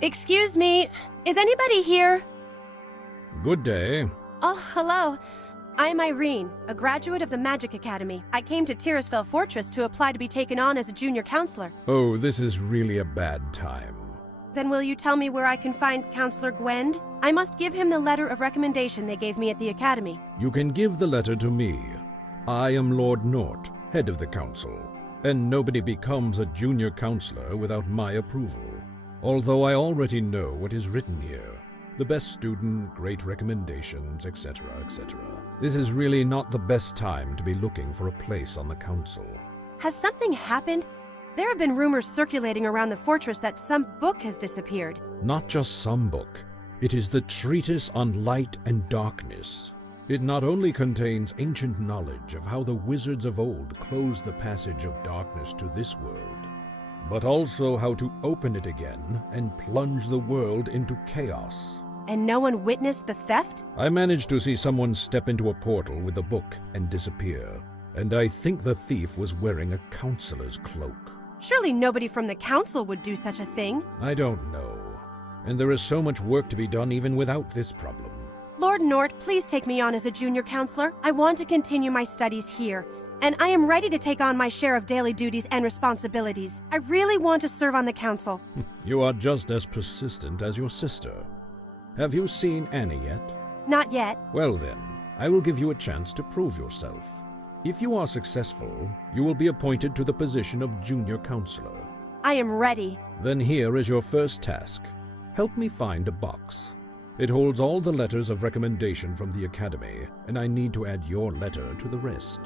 Excuse me, is anybody here? Good day. Oh, hello. I'm Irene, a graduate of the Magic Academy. I came to Tirisfell Fortress to apply to be taken on as a junior counselor. Oh, this is really a bad time. Then will you tell me where I can find Counselor Gwend? I must give him the letter of recommendation they gave me at the Academy. You can give the letter to me. I am Lord Nort, head of the council, and nobody becomes a junior counselor without my approval. Although I already know what is written here. The best student, great recommendations, etc., etc. This is really not the best time to be looking for a place on the council. Has something happened? There have been rumors circulating around the fortress that some book has disappeared. Not just some book. It is the Treatise on Light and Darkness. It not only contains ancient knowledge of how the wizards of old closed the passage of darkness to this world, but also how to open it again and plunge the world into chaos. And no one witnessed the theft? I managed to see someone step into a portal with the book and disappear, and I think the thief was wearing a counselor's cloak. Surely nobody from the council would do such a thing. I don't know, and there is so much work to be done even without this problem. Lord Nort, please take me on as a junior counselor. I want to continue my studies here, and I am ready to take on my share of daily duties and responsibilities. I really want to serve on the council. You are just as persistent as your sister. Have you seen Annie yet? Not yet. Well then, I will give you a chance to prove yourself. If you are successful, you will be appointed to the position of junior counselor. I am ready. Then here is your first task. Help me find a box. It holds all the letters of recommendation from the Academy, and I need to add your letter to the rest.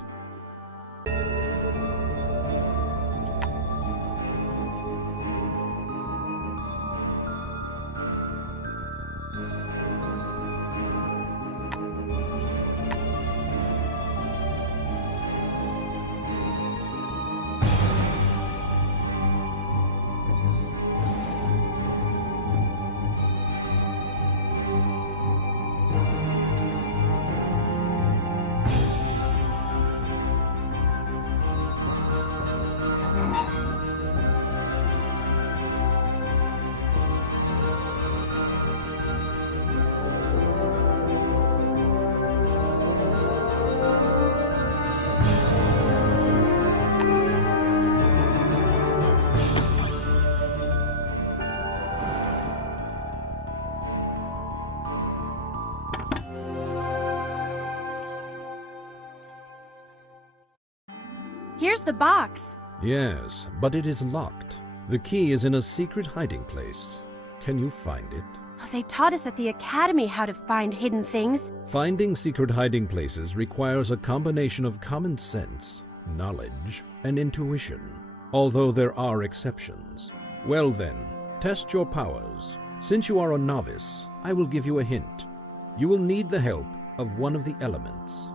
Here's the box. Yes, but it is locked. The key is in a secret hiding place. Can you find it? Oh, they taught us at the Academy how to find hidden things. Finding secret hiding places requires a combination of common sense, knowledge, and intuition, although there are exceptions. Well then, test your powers. Since you are a novice, I will give you a hint. You will need the help of one of the elements.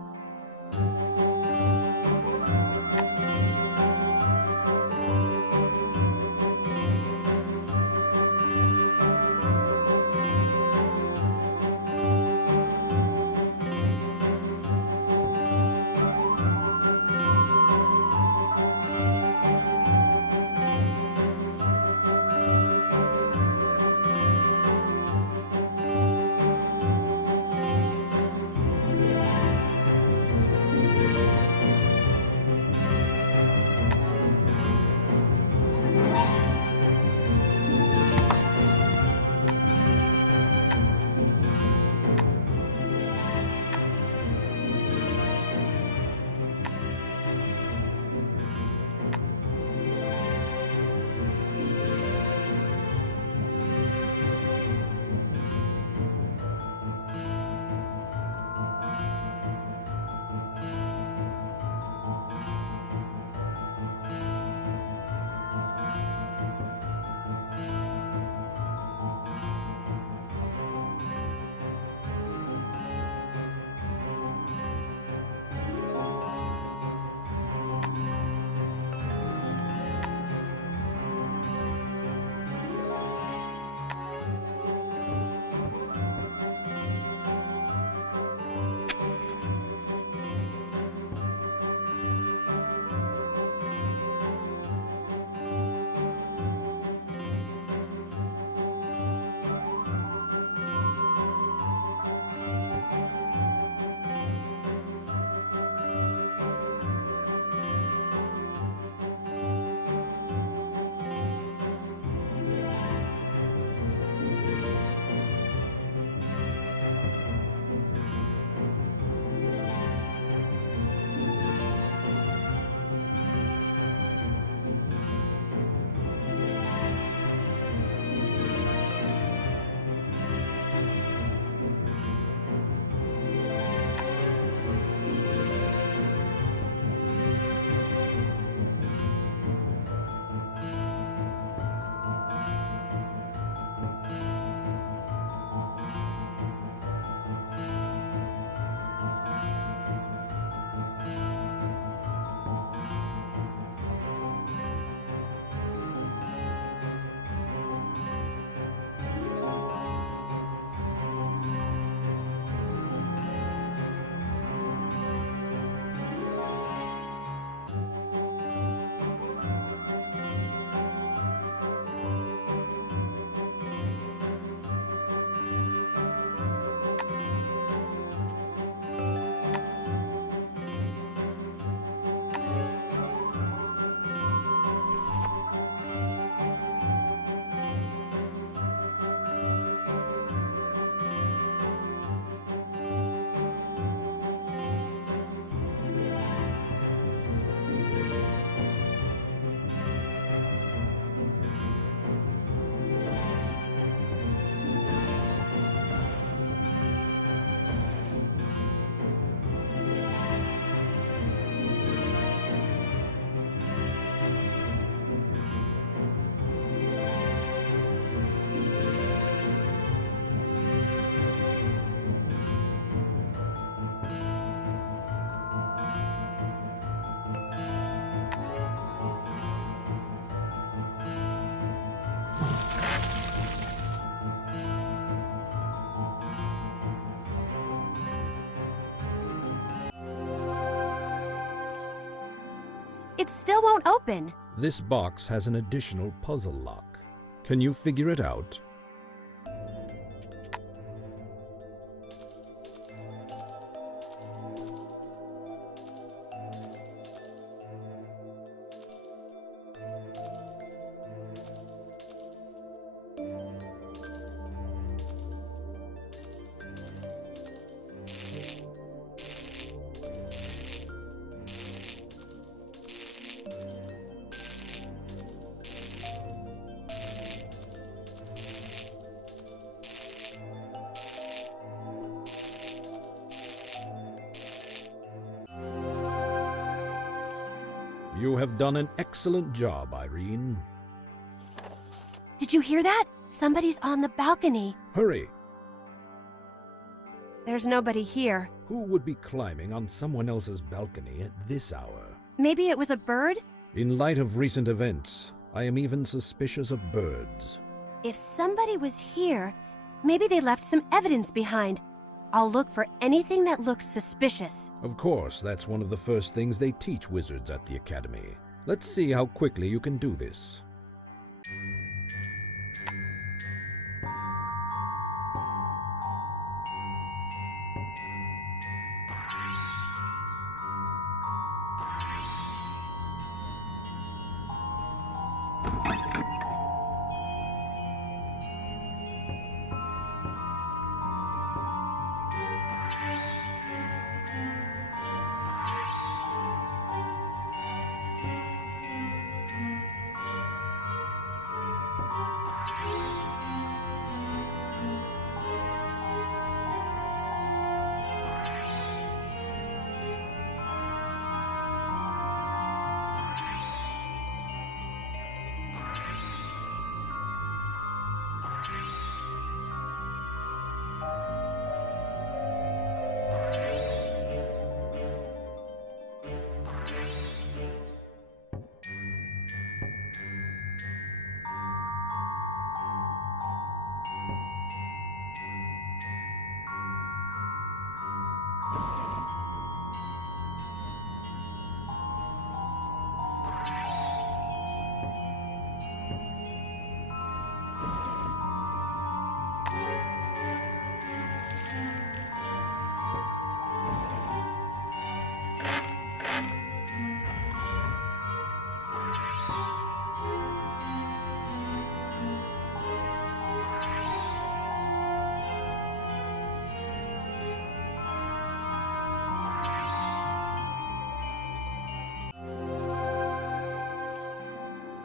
It still won't open. This box has an additional puzzle lock. Can you figure it out? You have done an excellent job, Irene. Did you hear that? Somebody's on the balcony. Hurry! There's nobody here. Who would be climbing on someone else's balcony at this hour? Maybe it was a bird? In light of recent events, I am even suspicious of birds. If somebody was here, maybe they left some evidence behind. I'll look for anything that looks suspicious. Of course, that's one of the first things they teach wizards at the academy. Let's see how quickly you can do this.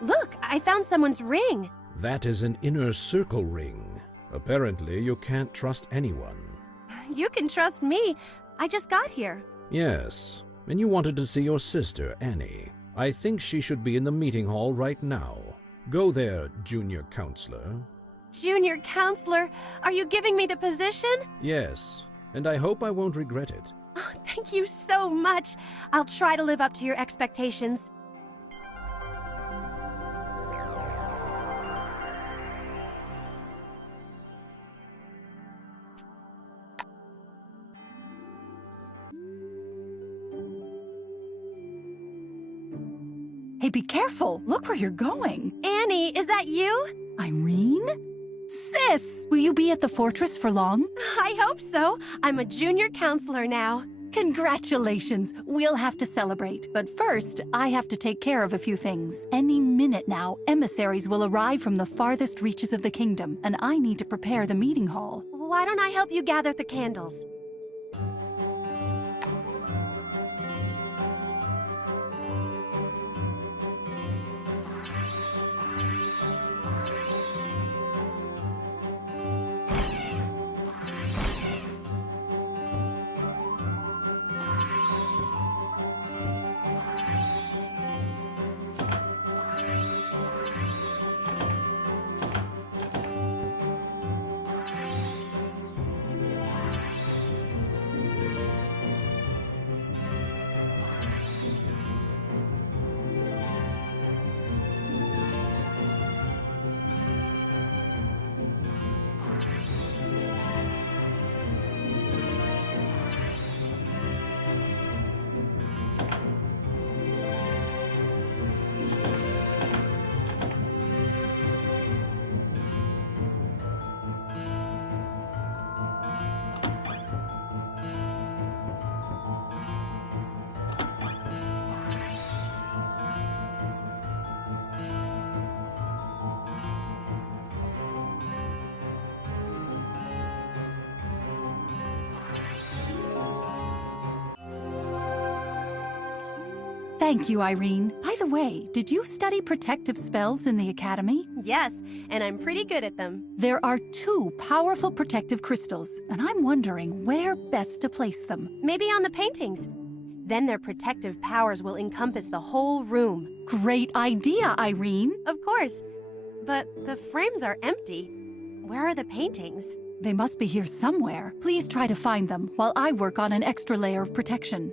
Look, I found someone's ring. That is an inner circle ring. Apparently, you can't trust anyone. You can trust me. I just got here. Yes, and you wanted to see your sister, Annie. I think she should be in the meeting hall right now. Go there, junior counselor. Junior counselor, are you giving me the position? Yes, and I hope I won't regret it. Oh, thank you so much. I'll try to live up to your expectations. Hey, be careful. Look where you're going. Annie, is that you? Irene? Sis, will you be at the fortress for long? I hope so. I'm a junior counselor now. Congratulations. We'll have to celebrate. But first, I have to take care of a few things. Any minute now, emissaries will arrive from the farthest reaches of the kingdom, and I need to prepare the meeting hall. Why don't I help you gather the candles? Thank you, Irene. By the way, did you study protective spells in the academy? Yes, and I'm pretty good at them. There are 2 powerful protective crystals, and I'm wondering where best to place them. Maybe on the paintings. Then their protective powers will encompass the whole room. Great idea, Irene. Of course. But the frames are empty. Where are the paintings? They must be here somewhere. Please try to find them while I work on an extra layer of protection.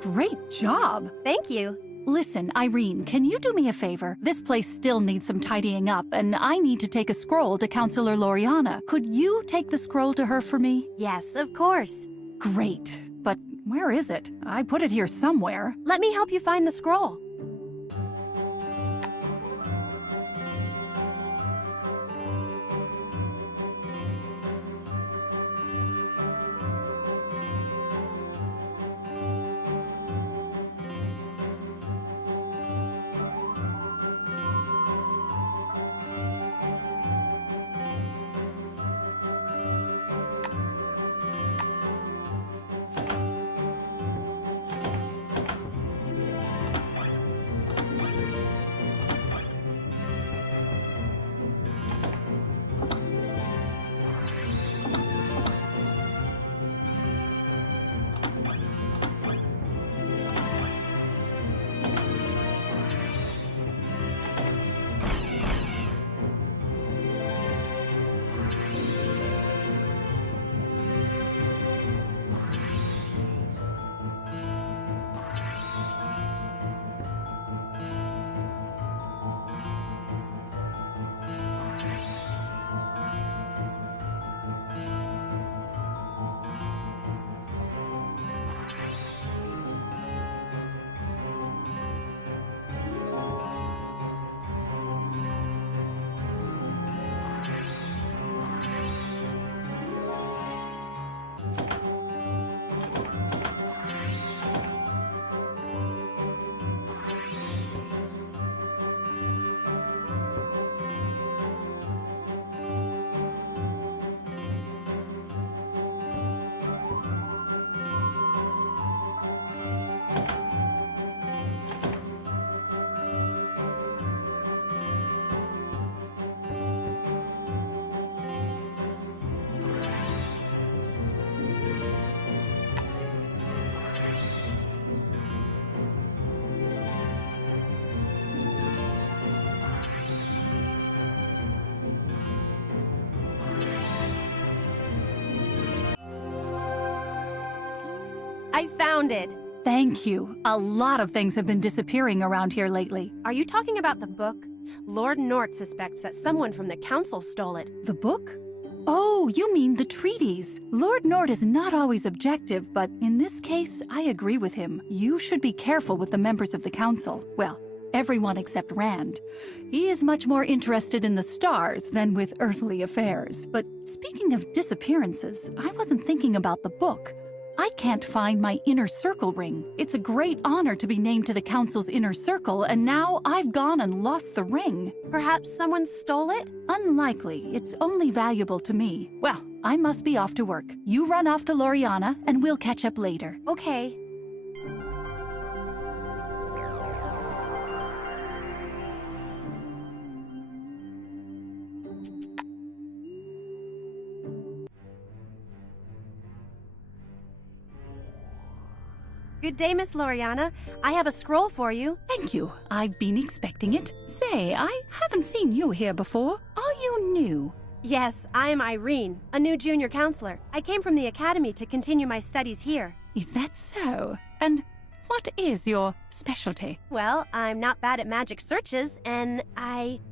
Great job! Thank you. Listen, Irene, can you do me a favor? This place still needs some tidying up, and I need to take a scroll to Counselor Loriana. Could you take the scroll to her for me? Yes, of course. Great. But where is it? I put it here somewhere. Let me help you find the scroll. I found it. Thank you. A lot of things have been disappearing around here lately. Are you talking about the book? Lord Nort suspects that someone from the council stole it. The book? Oh, you mean the treaties. Lord Nort is not always objective, but in this case, I agree with him. You should be careful with the members of the council. Well, everyone except Rand. He is much more interested in the stars than with earthly affairs. But speaking of disappearances, I wasn't thinking about the book. I can't find my inner circle ring. It's a great honor to be named to the council's inner circle, and now I've gone and lost the ring. Perhaps someone stole it? Unlikely. It's only valuable to me. Well, I must be off to work. You run off to Loriana, and we'll catch up later. Okay. Good day, Miss Loriana. I have a scroll for you. Thank you. I've been expecting it. Say, I haven't seen you here before. Are you new? Yes, I am Irene, a new junior counselor. I came from the academy to continue my studies here. Is that so? And what is your specialty? Well, I'm not bad at magic searches, and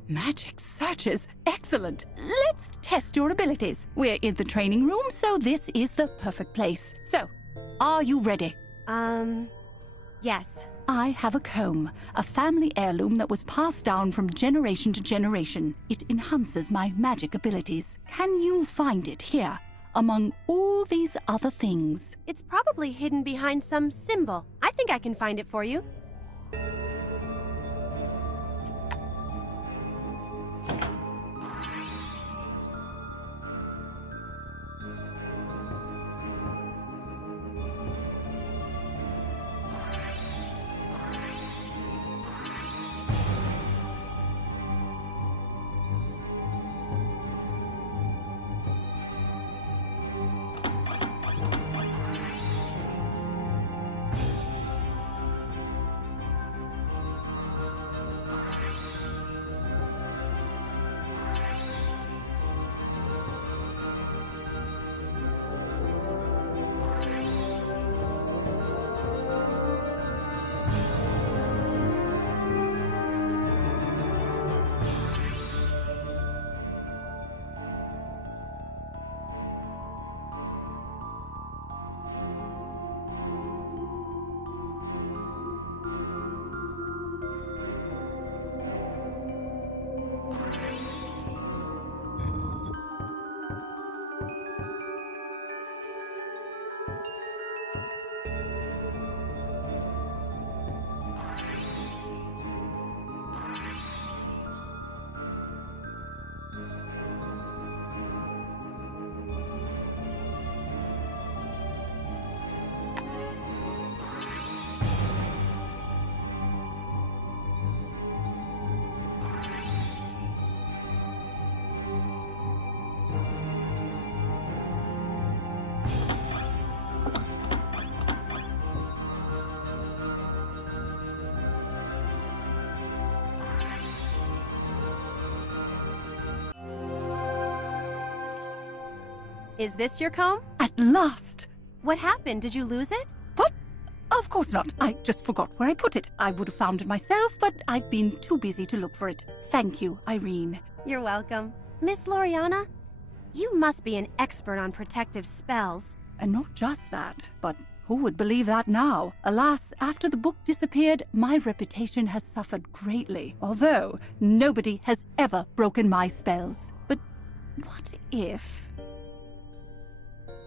Magic searches? Excellent. Let's test your abilities. We're in the training room, so this is the perfect place. So, are you ready? Yes. I have a comb, a family heirloom that was passed down from generation to generation. It enhances my magic abilities. Can you find it here, among all these other things? It's probably hidden behind some symbol. I think I can find it for you. Is this your comb? At last! What happened? Did you lose it? What? Of course not. I just forgot where I put it. I would have found it myself, but I've been too busy to look for it. Thank you, Irene. You're welcome. Miss Loriana, you must be an expert on protective spells. And not just that, but who would believe that now? Alas, after the book disappeared, my reputation has suffered greatly, although nobody has ever broken my spells. But what if...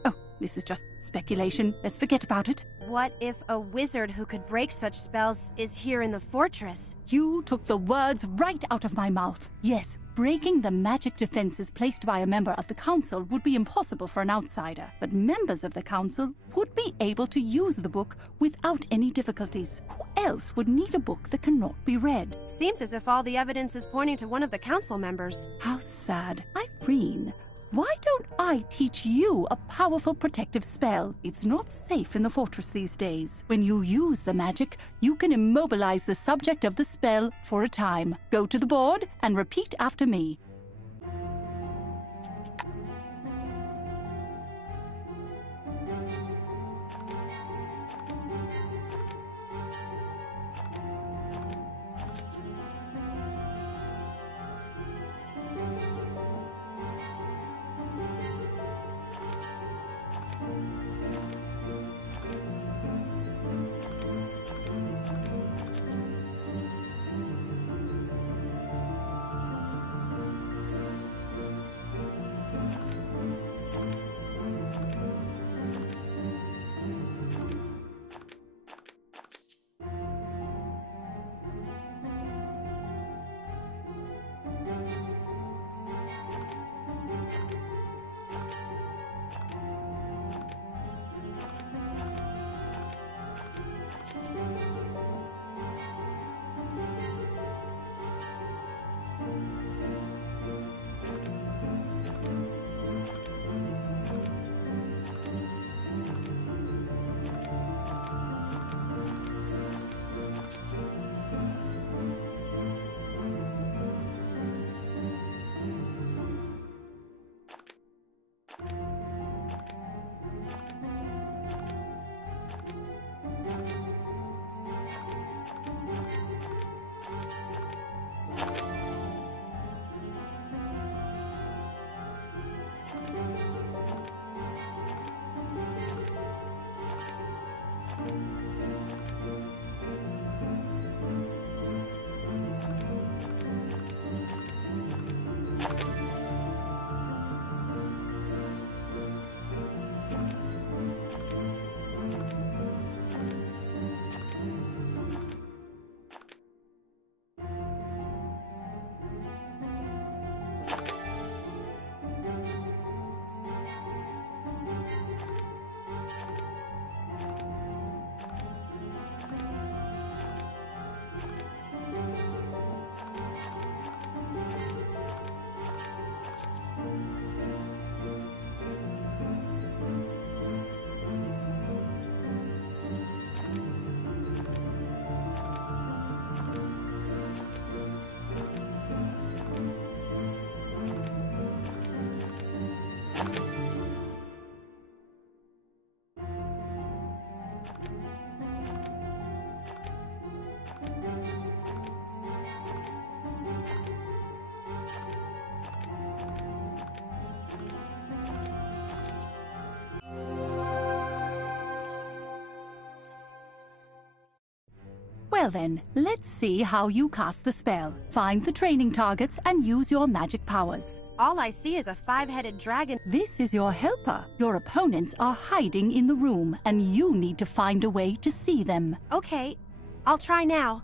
Oh, this is just speculation. Let's forget about it. What if a wizard who could break such spells is here in the fortress? You took the words right out of my mouth. Yes, breaking the magic defenses placed by a member of the council would be impossible for an outsider, but members of the council would be able to use the book without any difficulties. Who else would need a book that cannot be read? Seems as if all the evidence is pointing to one of the council members. How sad. Irene, why don't I teach you a powerful protective spell? It's not safe in the fortress these days. When you use the magic, you can immobilize the subject of the spell for a time. Go to the board and repeat after me. Well then, let's see how you cast the spell. Find the training targets and use your magic powers. All I see is a 5-headed dragon. This is your helper. Your opponents are hiding in the room, and you need to find a way to see them. Okay, I'll try now.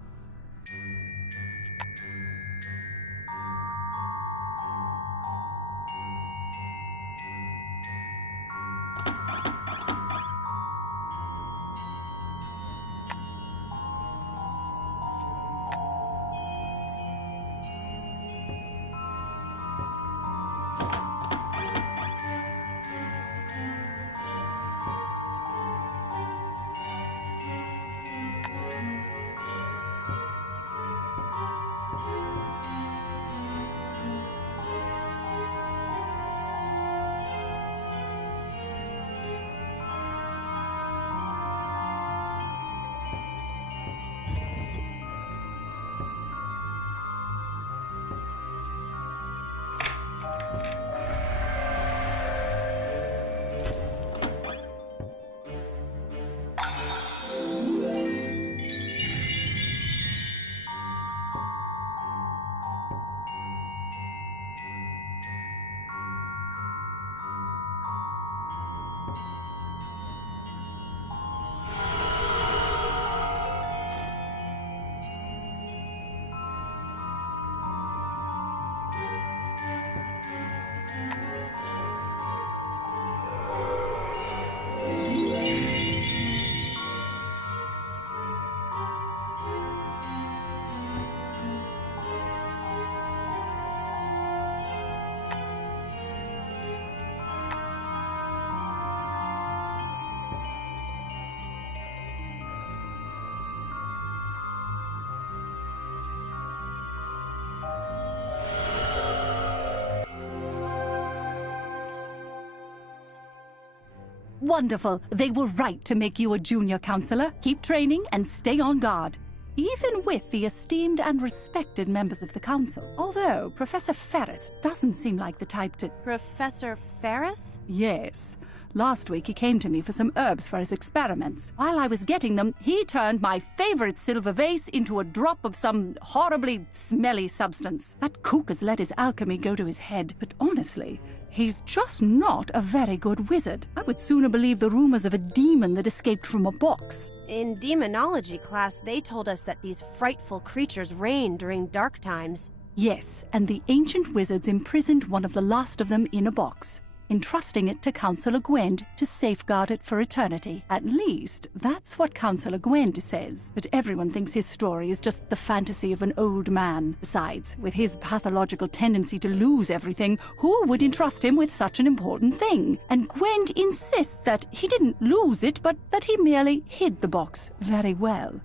Wonderful. They were right to make you a junior counselor. Keep training and stay on guard. Even with the esteemed and respected members of the council. Although Professor Ferris doesn't seem like the type to... Professor Ferris? Yes. Last week he came to me for some herbs for his experiments. While I was getting them, he turned my favorite silver vase into a drop of some horribly smelly substance. That kook has let his alchemy go to his head. But honestly, he's just not a very good wizard. I would sooner believe the rumors of a demon that escaped from a box. In demonology class, they told us that these frightful creatures reign during dark times. Yes, and the ancient wizards imprisoned one of the last of them in a box, entrusting it to Counselor Gwend to safeguard it for eternity. At least, that's what Counselor Gwend says. But everyone thinks his story is just the fantasy of an old man. Besides, with his pathological tendency to lose everything, who would entrust him with such an important thing? And Gwend insists that he didn't lose it, but that he merely hid the box very well.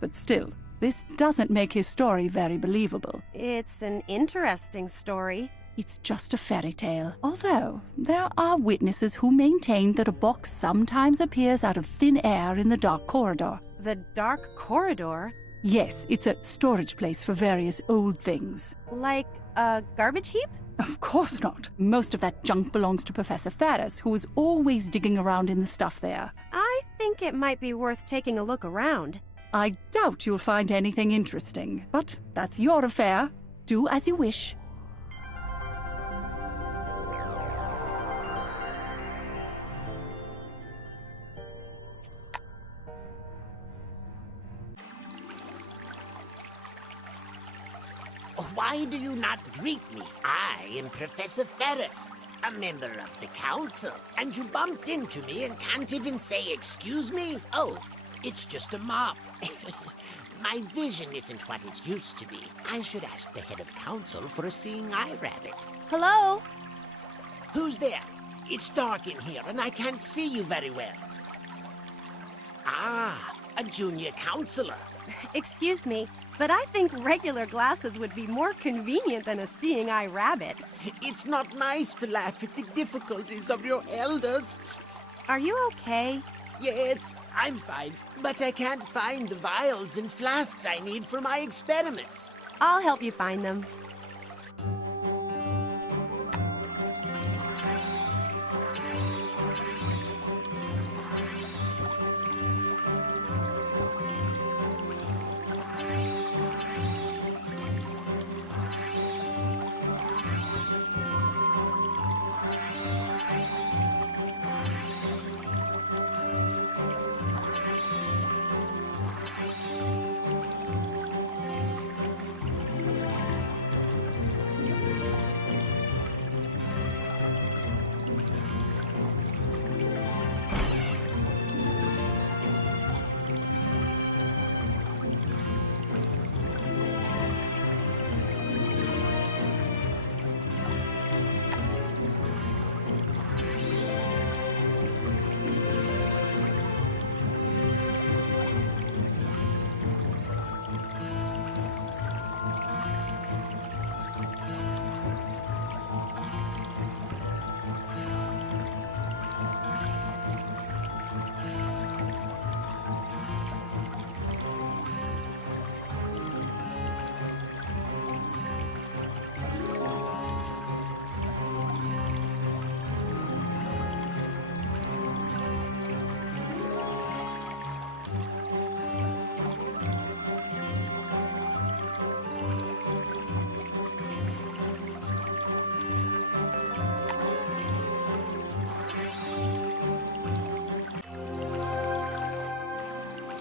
But still, this doesn't make his story very believable. It's an interesting story. It's just a fairy tale. Although, there are witnesses who maintain that a box sometimes appears out of thin air in the dark corridor. The dark corridor? Yes, it's a storage place for various old things. Like a garbage heap? Of course not. Most of that junk belongs to Professor Ferris, who is always digging around in the stuff there. I think it might be worth taking a look around. I doubt you'll find anything interesting, but that's your affair. Do as you wish. Why do you not greet me? I am Professor Ferris, a member of the council. And you bumped into me and can't even say excuse me? Oh, it's just a mop. My vision isn't what it used to be. I should ask the head of council for a seeing eye rabbit. Hello? Who's there? It's dark in here and I can't see you very well. Ah, a junior counselor. Excuse me, but I think regular glasses would be more convenient than a seeing eye rabbit. It's not nice to laugh at the difficulties of your elders. Are you okay? Yes, I'm fine, but I can't find the vials and flasks I need for my experiments. I'll help you find them.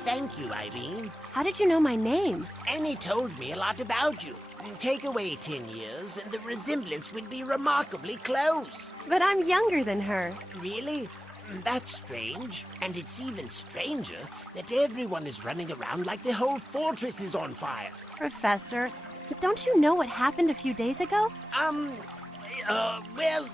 Thank you, Irene. How did you know my name? Annie told me a lot about you. Take away 10 years, and the resemblance would be remarkably close. But I'm younger than her. Really? That's strange. And it's even stranger that everyone is running around like the whole fortress is on fire. Professor, don't you know what happened a few days ago? Well,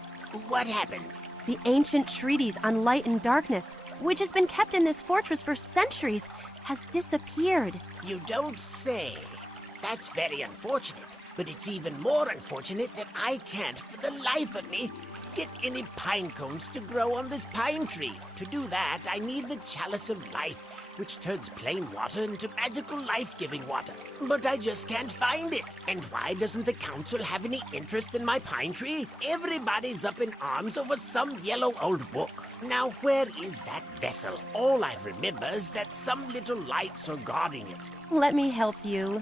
what happened? The ancient treatise on light and darkness, which has been kept in this fortress for centuries, has disappeared. You don't say. That's very unfortunate. But it's even more unfortunate that I can't, for the life of me, get any pine cones to grow on this pine tree. To do that, I need the chalice of life, which turns plain water into magical life-giving water. But I just can't find it. And why doesn't the council have any interest in my pine tree? Everybody's up in arms over some yellow old book. Now, where is that vessel? All I remember is that some little lights are guarding it. Let me help you.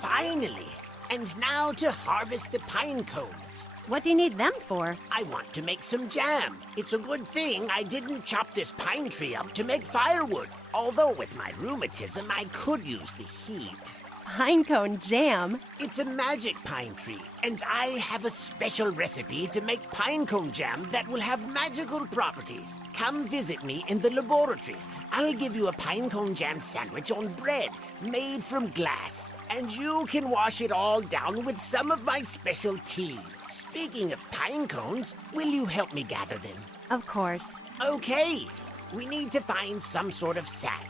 Finally! And now to harvest the pine cones. What do you need them for? I want to make some jam. It's a good thing I didn't chop this pine tree up to make firewood. Although with my rheumatism, I could use the heat. Pinecone jam? It's a magic pine tree, and I have a special recipe to make pinecone jam that will have magical properties. Come visit me in the laboratory. I'll give you a pinecone jam sandwich on bread made from glass, and you can wash it all down with some of my special tea. Speaking of pine cones, will you help me gather them? Of course. Okay, we need to find some sort of sack.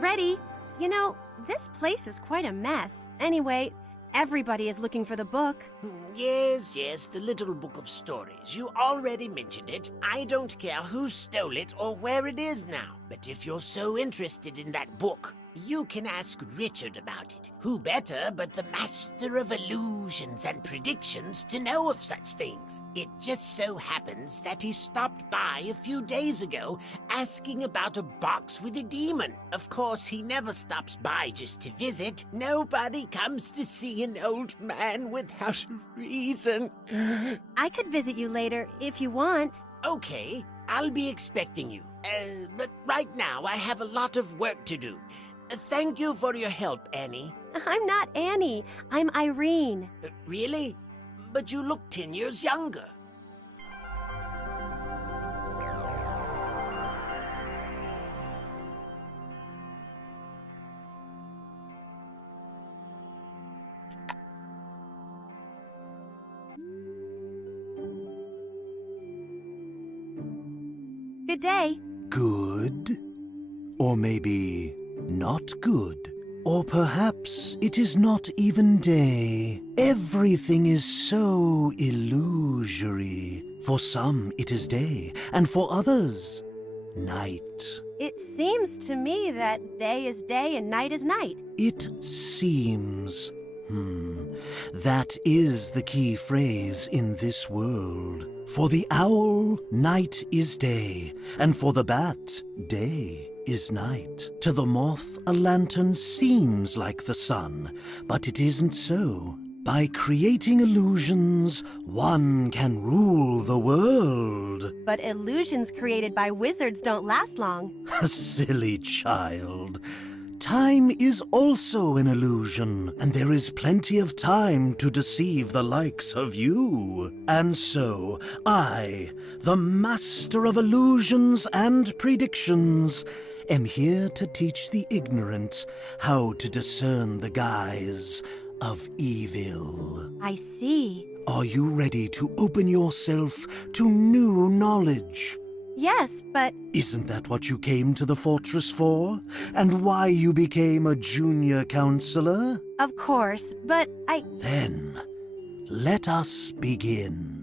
Ready? You know, this place is quite a mess. Anyway, everybody is looking for the book. Yes, the little book of stories. You already mentioned it. I don't care who stole it or where it is now. But if you're so interested in that book, you can ask Richard about it. Who better but the master of illusions and predictions to know of such things? It just so happens that he stopped by a few days ago asking about a box with a demon. Of course, he never stops by just to visit. Nobody comes to see an old man without a reason. I could visit you later if you want. Okay, I'll be expecting you. But right now I have a lot of work to do. Thank you for your help, Annie. I'm not Annie. I'm Irene. Really? But you look 10 years younger. Good day. Good? Or maybe not good? Or perhaps it is not even day. Everything is so illusory. For some it is day, and for others, night. It seems to me that day is day and night is night. It seems. That is the key phrase in this world. For the owl, night is day, and for the bat, day is night. To the moth, a lantern seems like the sun, but it isn't so. By creating illusions, one can rule the world. But illusions created by wizards don't last long. A silly child. Time is also an illusion, and there is plenty of time to deceive the likes of you. And so, I, the master of illusions and predictions, am here to teach the ignorant how to discern the guise of evil. I see. Are you ready to open yourself to new knowledge? Yes, but Isn't that what you came to the fortress for? And why you became a junior counselor? of course, but Then, let us begin.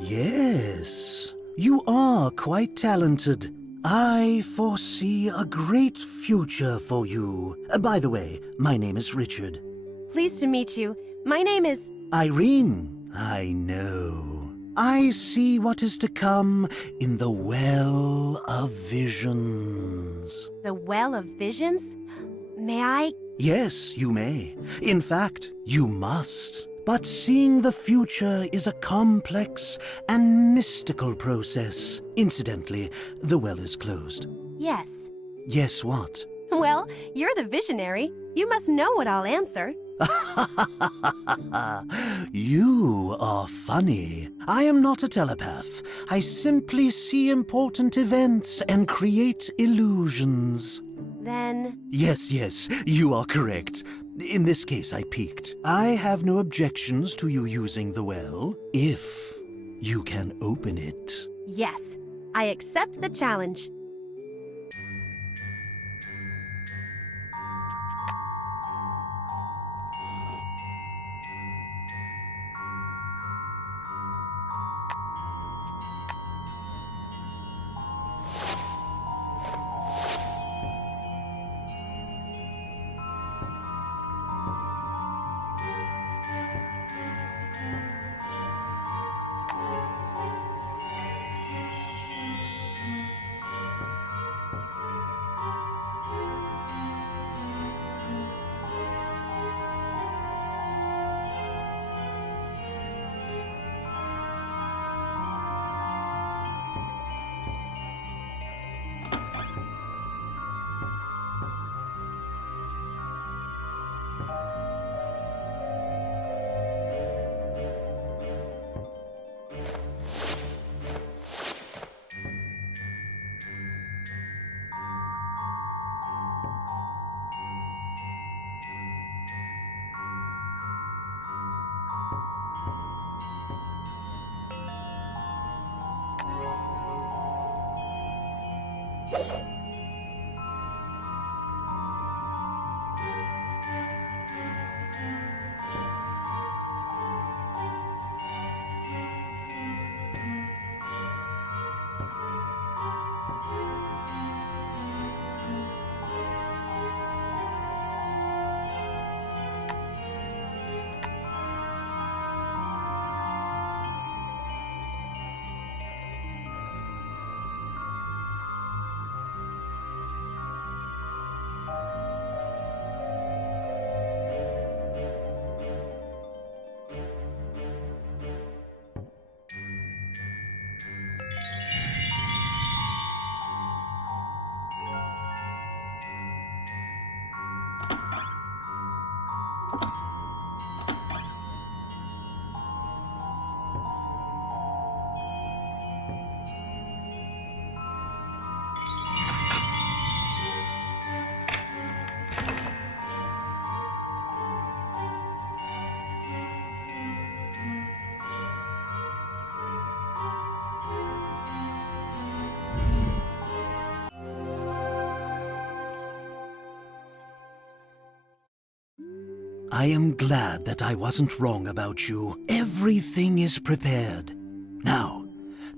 Yes, you are quite talented. I foresee a great future for you. By the way, my name is Richard. pleased to meet you. My name is... Irene, I know. I see what is to come in the Well of Visions. The Well of Visions? May I? Yes, you may. In fact, you must. But seeing the future is a complex and mystical process. Incidentally, the well is closed. Yes. Yes, what? Well, you're the visionary. You must know what I'll answer. You are funny. I am not a telepath. I simply see important events and create illusions. Then... Yes, you are correct. In this case, I peeked. I have no objections to you using the well, if you can open it. yes. I accept the challenge. I am glad that I wasn't wrong about you. Everything is prepared. Now,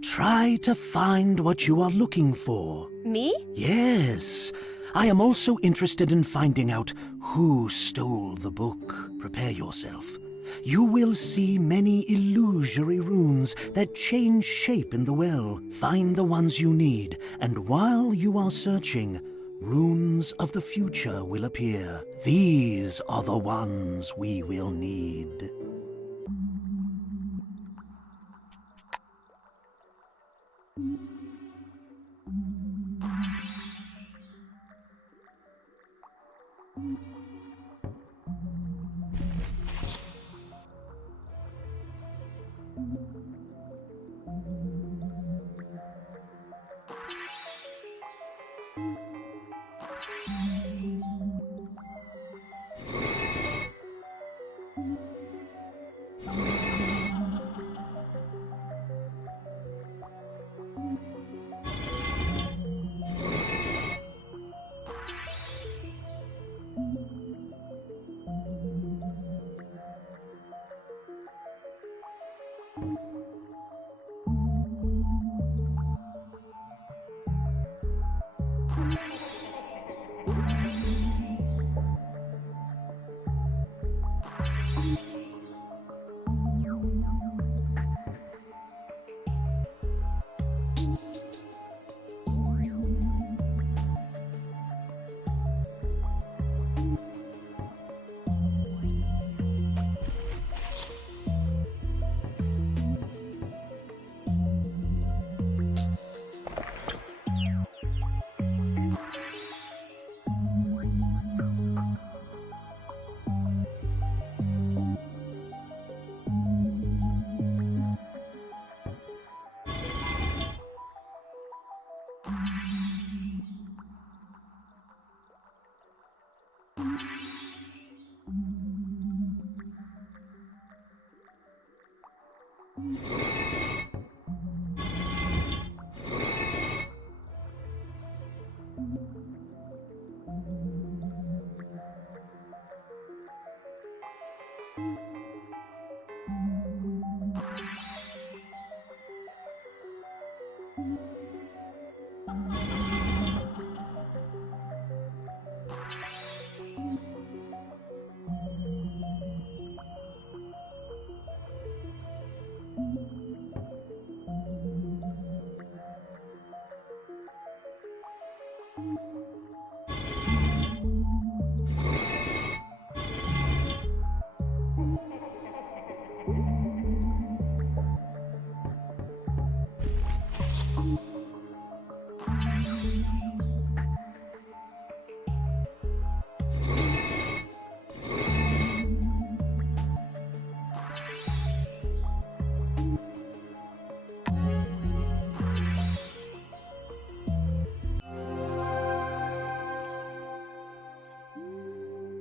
try to find what you are looking for. Me? Yes. I am also interested in finding out who stole the book. Prepare yourself. You will see many illusory runes that change shape in the well. Find the ones you need, and while you are searching, runes of the future will appear. These are the ones we will need.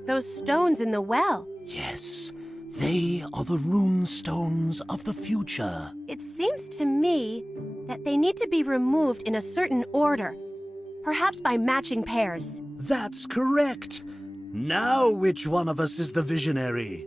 Those stones in the well. Yes, they are the rune stones of the future. It seems to me that they need to be removed in a certain order, perhaps by matching pairs. That's correct. Now which one of us is the visionary?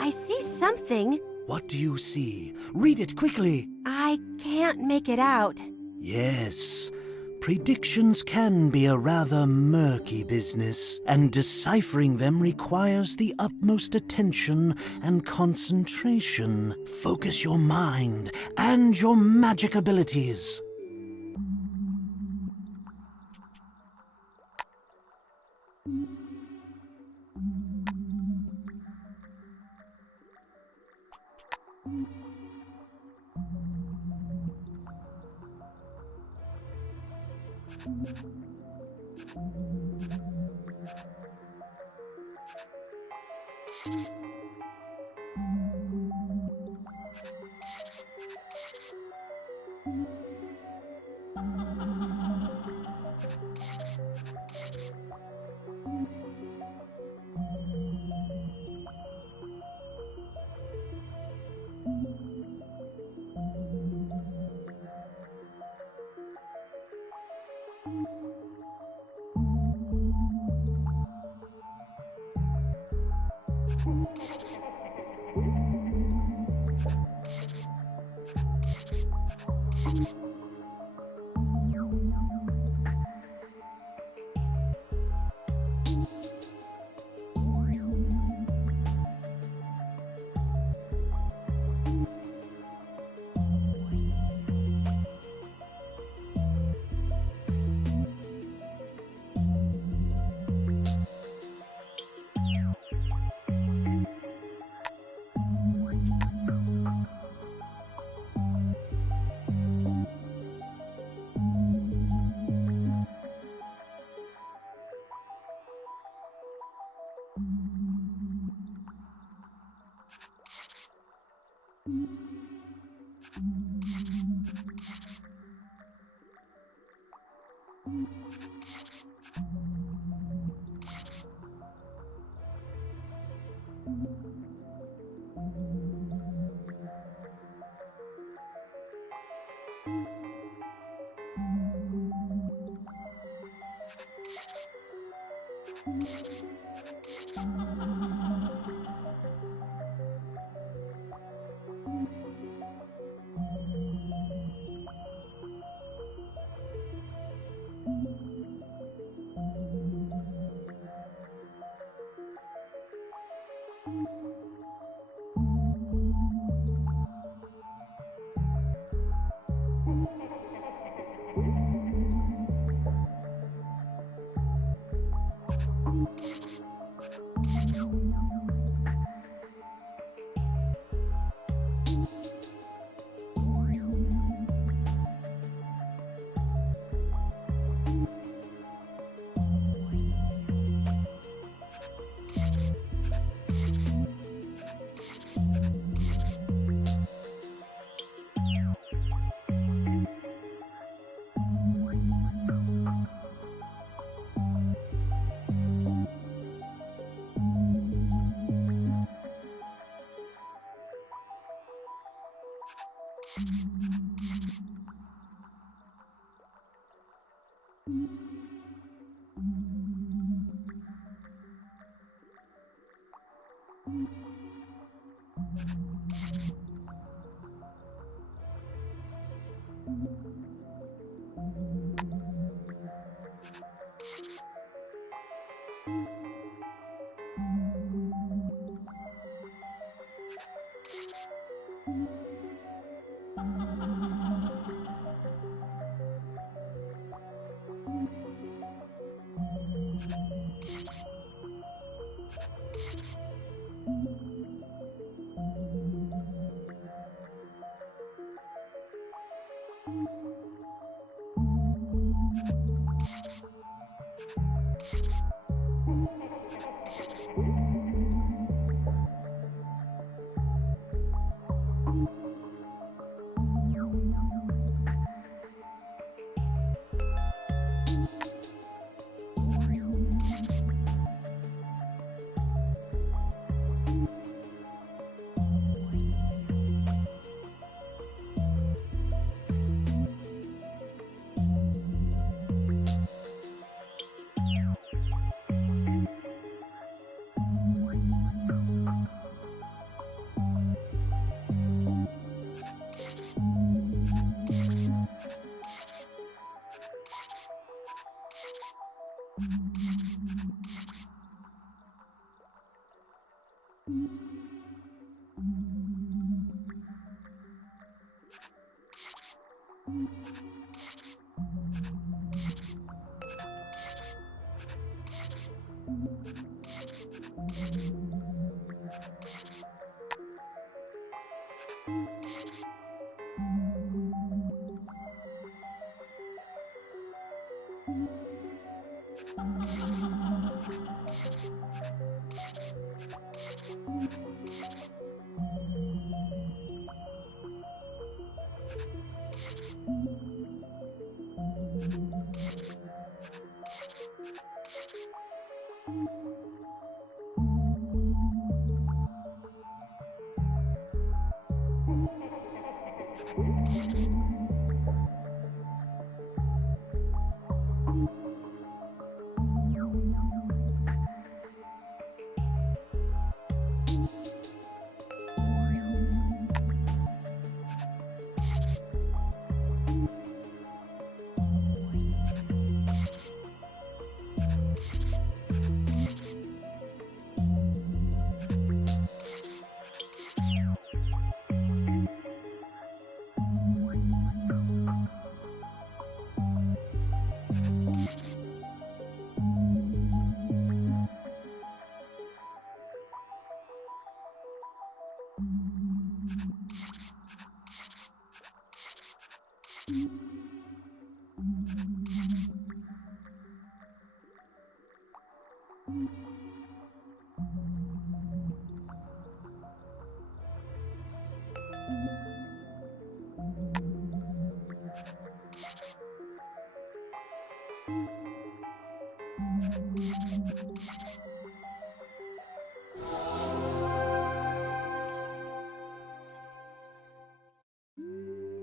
I see something. What do you see? Read it quickly. I can't make it out. Yes, predictions can be a rather murky business, and deciphering them requires the utmost attention and concentration. Focus your mind and your magic abilities.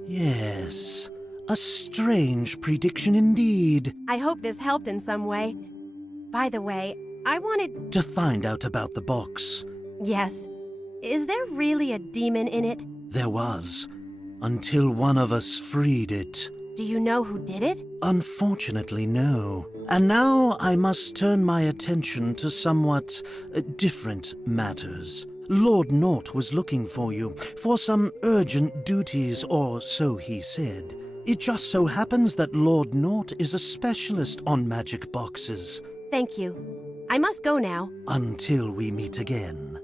Yes, a strange prediction indeed. I hope this helped in some way. By the way, I wanted... To find out about the box. Yes. Is there really a demon in it? There was, until one of us freed it. Do you know who did it? Unfortunately, no. And now I must turn my attention to somewhat different matters. Lord Naught was looking for you, for some urgent duties, or so he said. It just so happens that Lord Naught is a specialist on magic boxes. Thank you. I must go now. Until we meet again.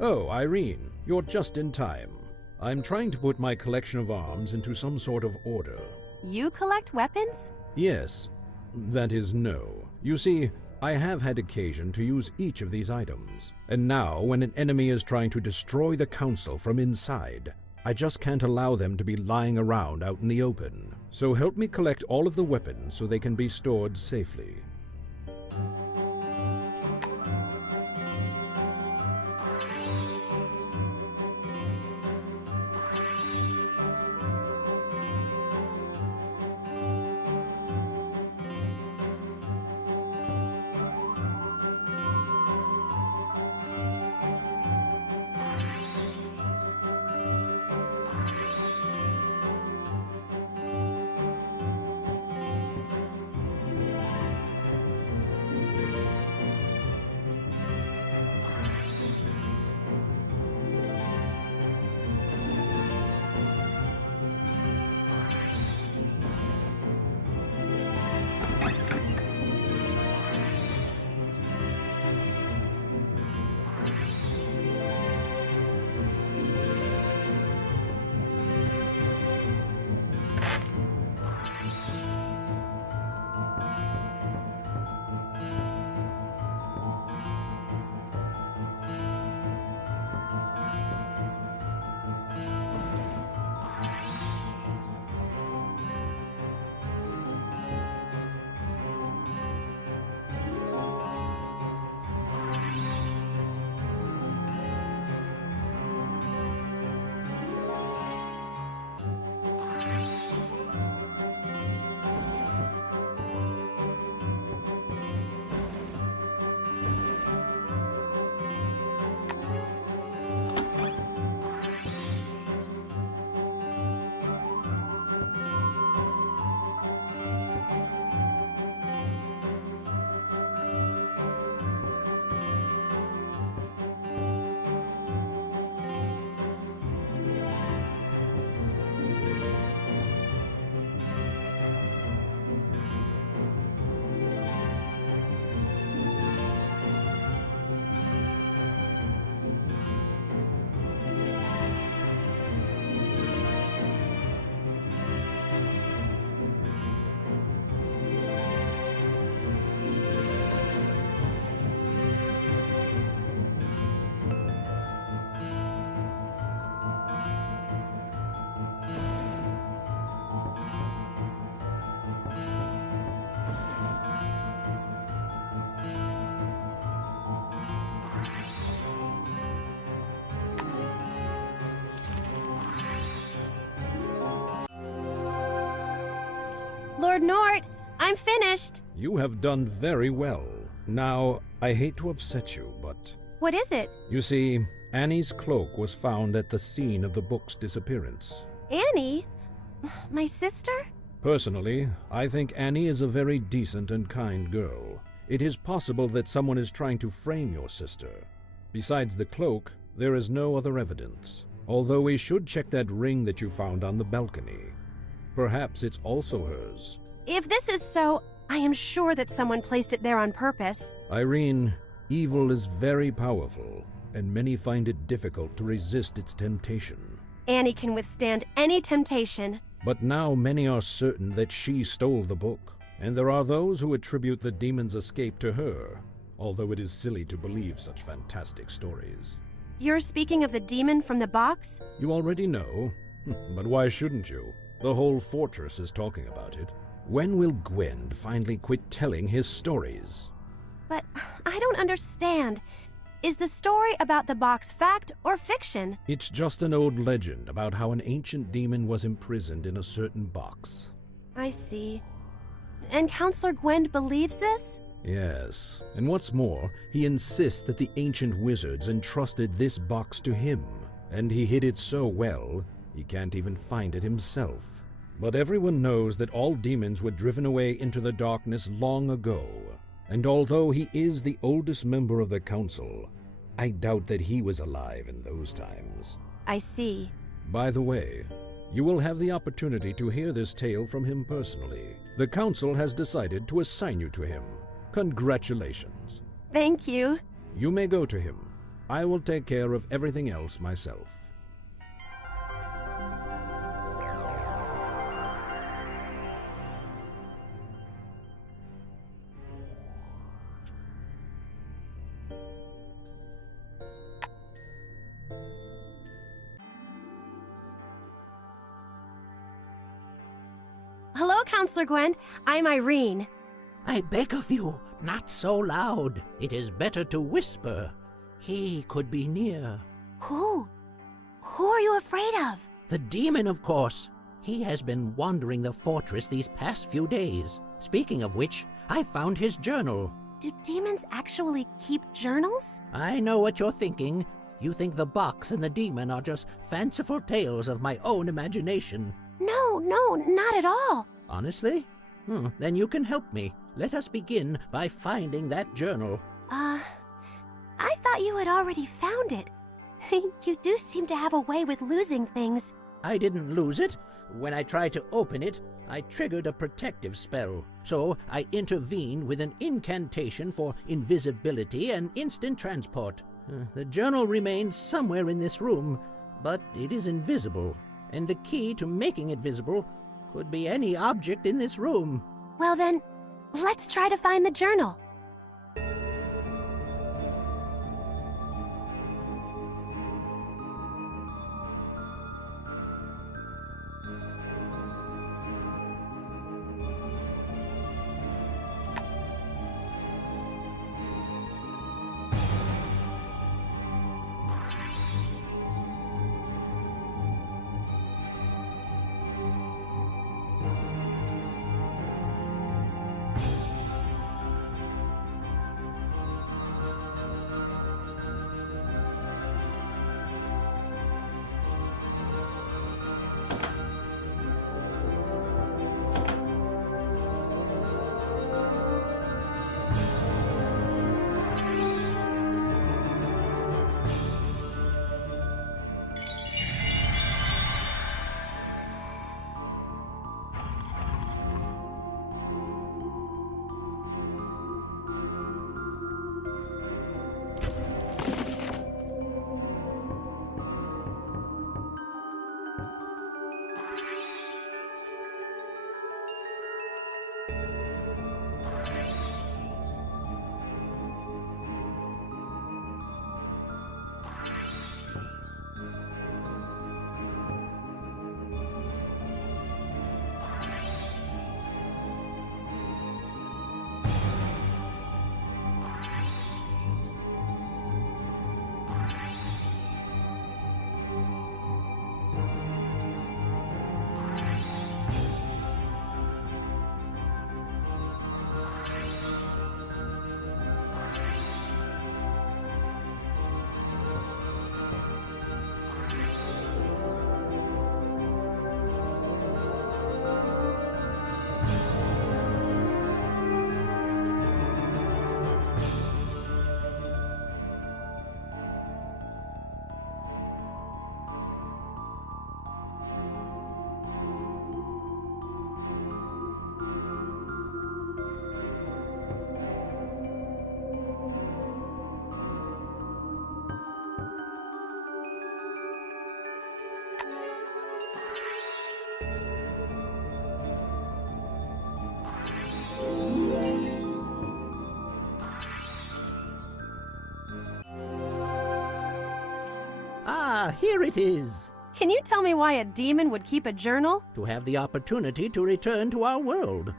Oh, Irene, you're just in time. I'm trying to put my collection of arms into some sort of order. You collect weapons? Yes. That is, no. You see, I have had occasion to use each of these items. And now, when an enemy is trying to destroy the Council from inside, I just can't allow them to be lying around out in the open. So help me collect all of the weapons so they can be stored safely. Lord Nort, I'm finished. You have done very well. Now, I hate to upset you, but... What is it? You see, Annie's cloak was found at the scene of the book's disappearance. Annie? My sister? Personally, I think Annie is a very decent and kind girl. It is possible that someone is trying to frame your sister. Besides the cloak, there is no other evidence. Although we should check that ring that you found on the balcony. Perhaps it's also hers. If this is so, I am sure that someone placed it there on purpose. Irene, evil is very powerful, and many find it difficult to resist its temptation. Annie can withstand any temptation. But now many are certain that she stole the book, and there are those who attribute the demon's escape to her, although it is silly to believe such fantastic stories. You're speaking of the demon from the box? You already know, but why shouldn't you? The whole fortress is talking about it. When will Gwend finally quit telling his stories? But I don't understand. Is the story about the box fact or fiction? It's just an old legend about how an ancient demon was imprisoned in a certain box. I see. And Counselor Gwend believes this? Yes, and what's more, he insists that the ancient wizards entrusted this box to him, and he hid it so well, he can't even find it himself. But everyone knows that all demons were driven away into the darkness long ago, and although he is the oldest member of the council, I doubt that he was alive in those times. I see. By the way, you will have the opportunity to hear this tale from him personally. The council has decided to assign you to him. Congratulations. Thank you. You may go to him. I will take care of everything else myself. Hello, Counselor Gwend. I'm Irene. I beg of you, not so loud. It is better to whisper. He could be near. Who? Who are you afraid of? The demon, of course. He has been wandering the fortress these past few days. Speaking of which, I found his journal. Do demons actually keep journals? I know what you're thinking. You think the box and the demon are just fanciful tales of my own imagination. No, not at all. Honestly? Then you can help me. Let us begin by finding that journal. I thought you had already found it. You do seem to have a way with losing things. I didn't lose it. When I tried to open it, I triggered a protective spell. So I intervened with an incantation for invisibility and instant transport. The journal remains somewhere in this room, but it is invisible. And the key to making it visible could be any object in this room. Well then, let's try to find the journal. Ah, here it is. Can you tell me why a demon would keep a journal? To have the opportunity to return to our world.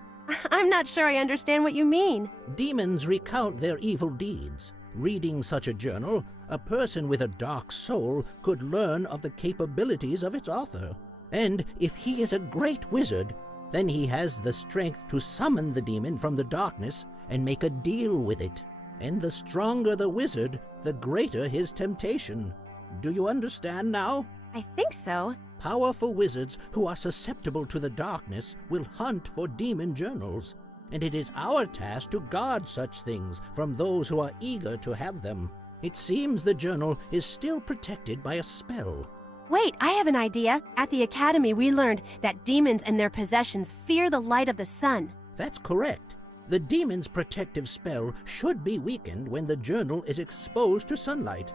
I'm not sure I understand what you mean. Demons recount their evil deeds. Reading such a journal, a person with a dark soul could learn of the capabilities of its author. And if he is a great wizard, then he has the strength to summon the demon from the darkness and make a deal with it. And the stronger the wizard, the greater his temptation. Do you understand now? I think so. Powerful wizards who are susceptible to the darkness will hunt for demon journals, and it is our task to guard such things from those who are eager to have them. It seems the journal is still protected by a spell. Wait, I have an idea. At the academy, we learned that demons and their possessions fear the light of the sun. That's correct. The demon's protective spell should be weakened when the journal is exposed to sunlight.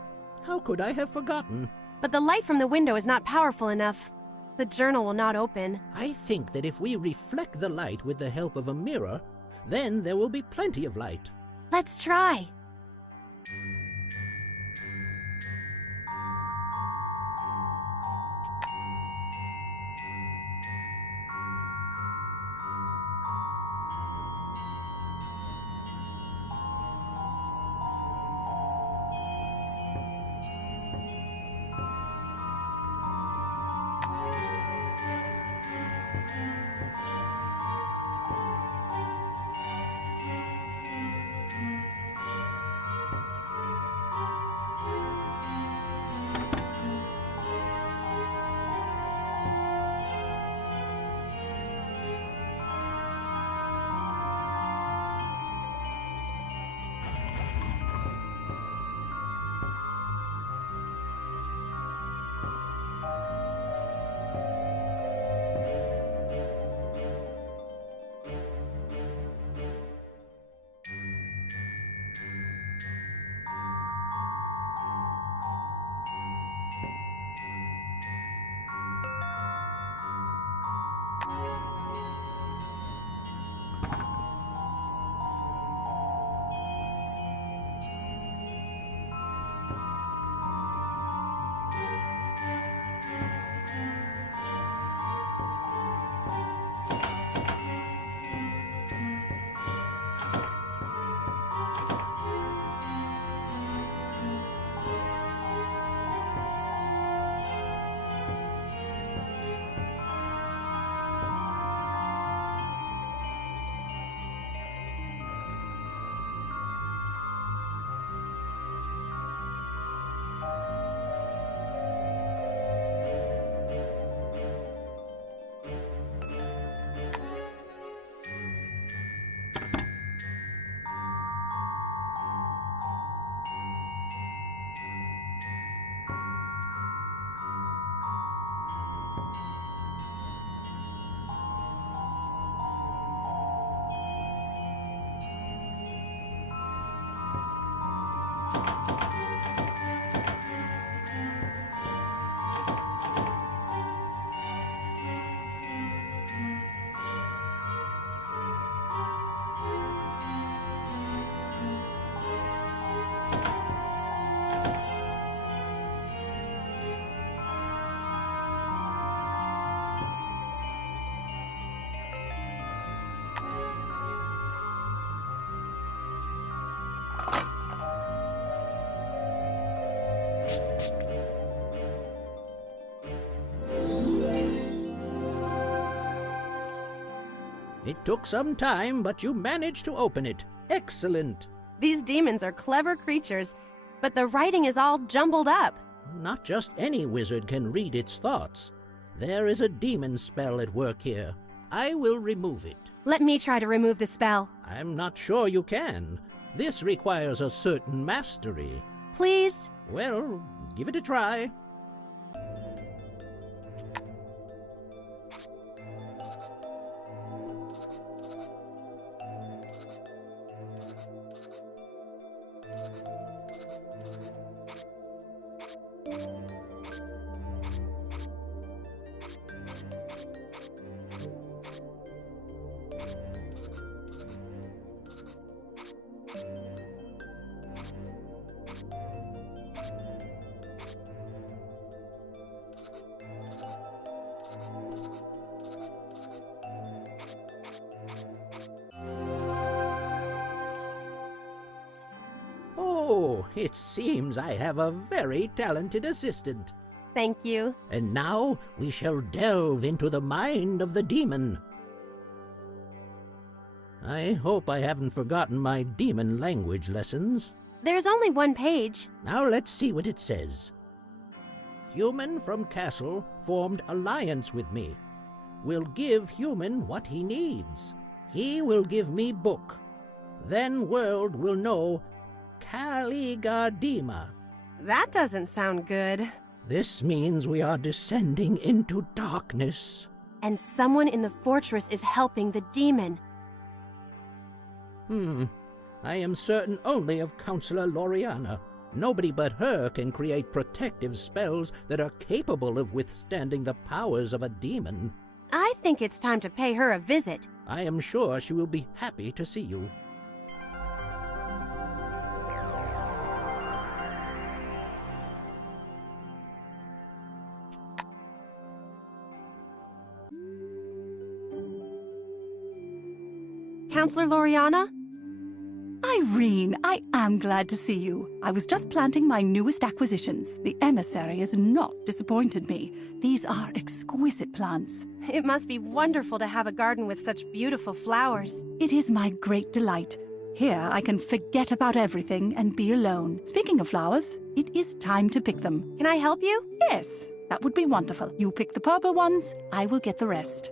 How could I have forgotten? But the light from the window is not powerful enough. The journal will not open. I think that if we reflect the light with the help of a mirror, then there will be plenty of light. Let's try. It took some time, but you managed to open it. Excellent. These demons are clever creatures, but the writing is all jumbled up. Not just any wizard can read its thoughts. There is a demon spell at work here. I will remove it. Let me try to remove the spell. I'm not sure you can. This requires a certain mastery. Please? Well, give it a try. Oh, it seems I have a very talented assistant. Thank you. And now we shall delve into the mind of the demon. I hope I haven't forgotten my demon language lessons. There's only one page. Now let's see what it says. Human from castle formed alliance with me. Will give human what he needs. He will give me book. Then world will know Caligardima. That doesn't sound good. This means we are descending into darkness. And someone in the fortress is helping the demon. I am certain only of Counselor Laureana. Nobody but her can create protective spells that are capable of withstanding the powers of a demon. I think it's time to pay her a visit. I am sure she will be happy to see you. Counselor Laureana? Irene, I am glad to see you. I was just planting my newest acquisitions. The emissary has not disappointed me. These are exquisite plants. It must be wonderful to have a garden with such beautiful flowers. It is my great delight. Here I can forget about everything and be alone. Speaking of flowers, it is time to pick them. Can I help you? Yes, that would be wonderful. You pick the purple ones, I will get the rest.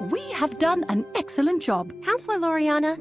We have done an excellent job. Counselor Laureana,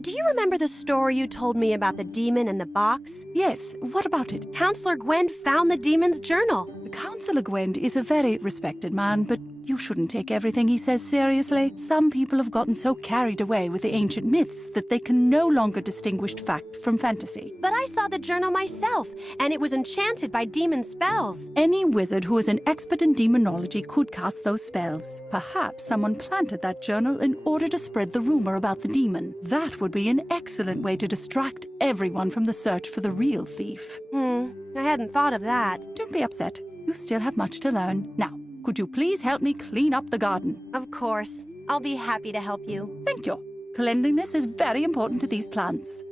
do you remember the story you told me about the demon in the box? Yes, what about it? Counselor Gwend found the demon's journal. Counselor Gwend is a very respected man, but you shouldn't take everything he says seriously. Some people have gotten so carried away with the ancient myths that they can no longer distinguish fact from fantasy. But I saw the journal myself, and it was enchanted by demon spells. Any wizard who is an expert in demonology could cast those spells. Perhaps someone planted that journal in order to spread the rumor about the demon. That would be an excellent way to distract everyone from the search for the real thief. I hadn't thought of that. Don't be upset. You still have much to learn. Now, could you please help me clean up the garden? Of course. I'll be happy to help you. Thank you. Cleanliness is very important to these plants.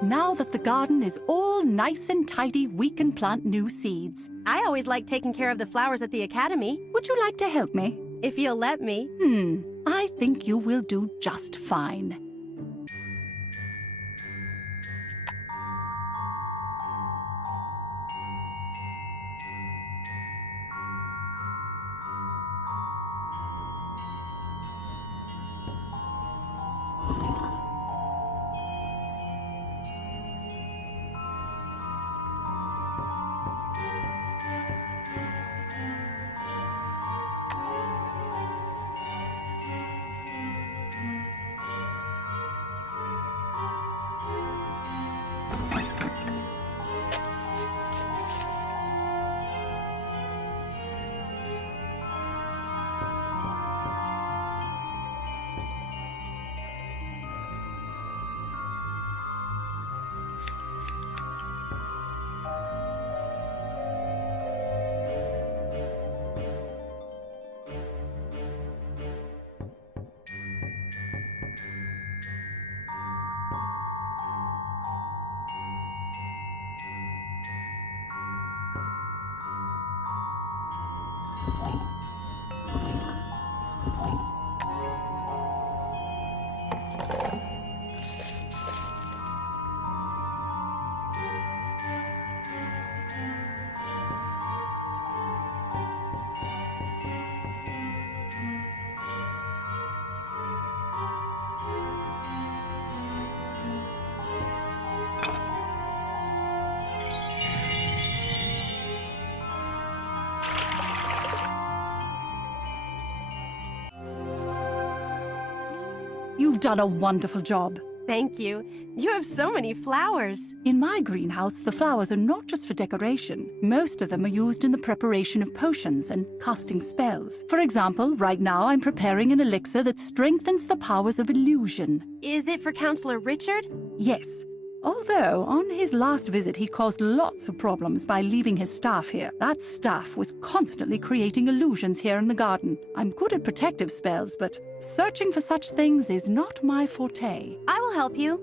Now that the garden is all nice and tidy, we can plant new seeds. I always like taking care of the flowers at the academy, Would you like to help me? if you'll let me. I think you will do just fine. You've done a wonderful job. Thank you. You have so many flowers. In my greenhouse, the flowers are not just for decoration. Most of them are used in the preparation of potions and casting spells. For example, right now I'm preparing an elixir that strengthens the powers of illusion. Is it for Counselor Richard? Yes. Although, on his last visit, he caused lots of problems by leaving his staff here. That staff was constantly creating illusions here in the garden. I'm good at protective spells, but searching for such things is not my forte. I will help you.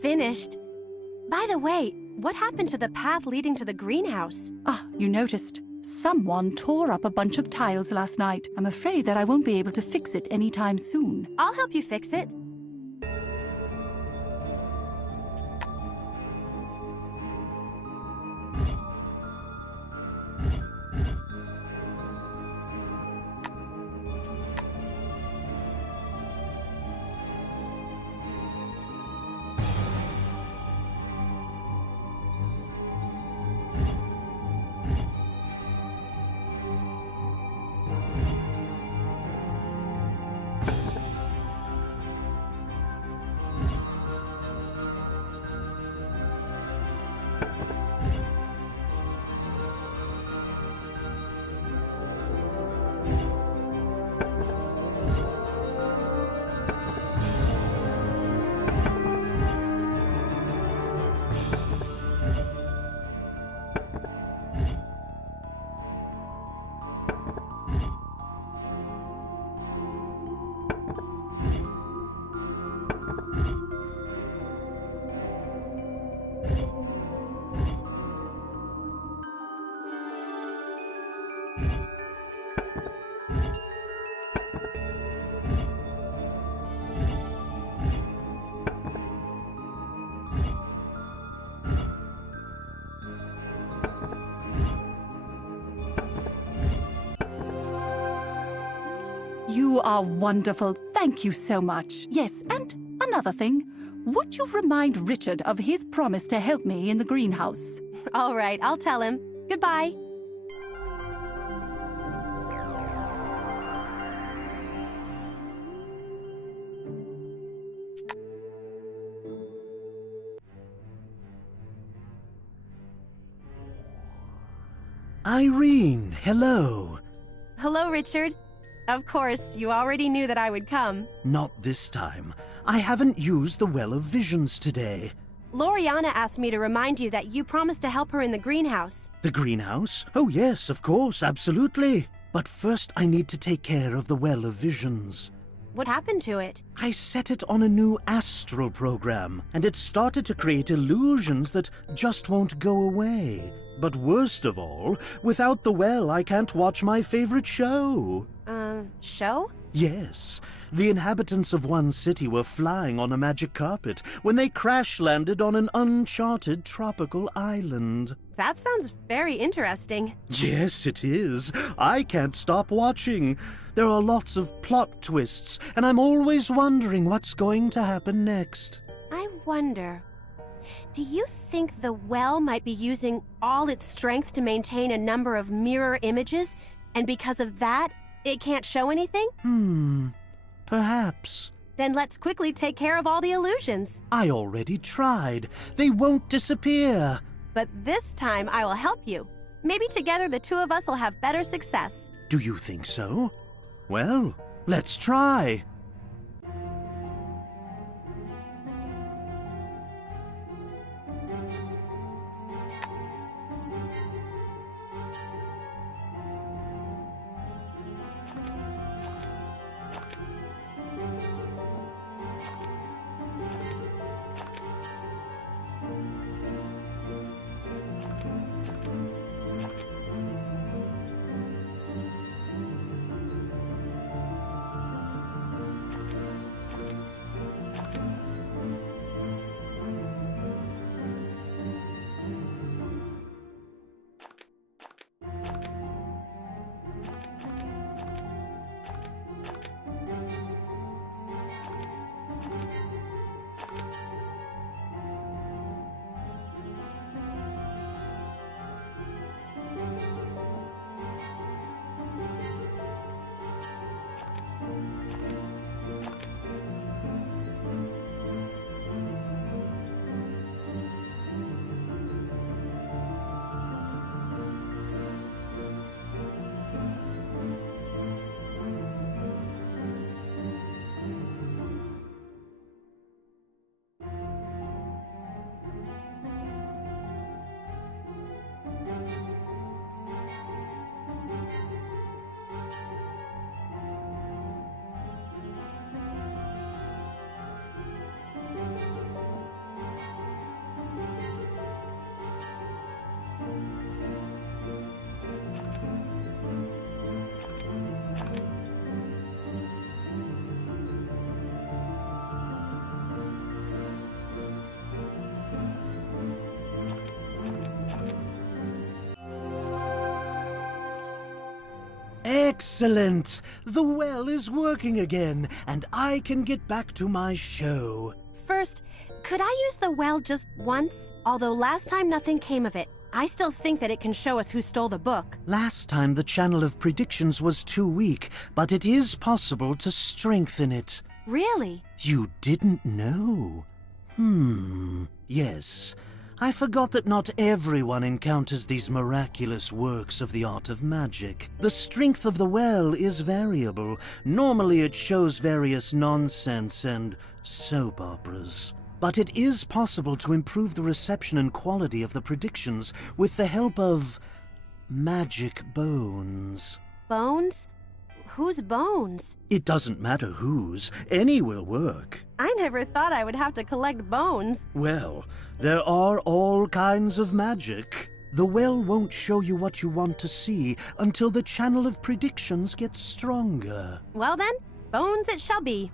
Finished. By the way, what happened to the path leading to the greenhouse? Ah, you noticed. Someone tore up a bunch of tiles last night. I'm afraid that I won't be able to fix it anytime soon. I'll help you fix it. You are wonderful. Thank you so much. Yes, and another thing. Would you remind Richard of his promise to help me in the greenhouse? All right, I'll tell him. Goodbye. Irene, hello. Hello, Richard. Of course, you already knew that I would come. Not this time. I haven't used the Well of Visions today. Loriana asked me to remind you that you promised to help her in the greenhouse. The greenhouse? Oh yes, of course, absolutely. But first I need to take care of the Well of Visions. What happened to it? I set it on a new astral program, and it started to create illusions that just won't go away. But worst of all, without the well, I can't watch my favorite show. Show? Yes. The inhabitants of one city were flying on a magic carpet when they crash-landed on an uncharted tropical island. That sounds very interesting. Yes, it is. I can't stop watching. There are lots of plot twists, and I'm always wondering what's going to happen next. I wonder, do you think the well might be using all its strength to maintain a number of mirror images, and because of that, it can't show anything? Perhaps. Then let's quickly take care of all the illusions. I already tried. They won't disappear. But this time I will help you. Maybe together the two of us will have better success. Do you think so? Well, let's try. Excellent! The well is working again, and I can get back to my show. First, could I use the well just once? Although last time nothing came of it. I still think that it can show us who stole the book. Last time the channel of predictions was too weak, but it is possible to strengthen it. Really? You didn't know? Yes. I forgot that not everyone encounters these miraculous works of the art of magic. The strength of the well is variable. Normally it shows various nonsense and soap operas. But it is possible to improve the reception and quality of the predictions with the help of magic bones. Bones? Whose bones? It doesn't matter whose. Any will work. I never thought I would have to collect bones. Well, there are all kinds of magic. The well won't show you what you want to see until the channel of predictions gets stronger. Well then, bones it shall be.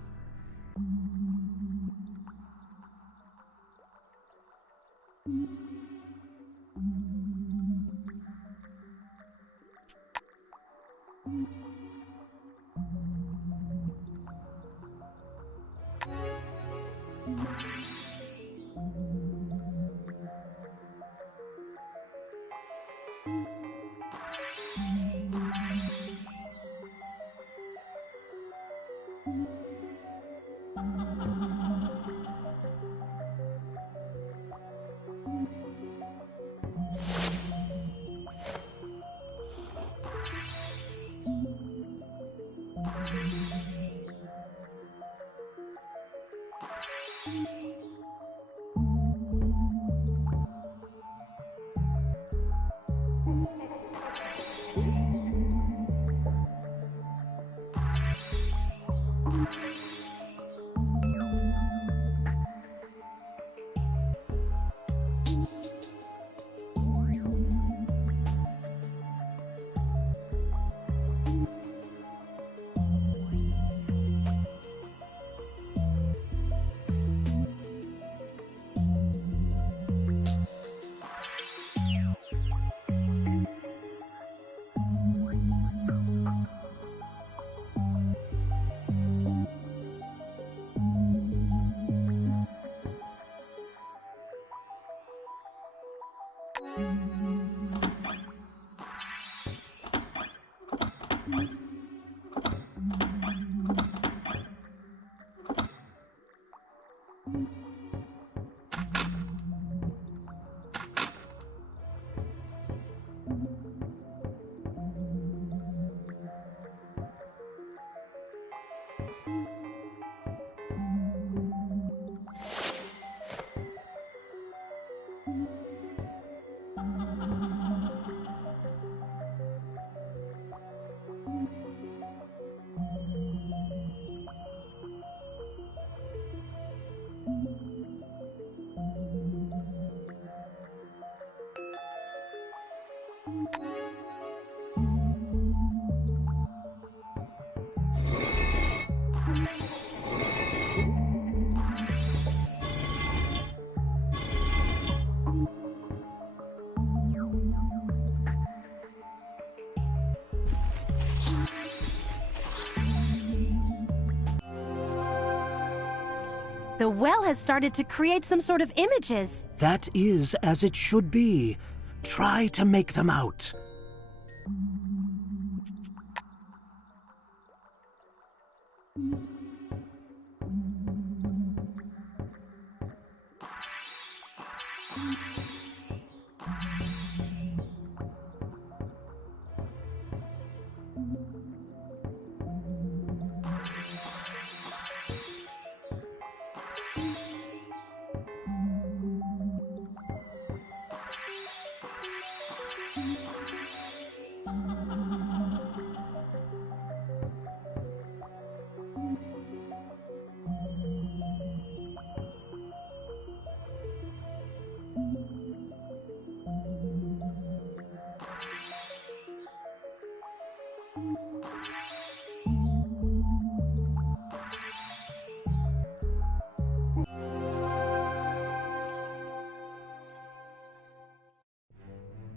The well has started to create some sort of images. That is as it should be. Try to make them out.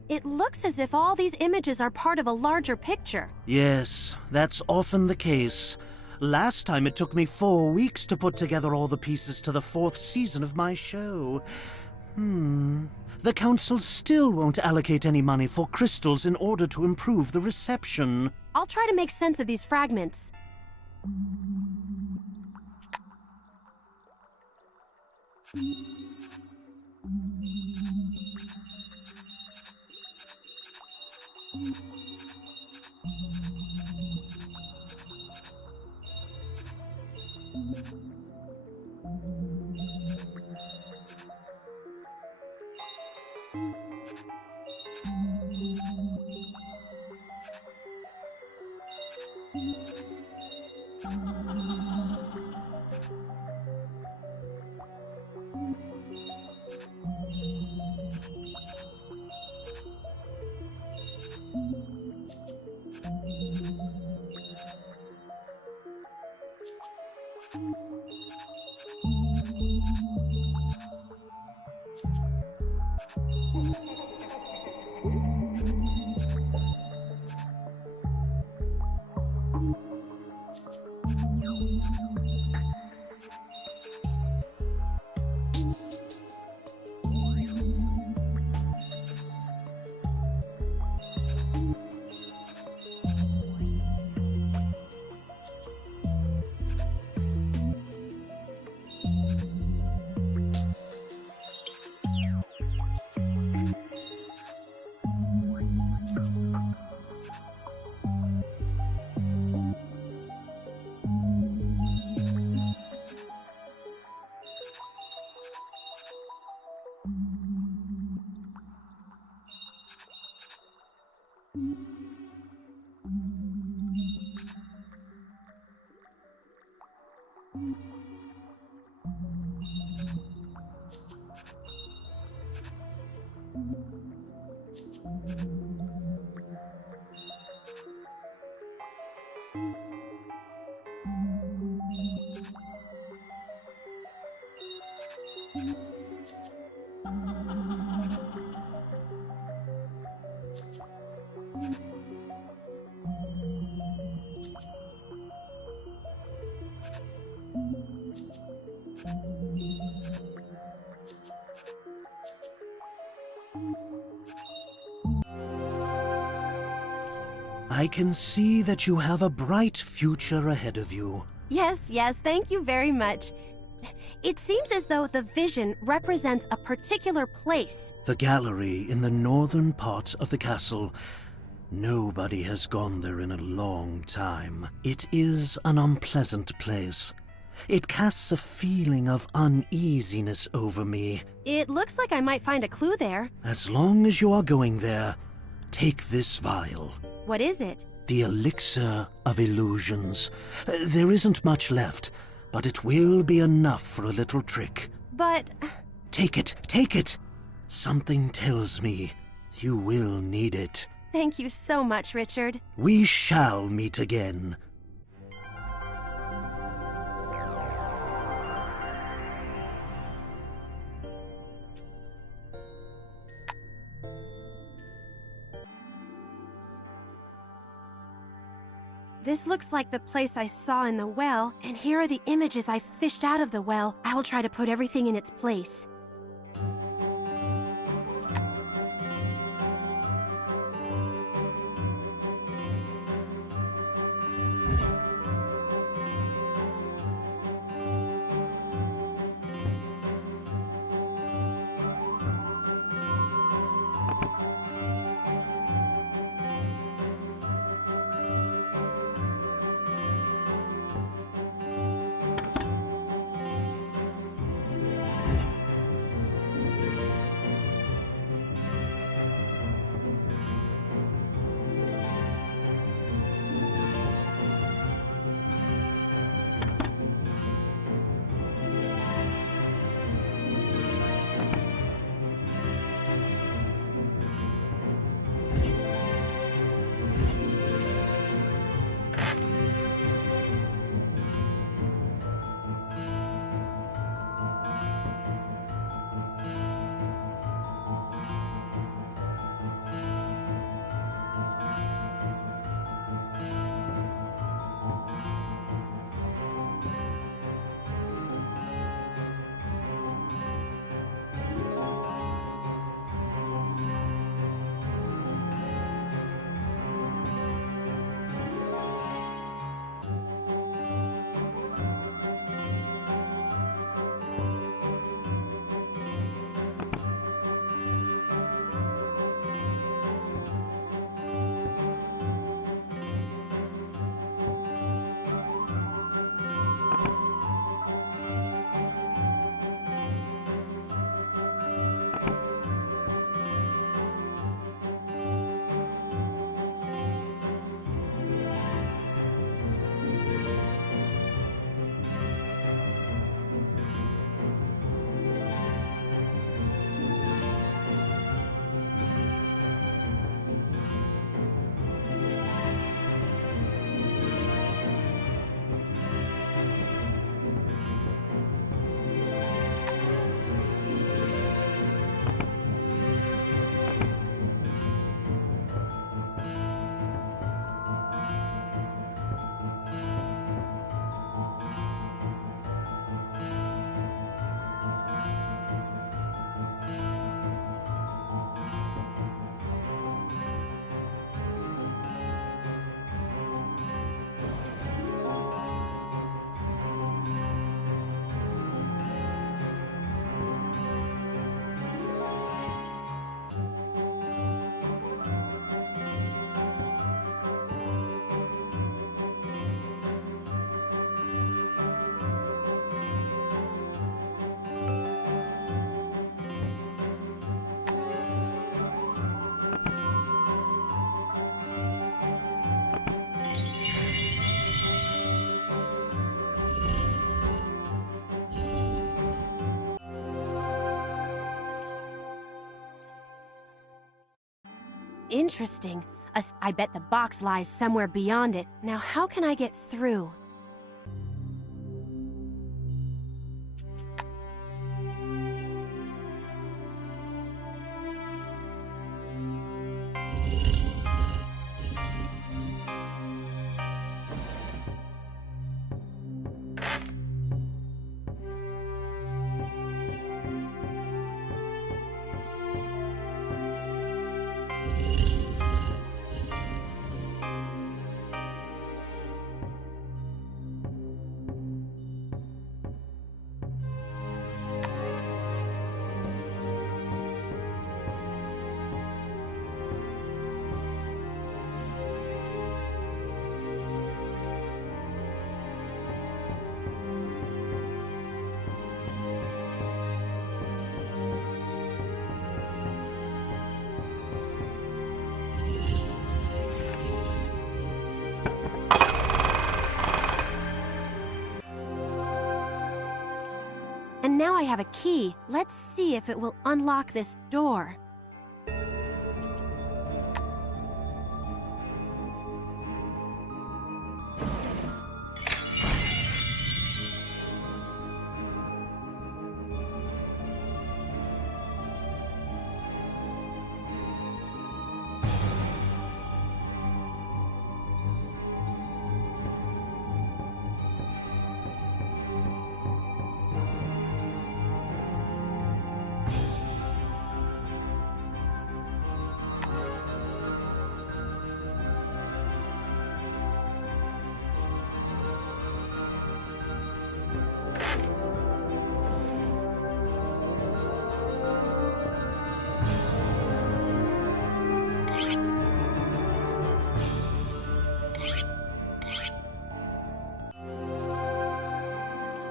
It looks as if all these images are part of a larger picture. Yes, that's often the case. Last time it took me 4 weeks to put together all the pieces to the 4th season of my show. The council still won't allocate any money for crystals in order to improve the reception. I'll try to make sense of these fragments. I can see that you have a bright future ahead of you. Yes, yes, thank you very much. It seems as though the vision represents a particular place. The gallery in the northern part of the castle. Nobody has gone there in a long time. It is an unpleasant place. It casts a feeling of uneasiness over me. It looks like I might find a clue there. As long as you are going there, take this vial. What is it? The elixir of illusions. There isn't much left, but it will be enough for a little trick. But... Take it, take it! Something tells me you will need it. Thank you so much, Richard. We shall meet again. This looks like the place I saw in the well, and here are the images I fished out of the well. I will try to put everything in its place. Interesting. I bet the box lies somewhere beyond it. Now how can I get through? And now I have a key. Let's see if it will unlock this door.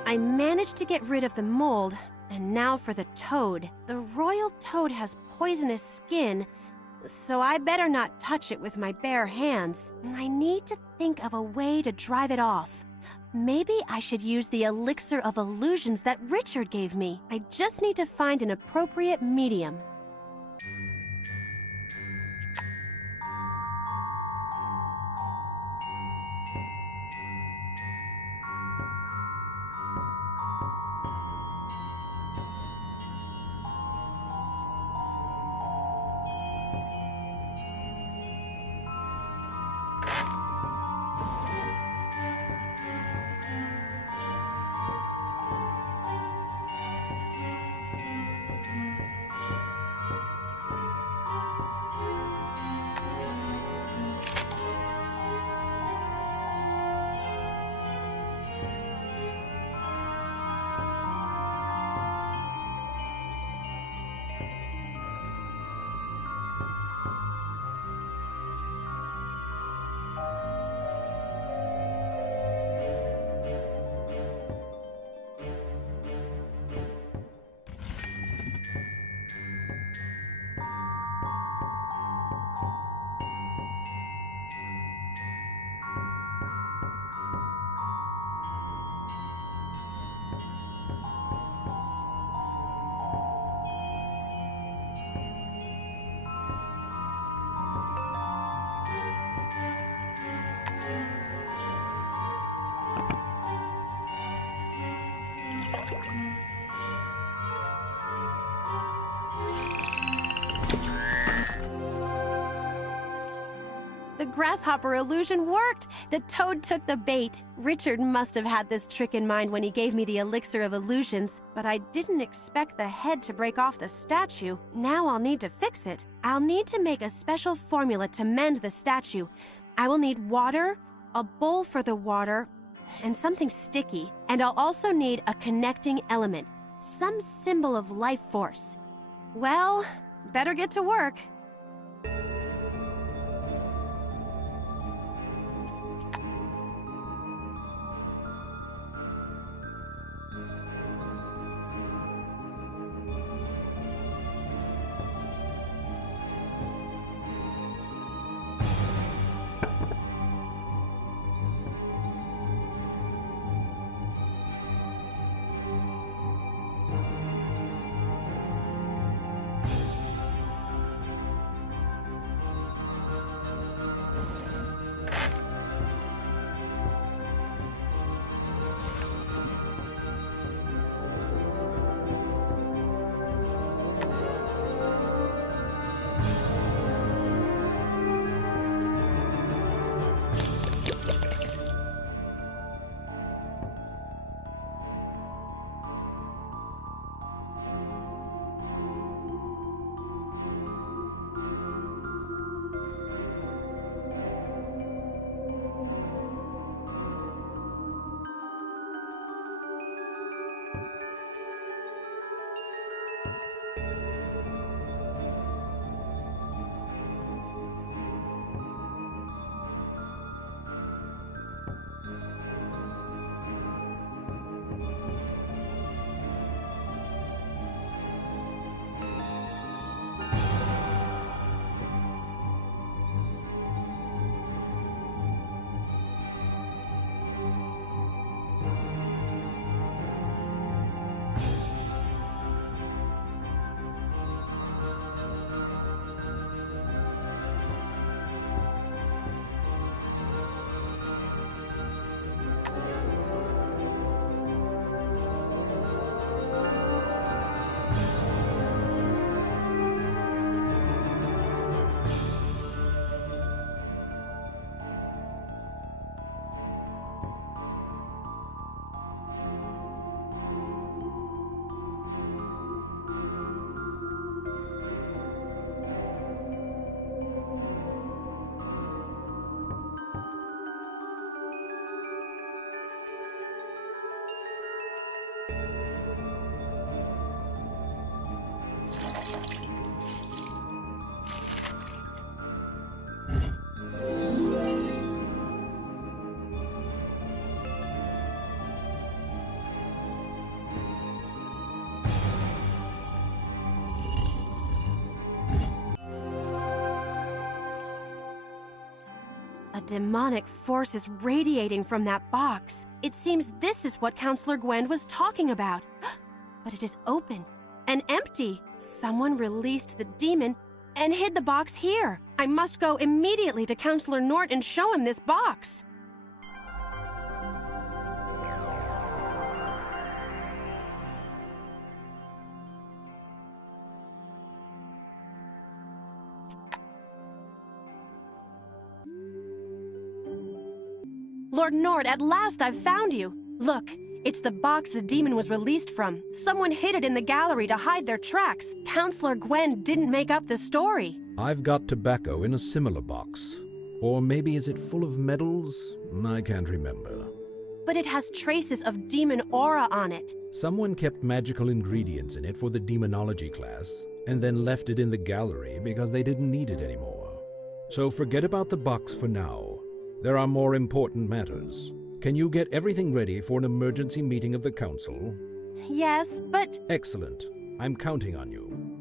I managed to get rid of the mold, and now for the toad. The royal toad has poisonous skin, so I better not touch it with my bare hands. I need to think of a way to drive it off. Maybe I should use the elixir of illusions that Richard gave me. I just need to find an appropriate medium. The grasshopper illusion worked! The toad took the bait. Richard must have had this trick in mind when he gave me the elixir of illusions, but I didn't expect the head to break off the statue. Now I'll need to fix it. I'll need to make a special formula to mend the statue. I will need water, a bowl for the water, and something sticky. And I'll also need a connecting element, some symbol of life force. Well, better get to work. demonic force is radiating from that box. It seems this is what Counselor Gwen was talking about. But it is open and empty. Someone released the demon and hid the box here. I must go immediately to Counselor Nort and show him this box. Lord Nord, at last I've found you. Look, it's the box the demon was released from. Someone hid it in the gallery to hide their tracks. Counselor Gwen didn't make up the story. I've got tobacco in a similar box. Or maybe is it full of medals? I can't remember. But it has traces of demon aura on it. Someone kept magical ingredients in it for the demonology class, and then left it in the gallery because they didn't need it anymore. So forget about the box for now. There are more important matters. Can you get everything ready for an emergency meeting of the council? Yes, but... Excellent. I'm counting on you.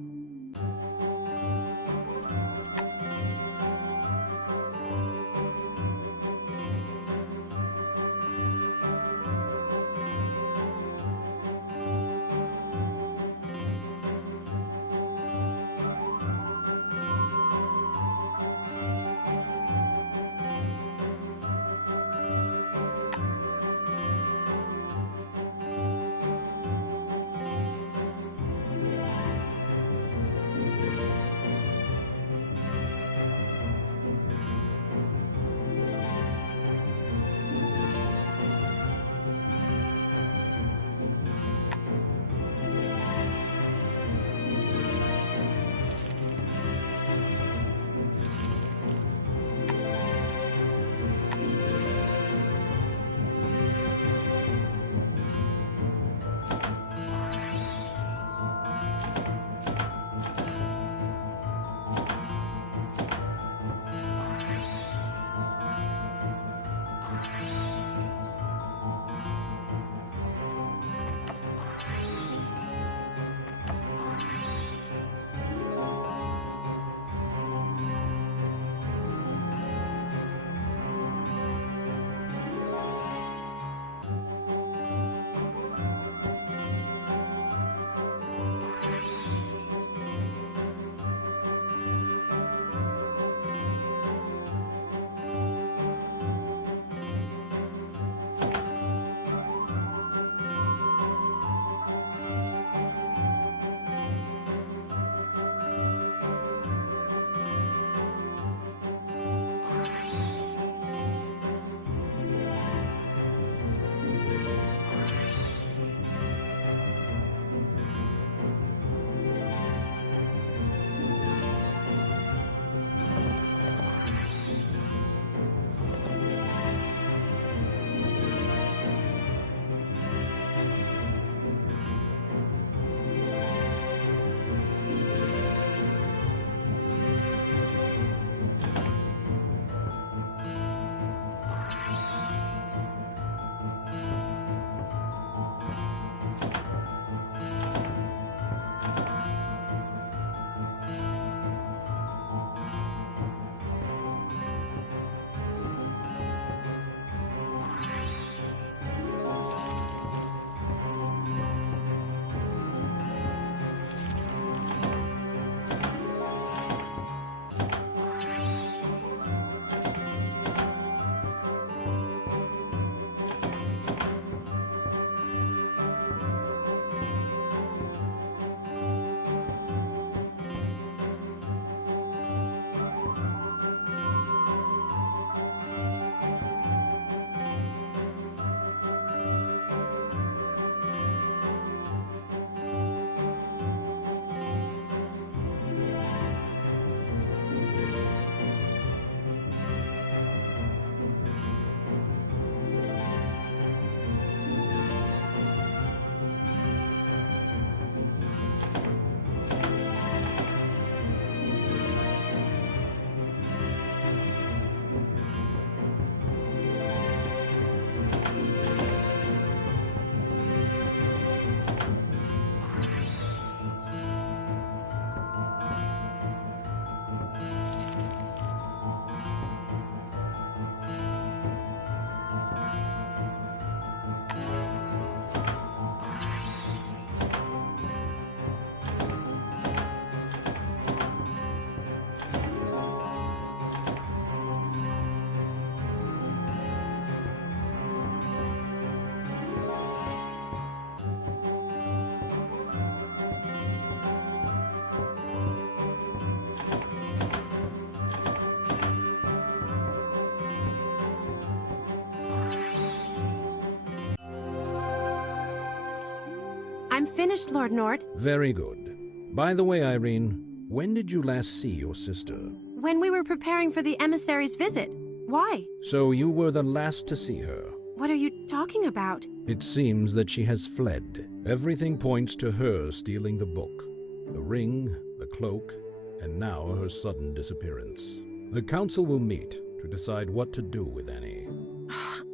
I'm finished, Lord Nort. Very good. By the way, Irene, when did you last see your sister? When we were preparing for the emissary's visit. Why? So you were the last to see her. What are you talking about? It seems that she has fled. Everything points to her stealing the book. The ring, the cloak, and now her sudden disappearance. The council will meet to decide what to do with Annie.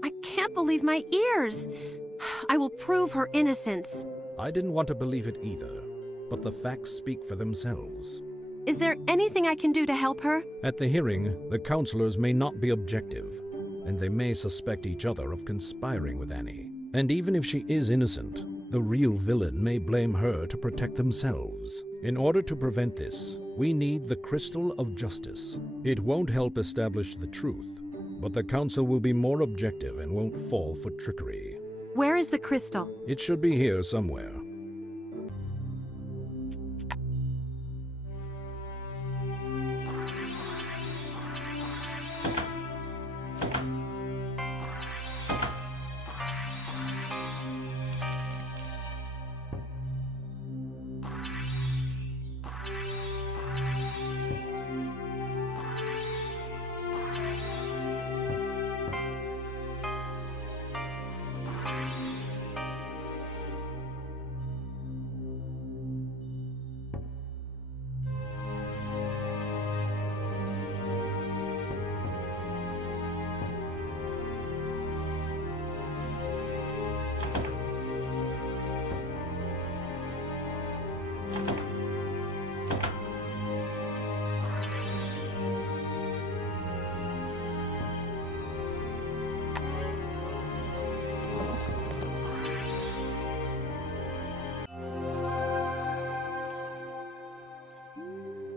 I can't believe my ears. I will prove her innocence. I didn't want to believe it either, but the facts speak for themselves. Is there anything I can do to help her? At the hearing, the councillors may not be objective, and they may suspect each other of conspiring with Annie. And even if she is innocent, the real villain may blame her to protect themselves. In order to prevent this, we need the Crystal of Justice. It won't help establish the truth, but the council will be more objective and won't fall for trickery. Where is the crystal? It should be here somewhere.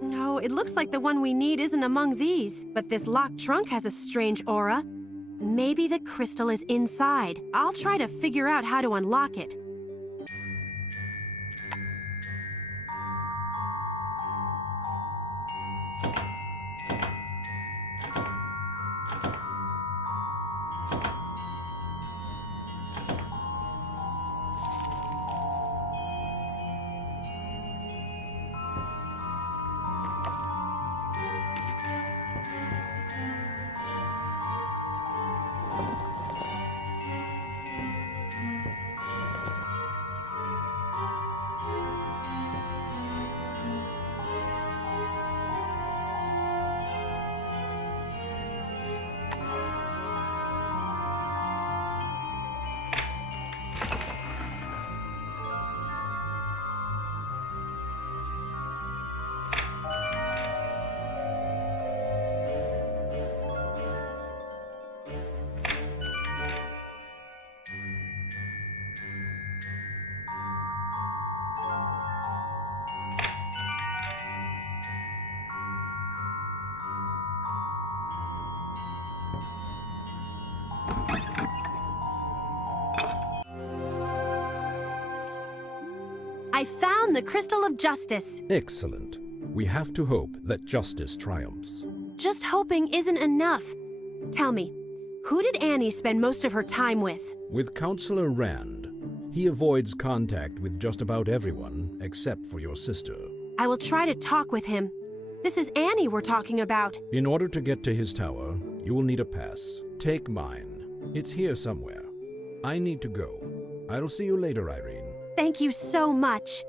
No, it looks like the one we need isn't among these. But this locked trunk has a strange aura. Maybe the crystal is inside. I'll try to figure out how to unlock it. I found the Crystal of Justice. Excellent. We have to hope that justice triumphs. Just hoping isn't enough. Tell me, who did Annie spend most of her time with? With Counselor Rand, he avoids contact with just about everyone except for your sister. I will try to talk with him. This is Annie we're talking about. In order to get to his tower, you will need a pass. Take mine. It's here somewhere. I need to go. I'll see you later, Irene. Thank you so much.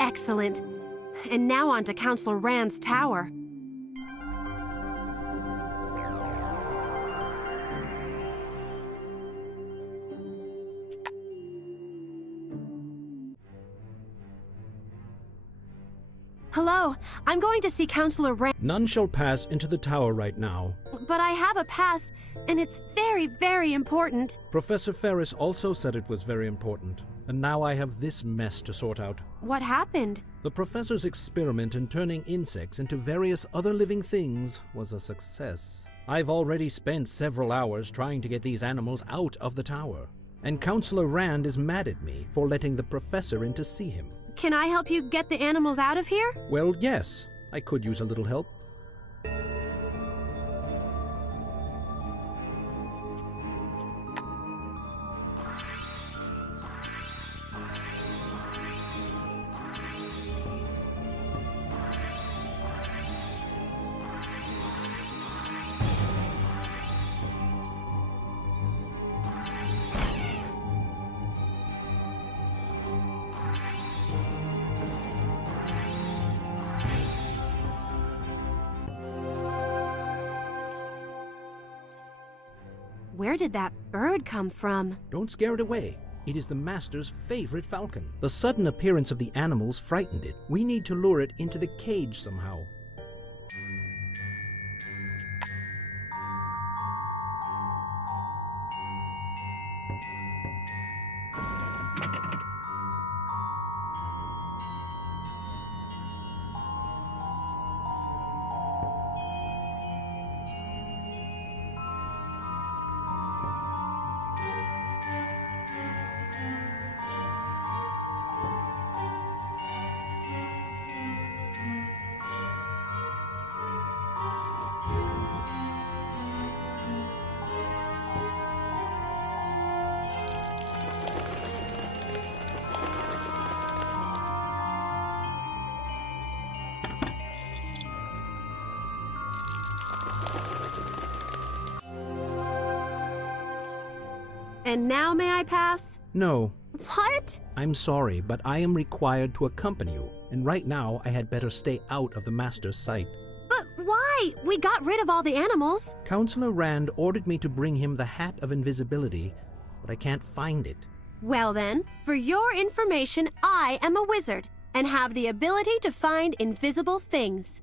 Excellent. And now on to Counselor Rand's tower. Hello, I'm going to see Counselor Rand. None shall pass into the tower right now. But I have a pass, and it's very, very important. Professor Ferris also said it was very important, and now I have this mess to sort out. What happened? The professor's experiment in turning insects into various other living things was a success. I've already spent several hours trying to get these animals out of the tower, and Counselor Rand is mad at me for letting the professor in to see him. Can I help you get the animals out of here? Well, yes, I could use a little help. Where did that bird come from? Don't scare it away. It is the master's favorite falcon. The sudden appearance of the animals frightened it. We need to lure it into the cage somehow. And now may I pass? No, What? I'm sorry, but I am required to accompany you, and right now I had better stay out of the master's sight. But why? We got rid of all the animals. Counselor Rand ordered me to bring him the Hat of Invisibility, but I can't find it. Well then, for your information, I am a wizard and have the ability to find invisible things.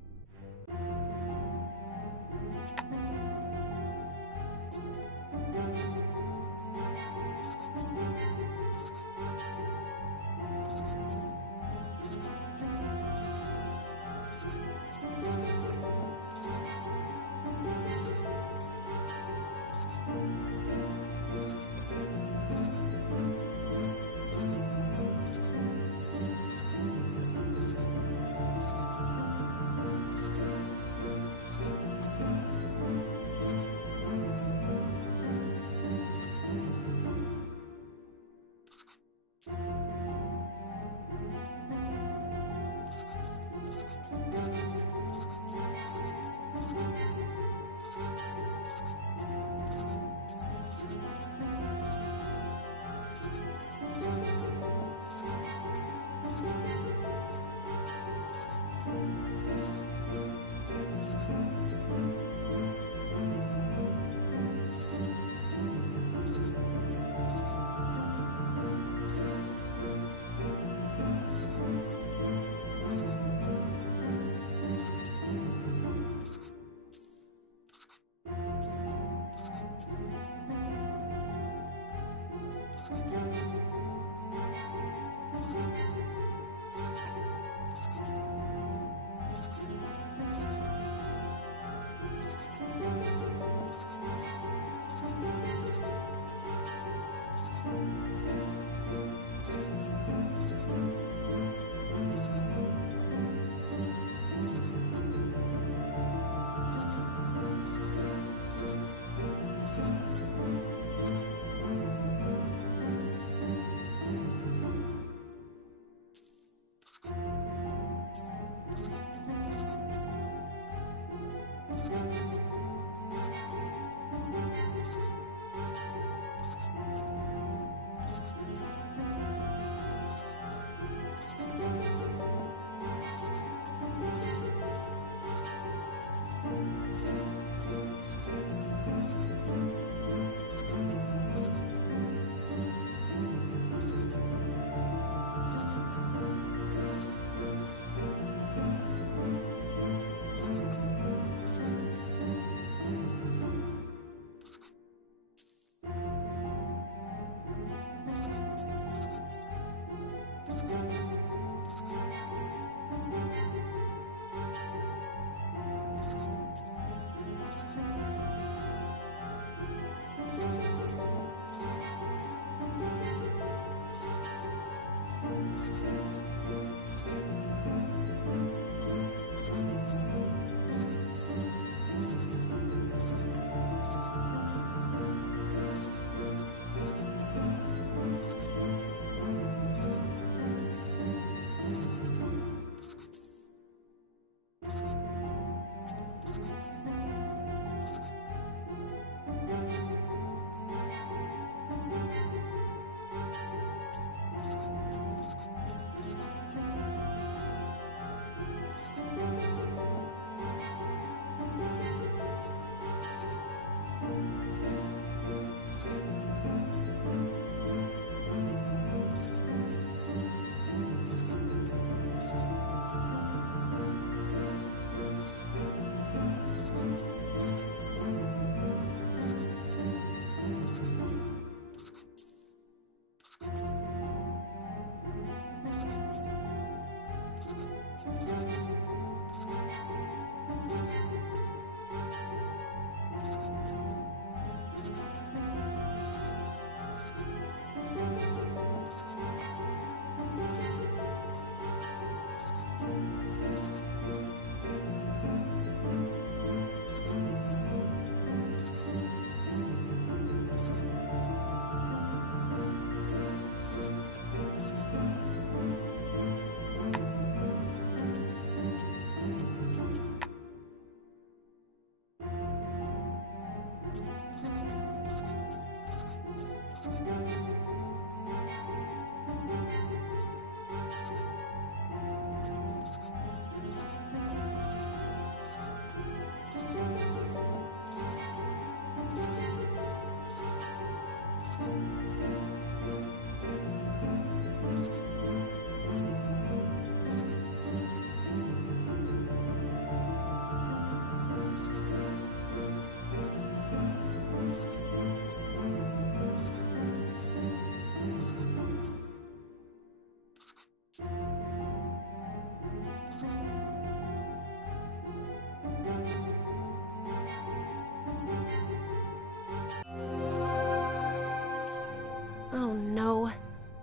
no.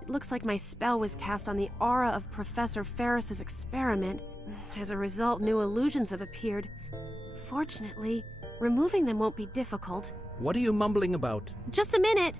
It looks like my spell was cast on the aura of Professor Ferris's experiment. As a result, new illusions have appeared. Fortunately, removing them won't be difficult. What are you mumbling about? Just a minute.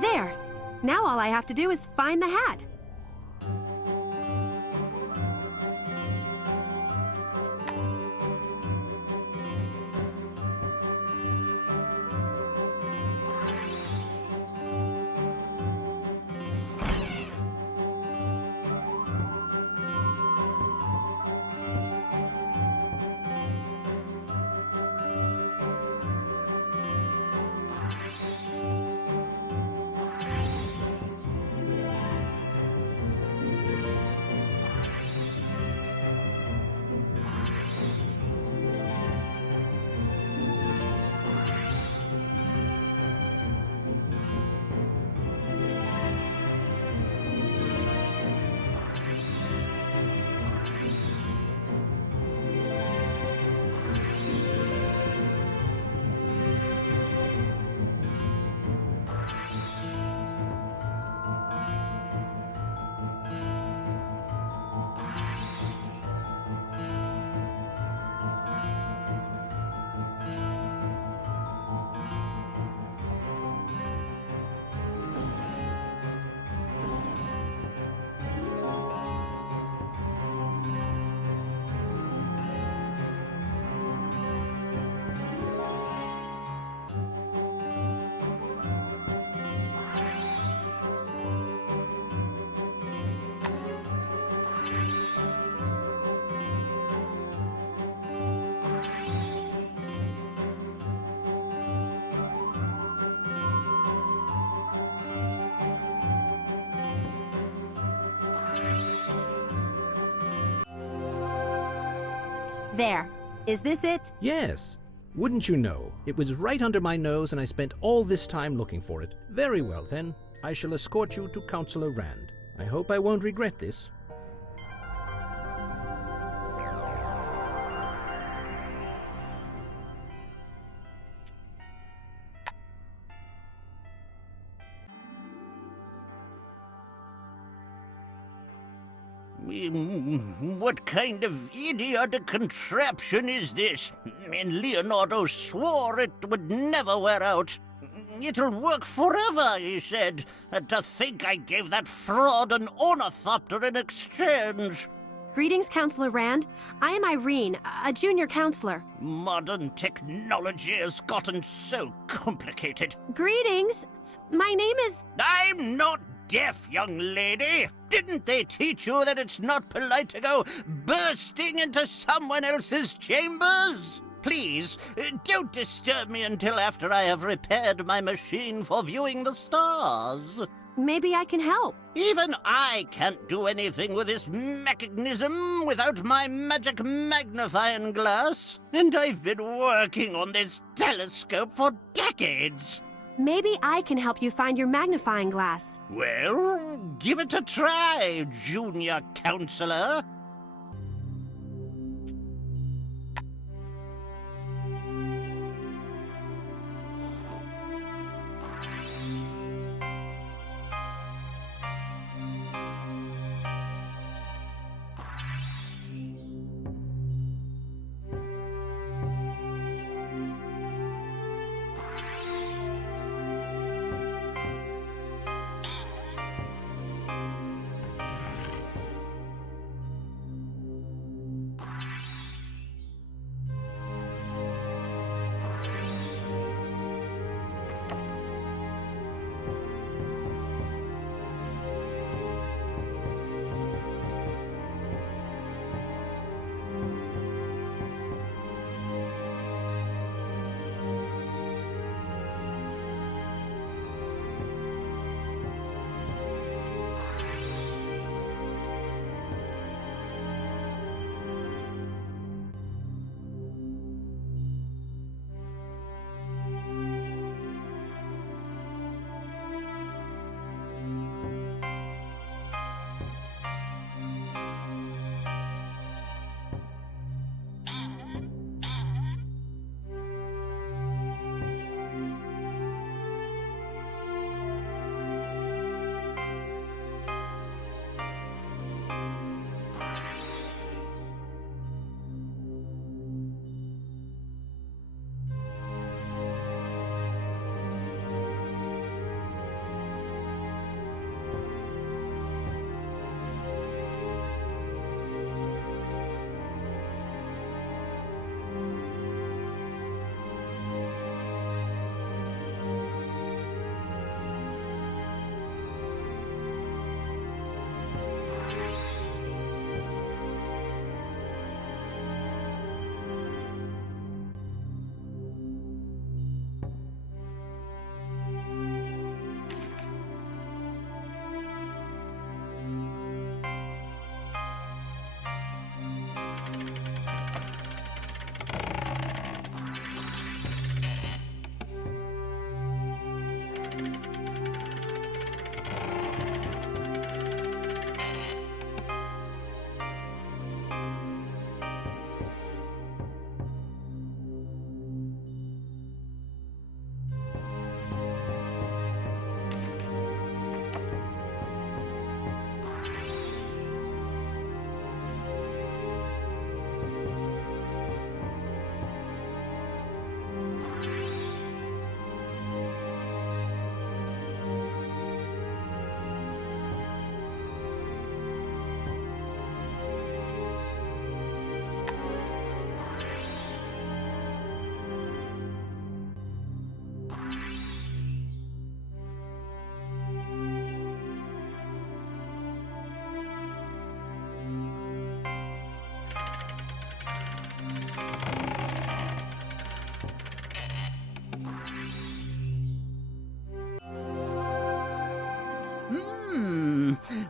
There! Now all I have to do is find the hat. There. Is this it? Yes. Wouldn't you know? It was right under my nose and I spent all this time looking for it. Very well, then. I shall escort you to Counselor Rand. I hope I won't regret this. What kind of idiotic contraption is this? And Leonardo swore it would never wear out. It'll work forever, he said. And to think I gave that fraud an ornithopter in exchange. Greetings, Counselor Rand. I am Irene, a junior counselor. Modern technology has gotten so complicated. Greetings. My name is... I'm not deaf, young lady. Didn't they teach you that it's not polite to go bursting into someone else's chambers? Please, don't disturb me until after I have repaired my machine for viewing the stars. Maybe I can help. Even I can't do anything with this mechanism without my magic magnifying glass. And I've been working on this telescope for decades. Maybe I can help you find your magnifying glass. Well, give it a try, junior counselor.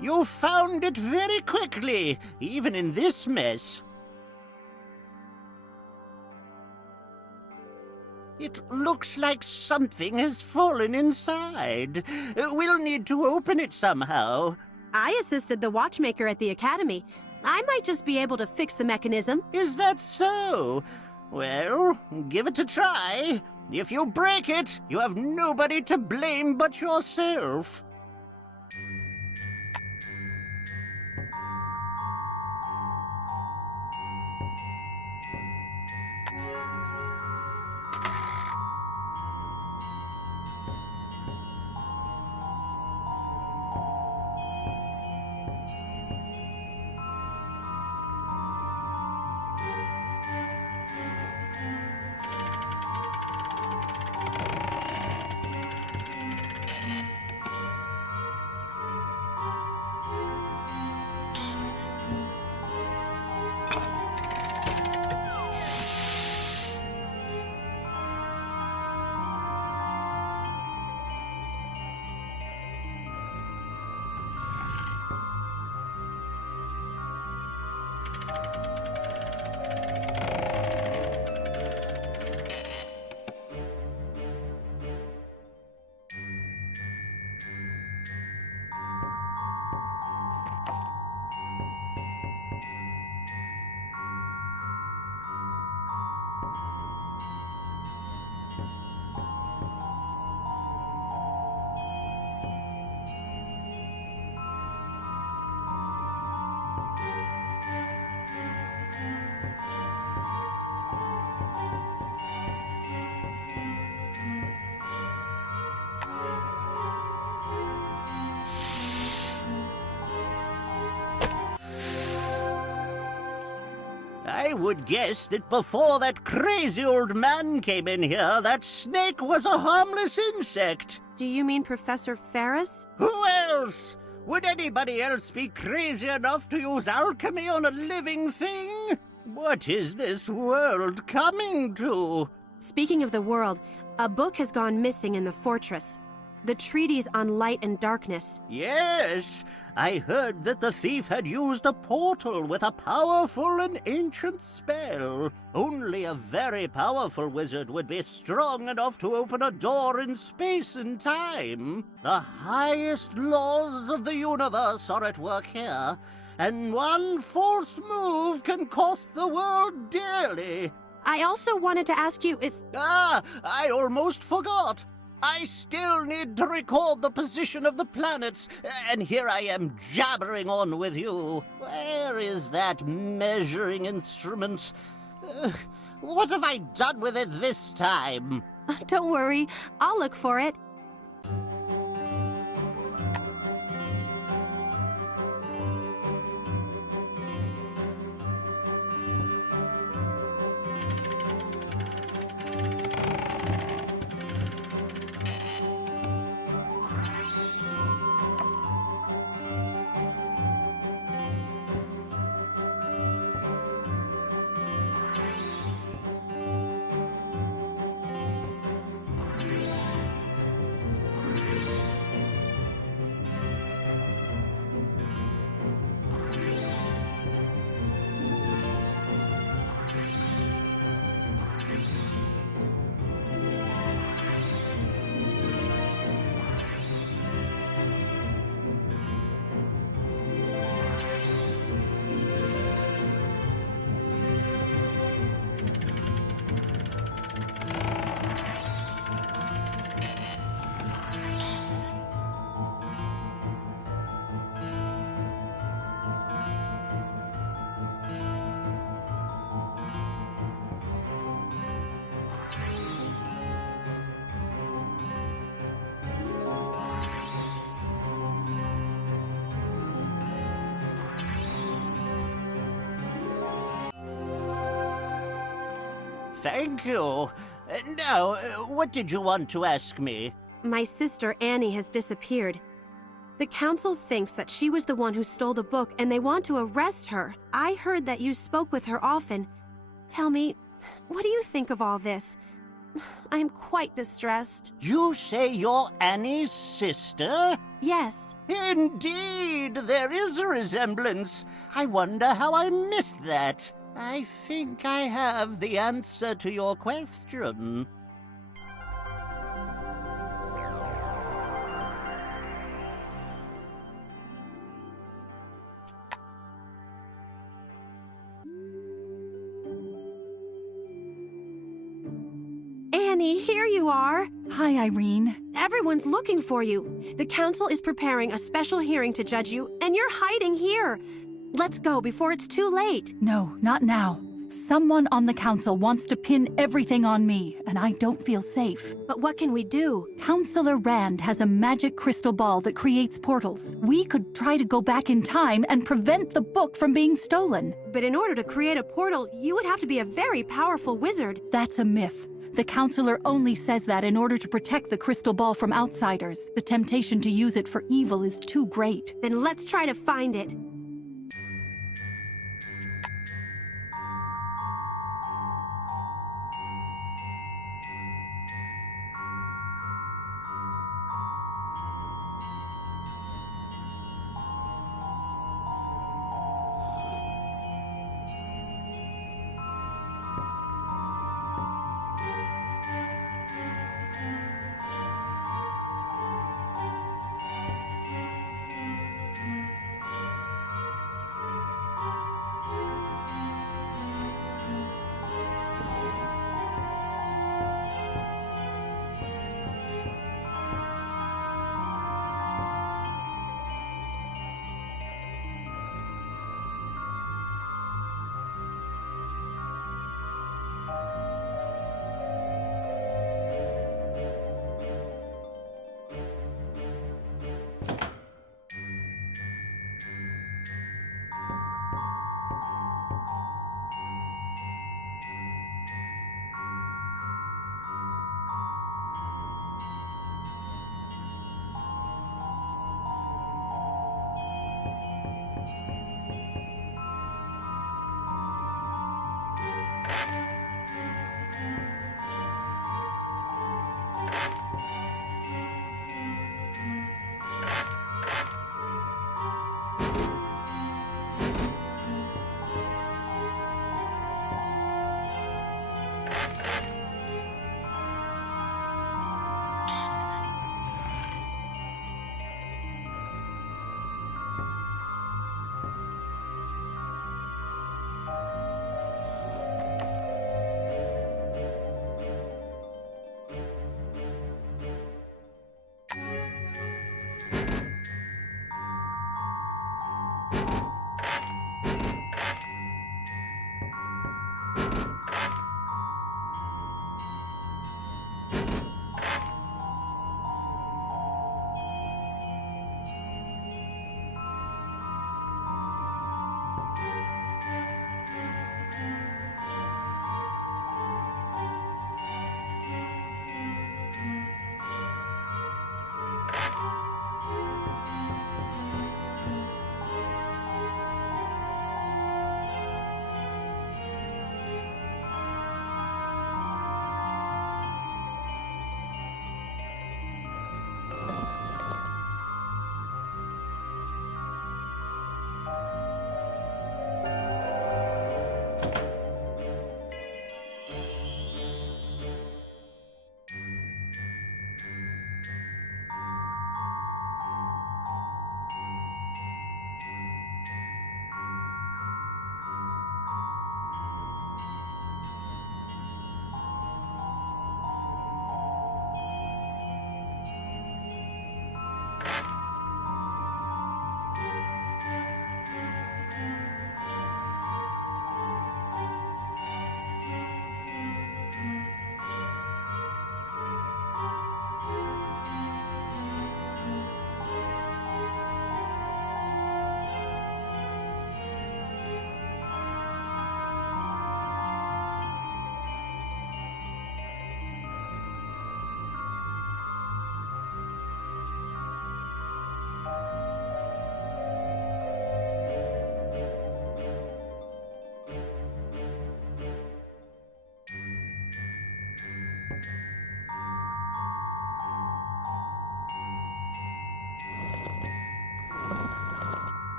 You found it very quickly, even in this mess. It looks like something has fallen inside. We'll need to open it somehow. I assisted the watchmaker at the academy. I might just be able to fix the mechanism. Is that so? Well, give it a try. If you break it, you have nobody to blame but yourself. I would guess that before that crazy old man came in here, that snake was a harmless insect. Do you mean Professor Ferris? Who else? Would anybody else be crazy enough to use alchemy on a living thing? What is this world coming to? Speaking of the world, a book has gone missing in the fortress. The treatise on light and darkness. Yes, I heard that the thief had used a portal with a powerful and ancient spell. Only a very powerful wizard would be strong enough to open a door in space and time. The highest laws of the universe are at work here, and one false move can cost the world dearly. I also wanted to ask you if... I almost forgot. I still need to record the position of the planets, and here I am jabbering on with you. Where is that measuring instrument? What have I done with it this time? Don't worry, I'll look for it. Thank you. Now, what did you want to ask me? My sister Annie has disappeared. The council thinks that she was the one who stole the book and they want to arrest her. I heard that you spoke with her often. Tell me, what do you think of all this? I am quite distressed. You say you're Annie's sister? Yes. Indeed, there is a resemblance. I wonder how I missed that. I think I have the answer to your question. Annie, here you are. Hi, Irene. Everyone's looking for you. The council is preparing a special hearing to judge you, and you're hiding here. Let's go before it's too late. No, not now. Someone on the council wants to pin everything on me, and I don't feel safe. But what can we do? Counselor Rand has a magic crystal ball that creates portals. We could try to go back in time and prevent the book from being stolen. But in order to create a portal, you would have to be a very powerful wizard. That's a myth. The counselor only says that in order to protect the crystal ball from outsiders. The temptation to use it for evil is too great. Then let's try to find it.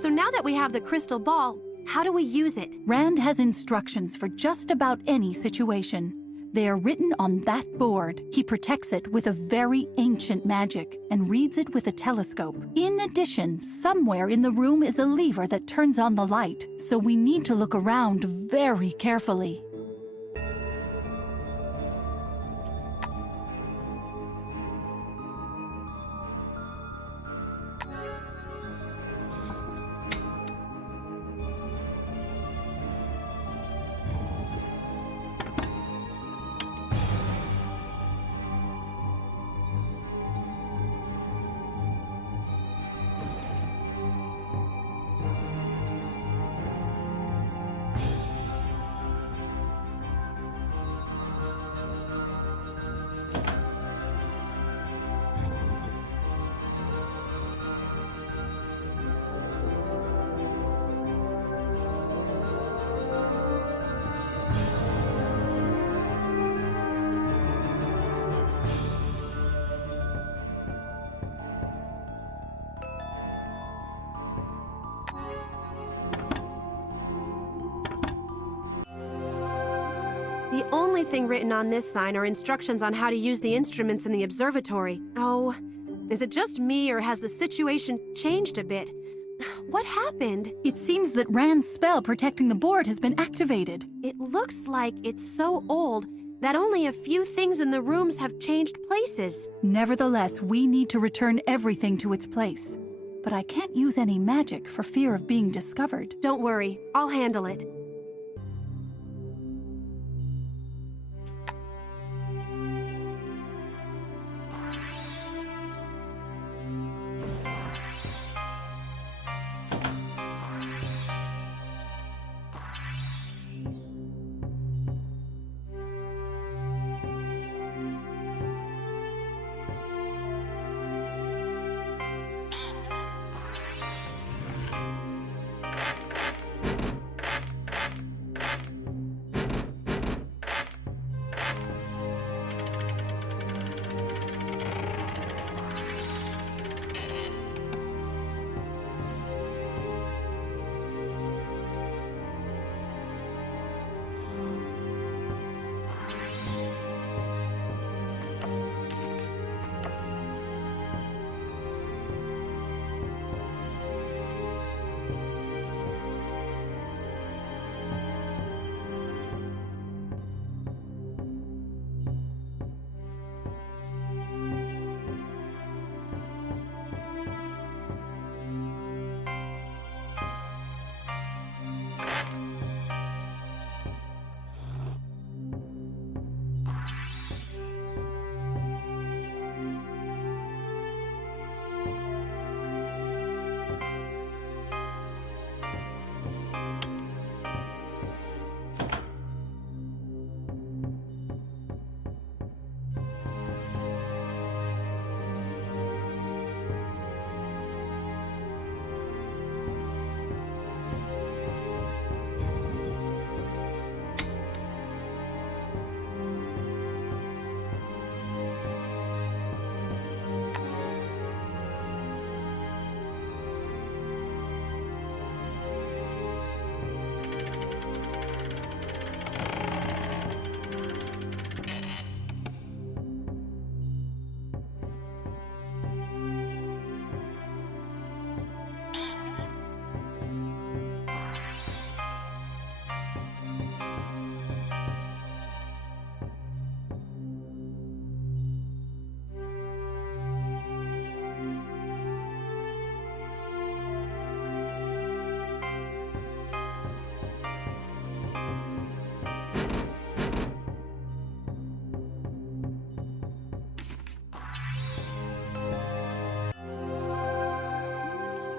So now that we have the crystal ball, how do we use it? Rand has instructions for just about any situation. They are written on that board. He protects it with a very ancient magic and reads it with a telescope. In addition, somewhere in the room is a lever that turns on the light, so we need to look around very carefully. The only thing written on this sign are instructions on how to use the instruments in the observatory. Oh, is it just me, or has the situation changed a bit? What happened? It seems that Rand's spell protecting the board has been activated. It looks like it's so old that only a few things in the rooms have changed places. Nevertheless, we need to return everything to its place. But I can't use any magic for fear of being discovered. Don't worry, I'll handle it.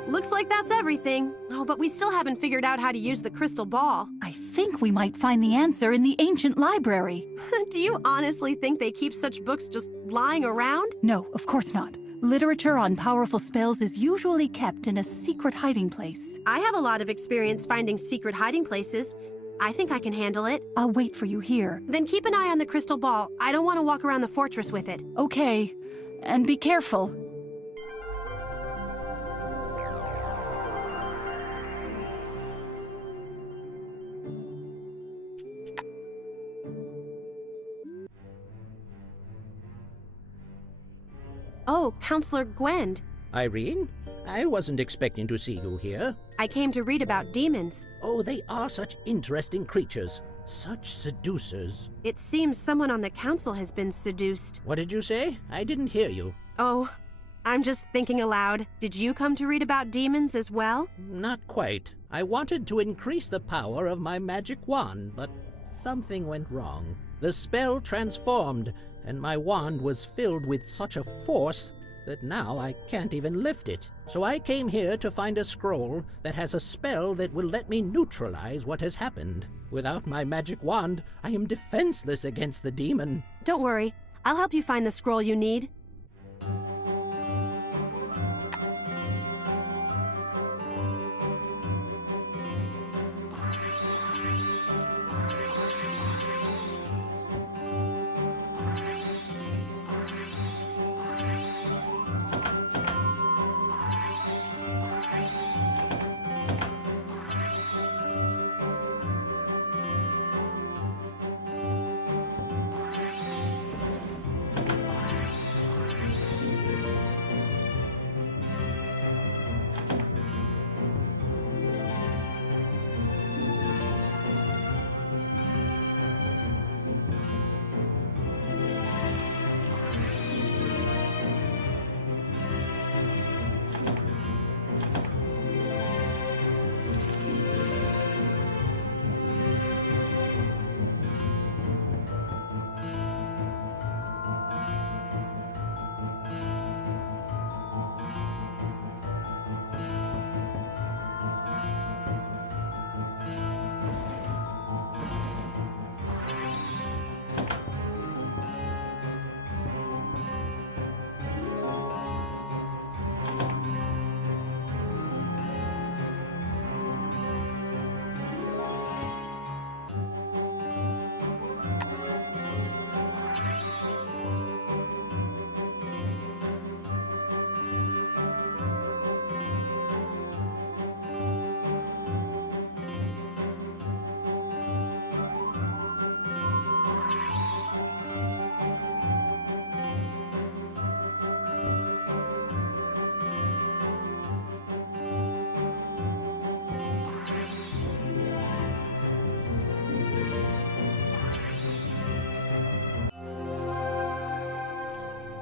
Looks like that's everything. Oh, but we still haven't figured out how to use the crystal ball. I think we might find the answer in the ancient library. Do you honestly think they keep such books just lying around? No, of course not. Literature on powerful spells is usually kept in a secret hiding place. I have a lot of experience finding secret hiding places. I think I can handle it. I'll wait for you here. Then keep an eye on the crystal ball. I don't want to walk around the fortress with it. Okay. And be careful. Oh, Counselor Gwend. Irene? I wasn't expecting to see you here. I came to read about demons. Oh, they are such interesting creatures. Such seducers. It seems someone on the council has been seduced. What did you say? I didn't hear you. Oh, I'm just thinking aloud. Did you come to read about demons as well? Not quite. I wanted to increase the power of my magic wand, but something went wrong. The spell transformed, and my wand was filled with such a force that now I can't even lift it. So I came here to find a scroll that has a spell that will let me neutralize what has happened. Without my magic wand, I am defenseless against the demon. Don't worry. I'll help you find the scroll you need.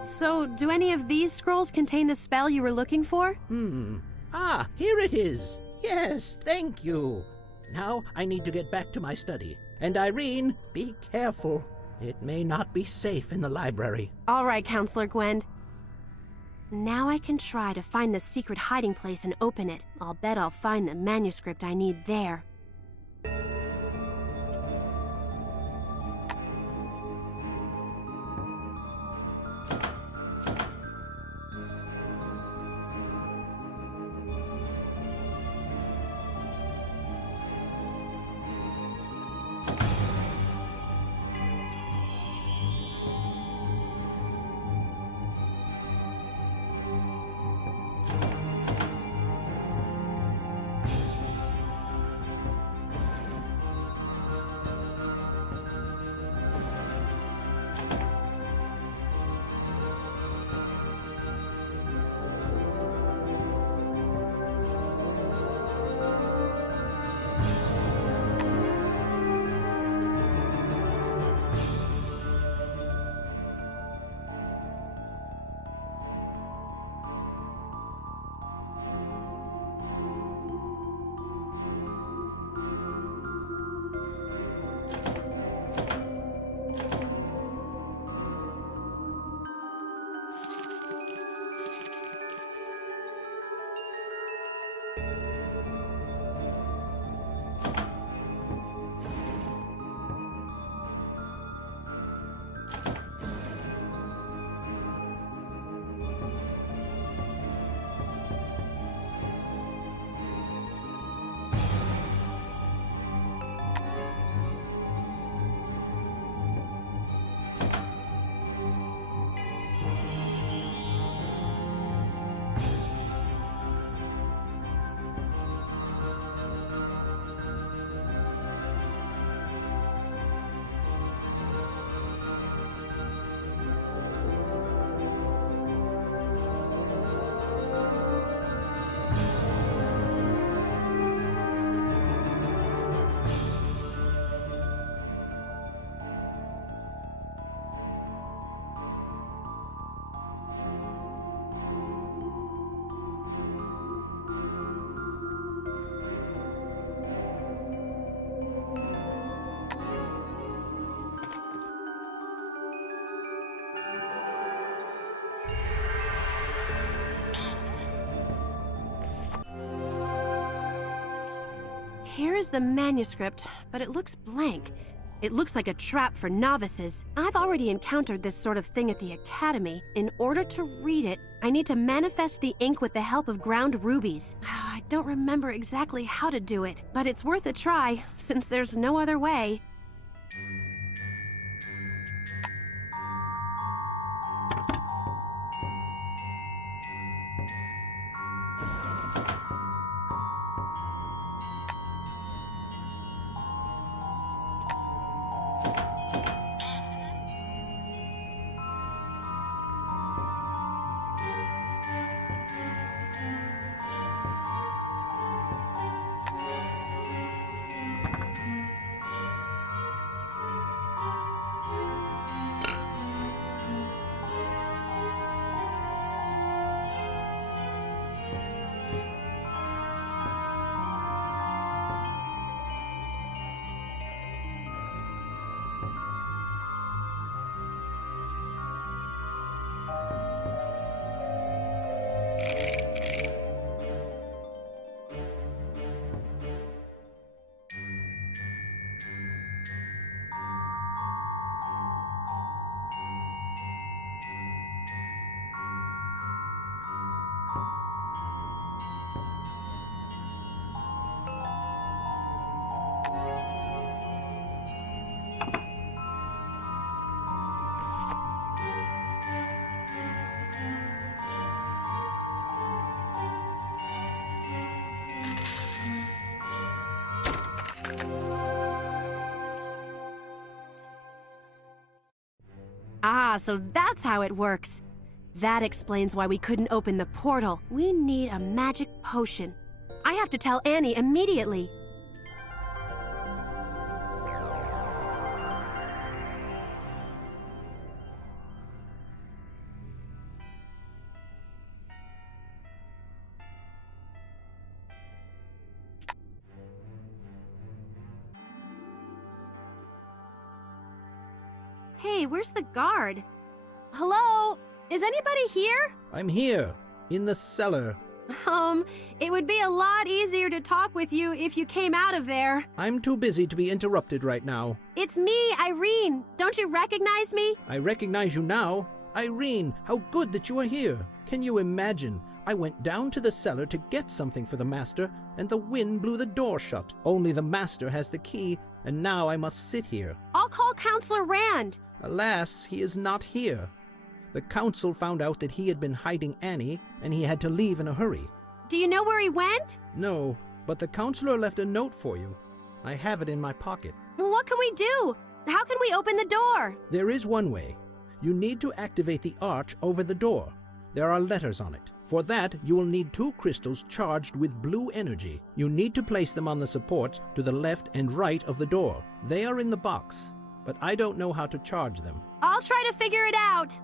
So, do any of these scrolls contain the spell you were looking for? Ah, here it is. Yes, thank you. Now I need to get back to my study. And Irene, be careful. It may not be safe in the library. All right, Counselor Gwend. Now I can try to find the secret hiding place and open it. I'll bet I'll find the manuscript I need there. Here is the manuscript, but it looks blank. It looks like a trap for novices. I've already encountered this sort of thing at the academy. In order to read it, I need to manifest the ink with the help of ground rubies. I don't remember exactly how to do it, but it's worth a try, since there's no other way. Ah, so that's how it works. That explains why we couldn't open the portal. We need a magic potion. I have to tell Annie immediately. Hey, where's the guard? Hello? Is anybody here? I'm here, in the cellar. It would be a lot easier to talk with you if you came out of there. I'm too busy to be interrupted right now. It's me, Irene. Don't you recognize me? I recognize you now. Irene, how good that you are here. Can you imagine? I went down to the cellar to get something for the master, and the wind blew the door shut. Only the master has the key, and now I must sit here. I'll call Counselor Rand. Alas, he is not here. The council found out that he had been hiding Annie, and he had to leave in a hurry. Do you know where he went? No, but the counselor left a note for you. I have it in my pocket. What can we do? How can we open the door? There is one way. You need to activate the arch over the door. There are letters on it. For that, you will need 2 crystals charged with blue energy. You need to place them on the supports to the left and right of the door. They are in the box, but I don't know how to charge them. I'll try to figure it out.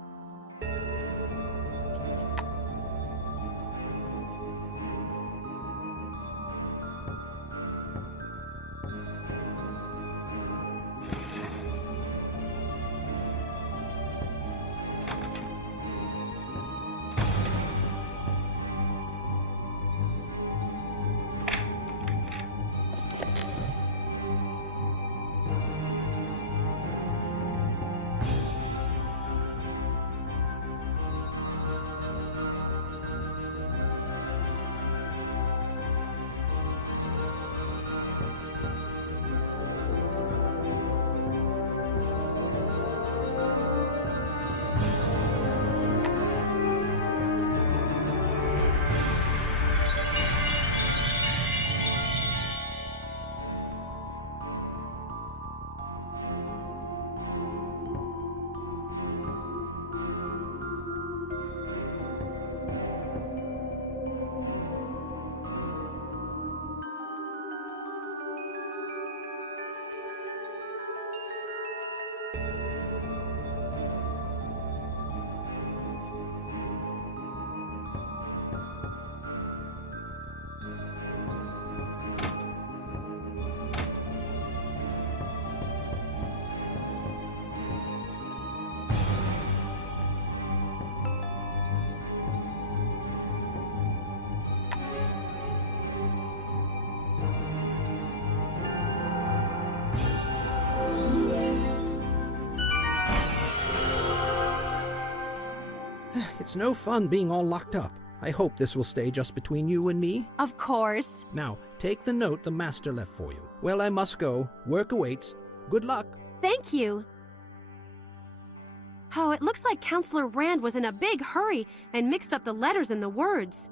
It's no fun being all locked up. I hope this will stay just between you and me. Of course. Now, take the note the master left for you. Well, I must go. Work awaits. Good luck. Thank you. Oh, it looks like Counselor Rand was in a big hurry and mixed up the letters and the words.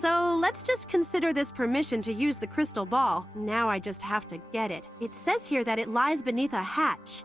So let's just consider this permission to use the crystal ball. Now I just have to get it. It says here that it lies beneath a hatch.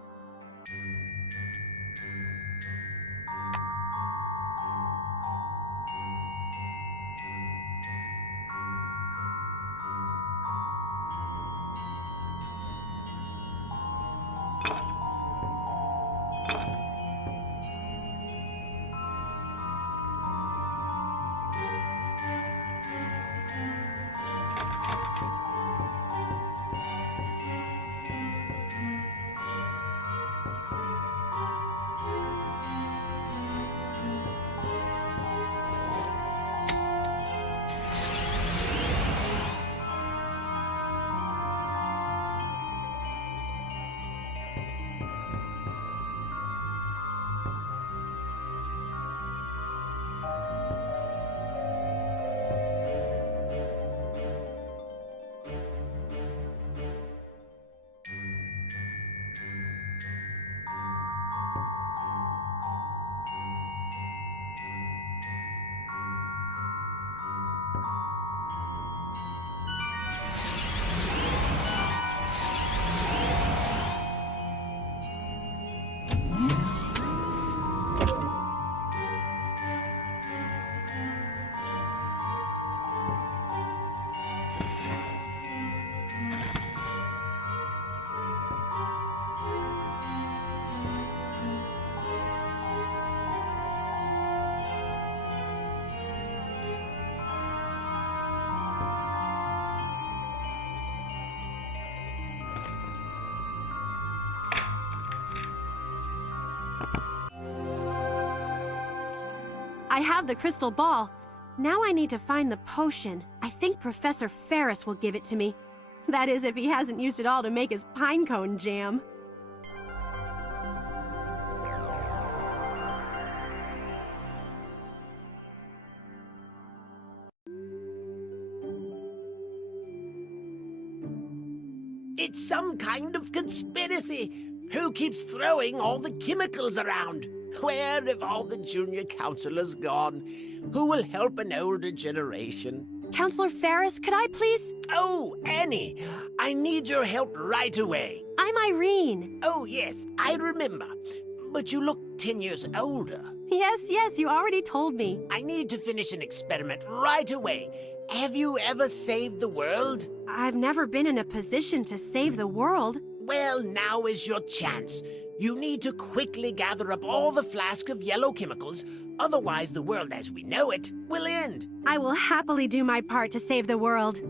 I have the crystal ball. Now I need to find the potion. I think Professor Ferris will give it to me. That is, if he hasn't used it all to make his pinecone jam. It's some kind of conspiracy. Who keeps throwing all the chemicals around? Where have all the junior counselors gone? Who will help an older generation? Counselor Ferris, could I please? Oh, Annie, I need your help right away. I'm Irene. Oh, yes, I remember. But you look 10 years older. Yes, you already told me. I need to finish an experiment right away. Have you ever saved the world? I've never been in a position to save the world. Well, now is your chance. You need to quickly gather up all the flasks of yellow chemicals, otherwise the world as we know it will end. I will happily do my part to save the world.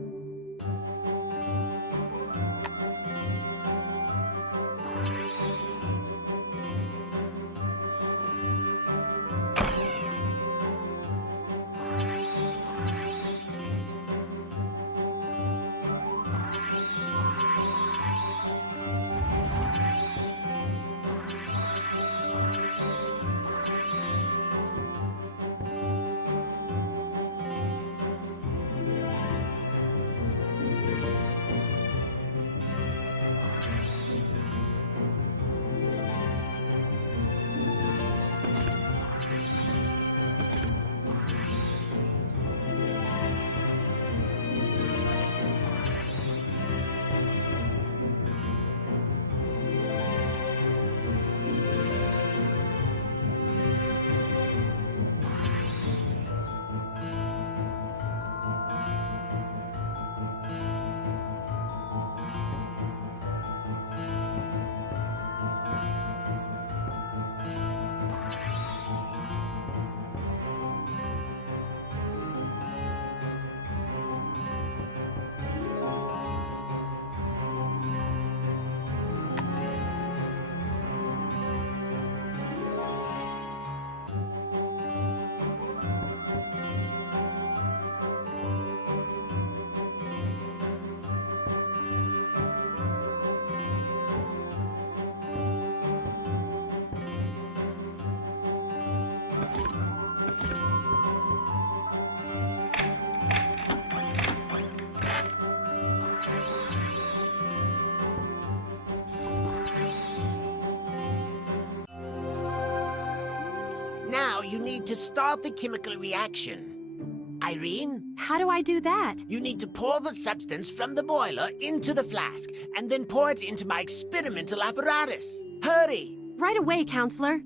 Now you need to start the chemical reaction. Irene, How do I do that? you need to pour the substance from the boiler into the flask, and then pour it into my experimental apparatus. Hurry! Right away, Counselor.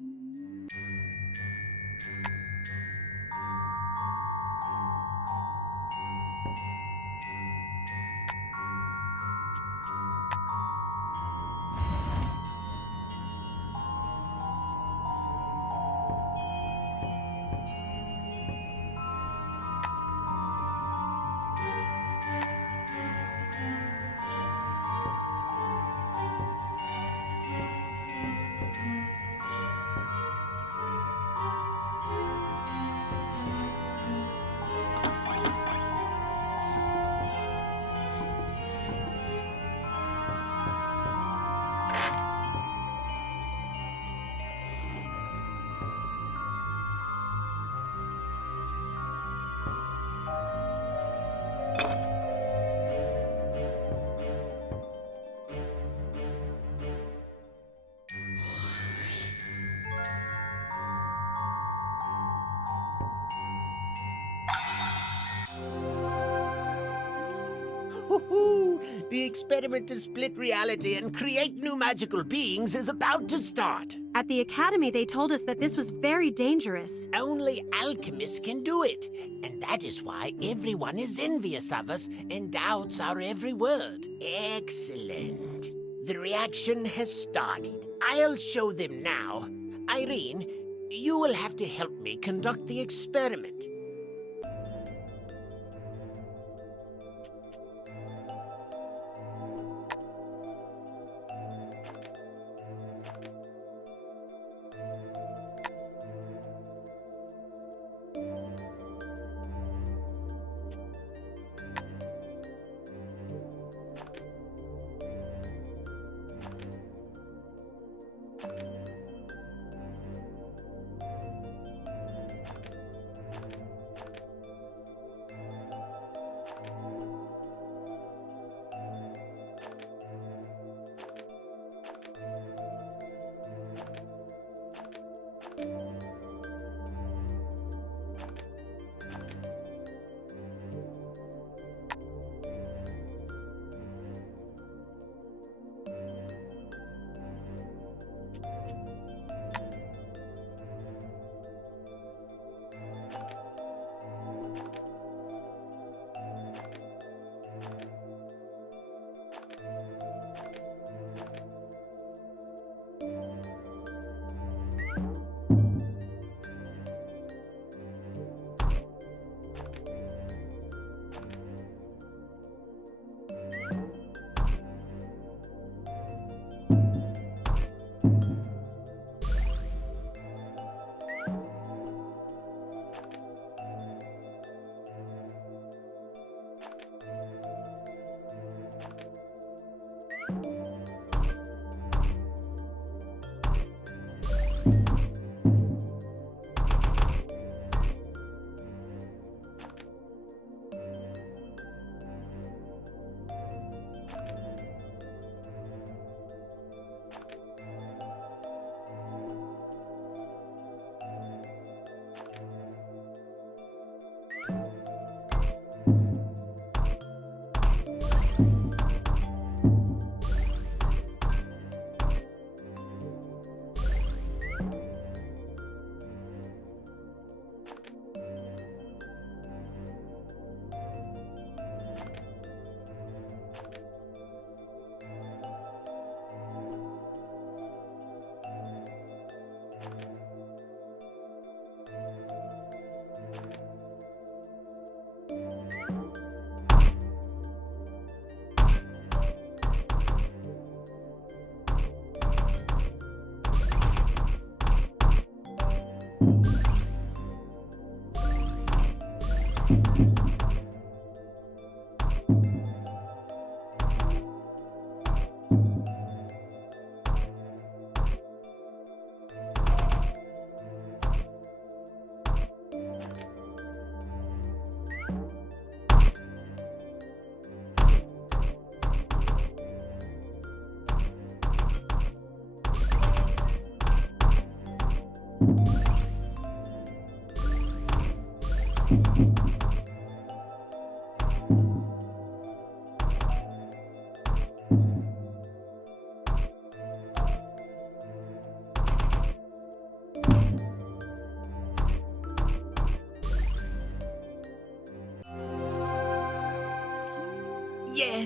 The experiment to split reality and create new magical beings is about to start. At the Academy, they told us that this was very dangerous. Only alchemists can do it, and that is why everyone is envious of us and doubts our every word. Excellent. The reaction has started. I'll show them now. Irene, you will have to help me conduct the experiment.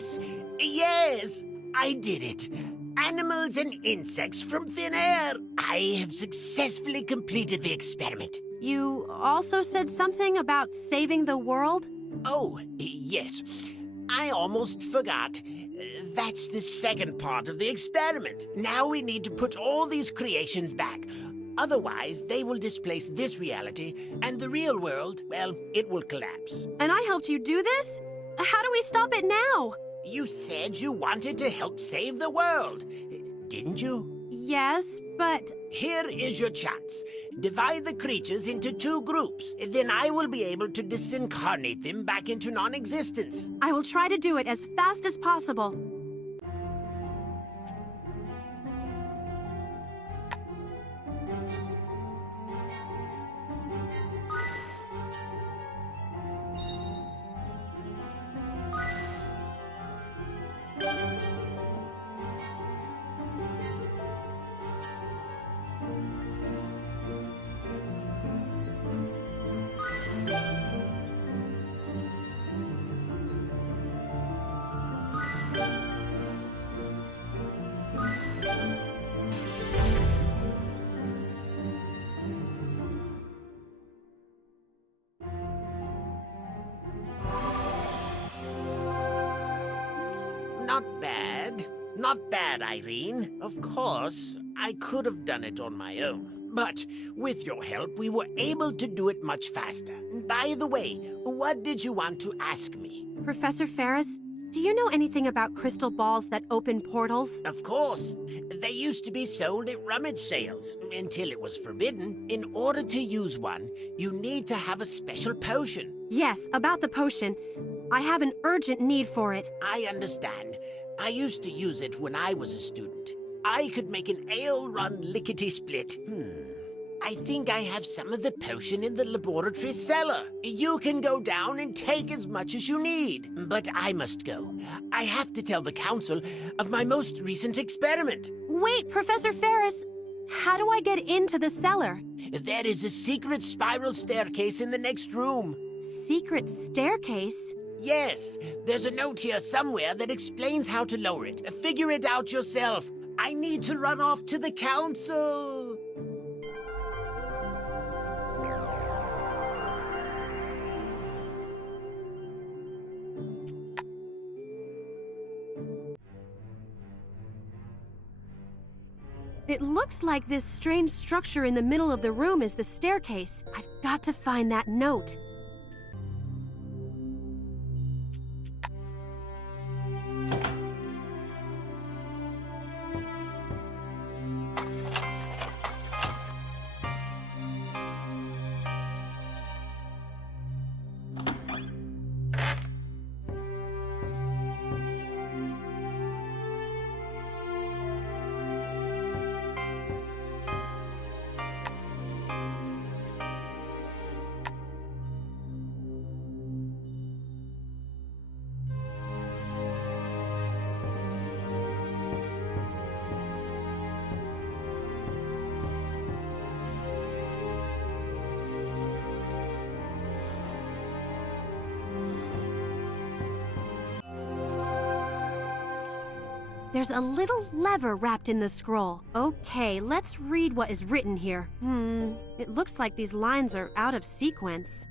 Yes, yes, I did it. Animals and insects from thin air. I have successfully completed the experiment. You also said something about saving the world? Oh, yes. I almost forgot. That's the second part of the experiment. Now we need to put all these creations back. Otherwise, they will displace this reality, and the real world, well, it will collapse. And I helped you do this? How do we stop it now? You said you wanted to help save the world, didn't you? Yes, but... Here is your chance. Divide the creatures into 2 groups. Then I will be able to disincarnate them back into non-existence. I will try to do it as fast as possible. Not bad. Not bad, Irene. Of course, I could have done it on my own. But with your help, we were able to do it much faster. By the way, what did you want to ask me? Professor Ferris, do you know anything about crystal balls that open portals? Of course. They used to be sold at rummage sales until it was forbidden. In order to use one, you need to have a special potion. Yes, about the potion. I have an urgent need for it. I understand. I used to use it when I was a student. I could make an ale run lickety-split. I think I have some of the potion in the laboratory cellar. You can go down and take as much as you need. But I must go. I have to tell the council of my most recent experiment. Wait, Professor Ferris. How do I get into the cellar? There is a secret spiral staircase in the next room. Secret staircase? Yes, there's a note here somewhere that explains how to lower it. Figure it out yourself. I need to run off to the council. It looks like this strange structure in the middle of the room is the staircase. I've got to find that note. There's a little lever wrapped in the scroll. Okay, let's read what is written here. It looks like these lines are out of sequence.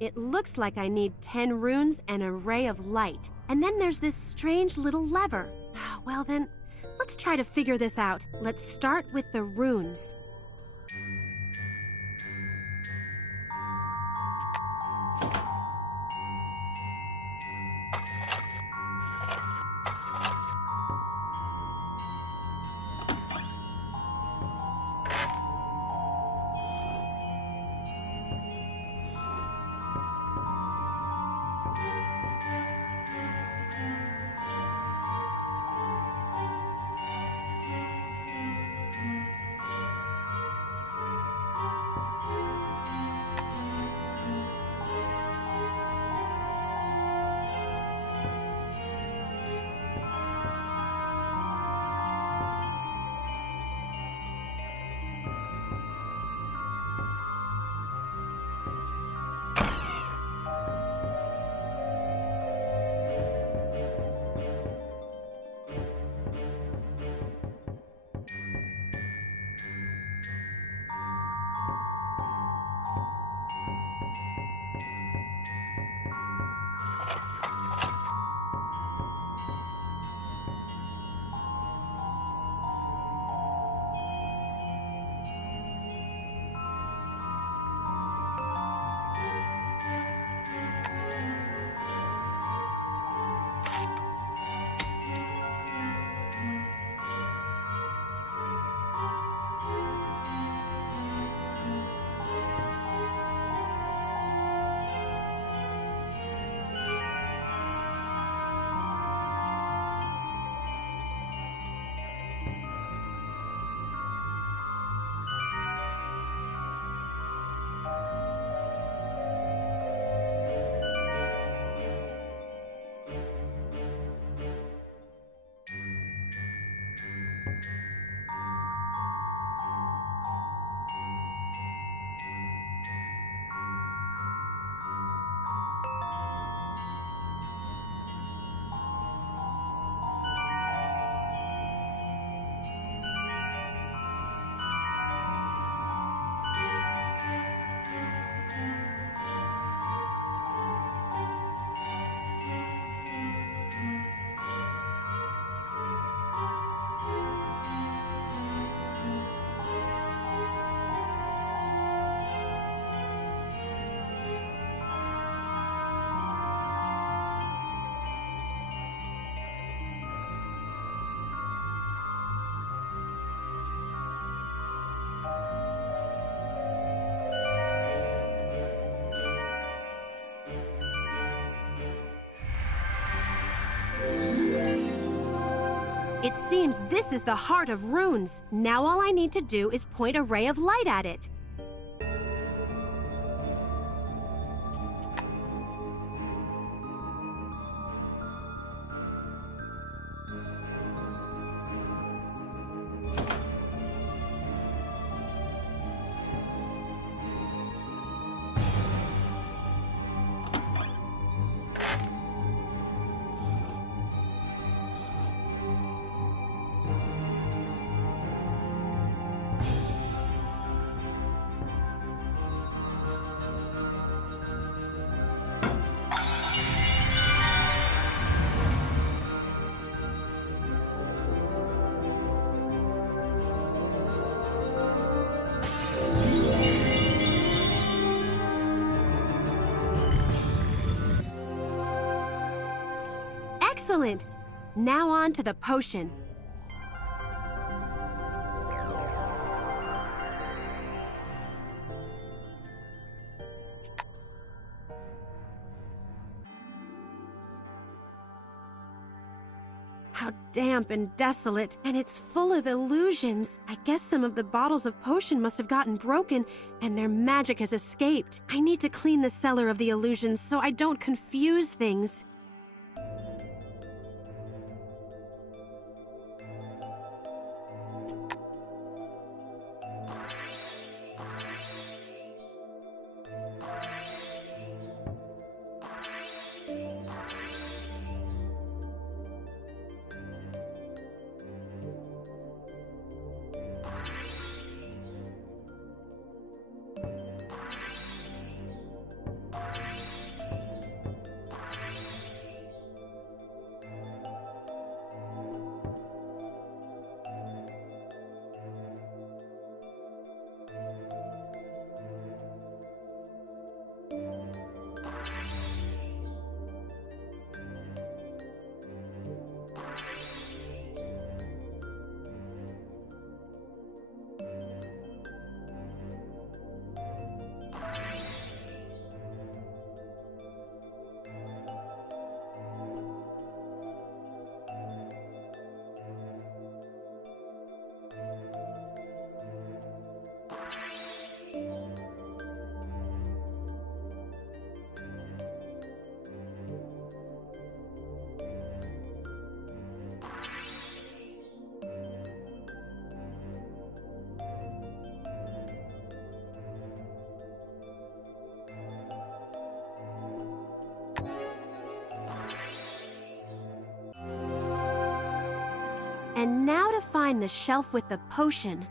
It looks like I need 10 runes and a ray of light. And then there's this strange little lever. Well then, let's try to figure this out. Let's start with the runes. It seems this is the heart of runes. Now all I need to do is point a ray of light at it. Excellent! Now on to the potion. How how damp and desolate, and it's full of illusions. I guess some of the bottles of potion must have gotten broken, and their magic has escaped. I need to clean the cellar of the illusions so I don't confuse things. And now to find the shelf with the potion.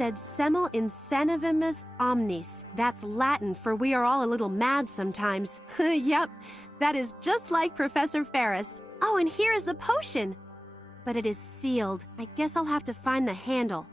said semel insanivimus omnis. That's Latin for we are all a little mad sometimes. Yep, that is just like Professor Ferris. Oh, and here is the potion. But it is sealed. I guess I'll have to find the handle.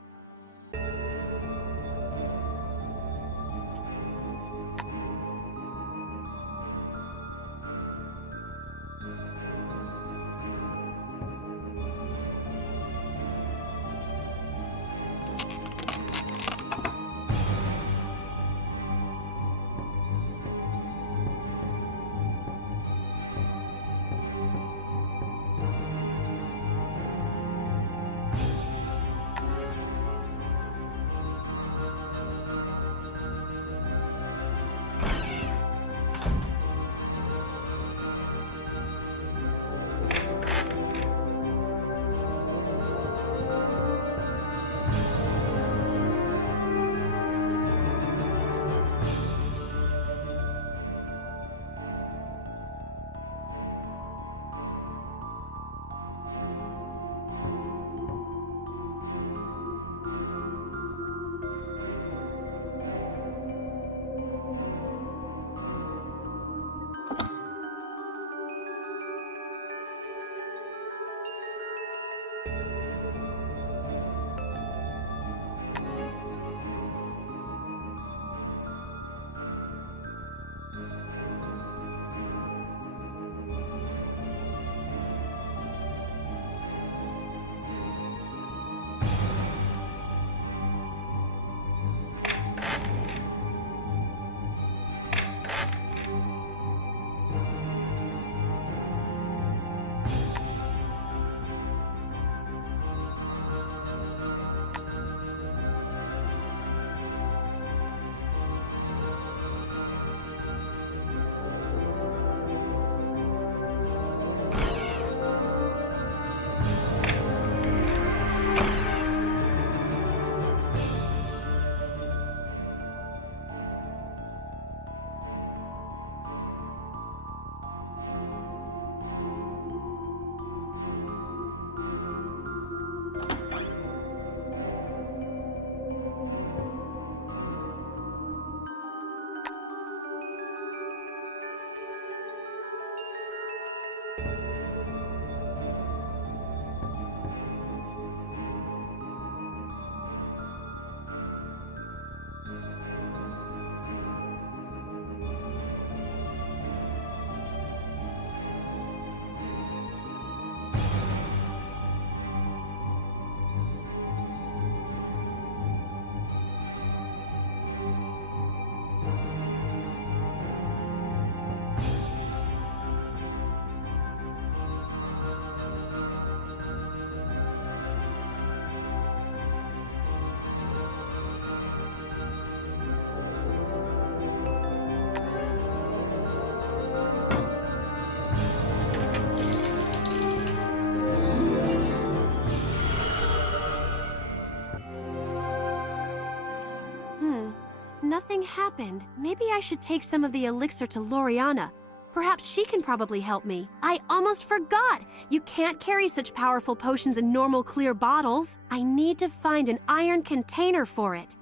Nothing happened. Maybe I should take some of the elixir to Loriana. Perhaps she can probably help me. I almost forgot! You can't carry such powerful potions in normal clear bottles. I need to find an iron container for it.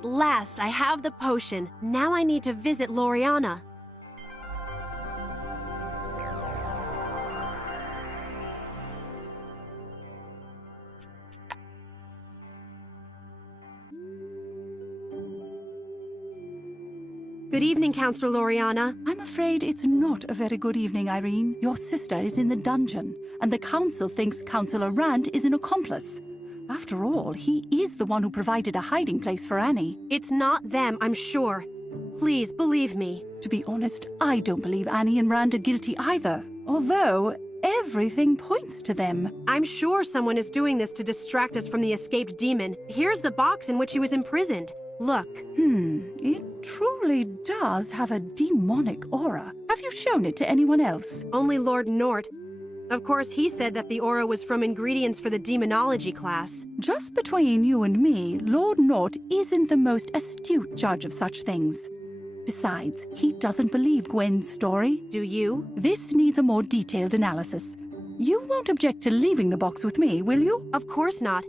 At last, I have the potion. Now I need to visit Loriana. Good evening, Counselor Loriana. I'm afraid it's not a very good evening, Irene. Your sister is in the dungeon, and the council thinks Counselor Rand is an accomplice. After all, he is the one who provided a hiding place for Annie. It's not them, I'm sure. Please, believe me. To be honest, I don't believe Annie and Rand are guilty either, although everything points to them. I'm sure someone is doing this to distract us from the escaped demon. Here's the box in which he was imprisoned. Look. It truly does have a demonic aura. Have you shown it to anyone else? Only Lord Nort. Of course, he said that the aura was from ingredients for the demonology class. Just between you and me, Lord Nort isn't the most astute judge of such things. Besides, he doesn't believe Gwen's story. Do you? This needs a more detailed analysis. You won't object to leaving the box with me, will you? Of course not.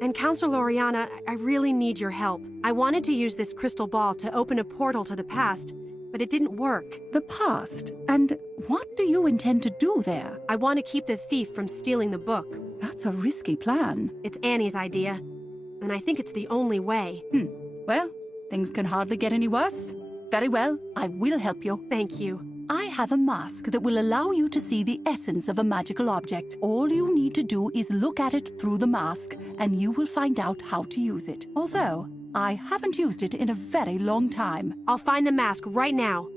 And Counselor Loriana, I really need your help. I wanted to use this crystal ball to open a portal to the past, but it didn't work. The past? And what do you intend to do there? I want to keep the thief from stealing the book. That's a risky plan. It's Annie's idea, and I think it's the only way. Well, things can hardly get any worse. Very well, I will help you. Thank you. I have a mask that will allow you to see the essence of a magical object. All you need to do is look at it through the mask, and you will find out how to use it. Although, I haven't used it in a very long time. I'll find the mask right now.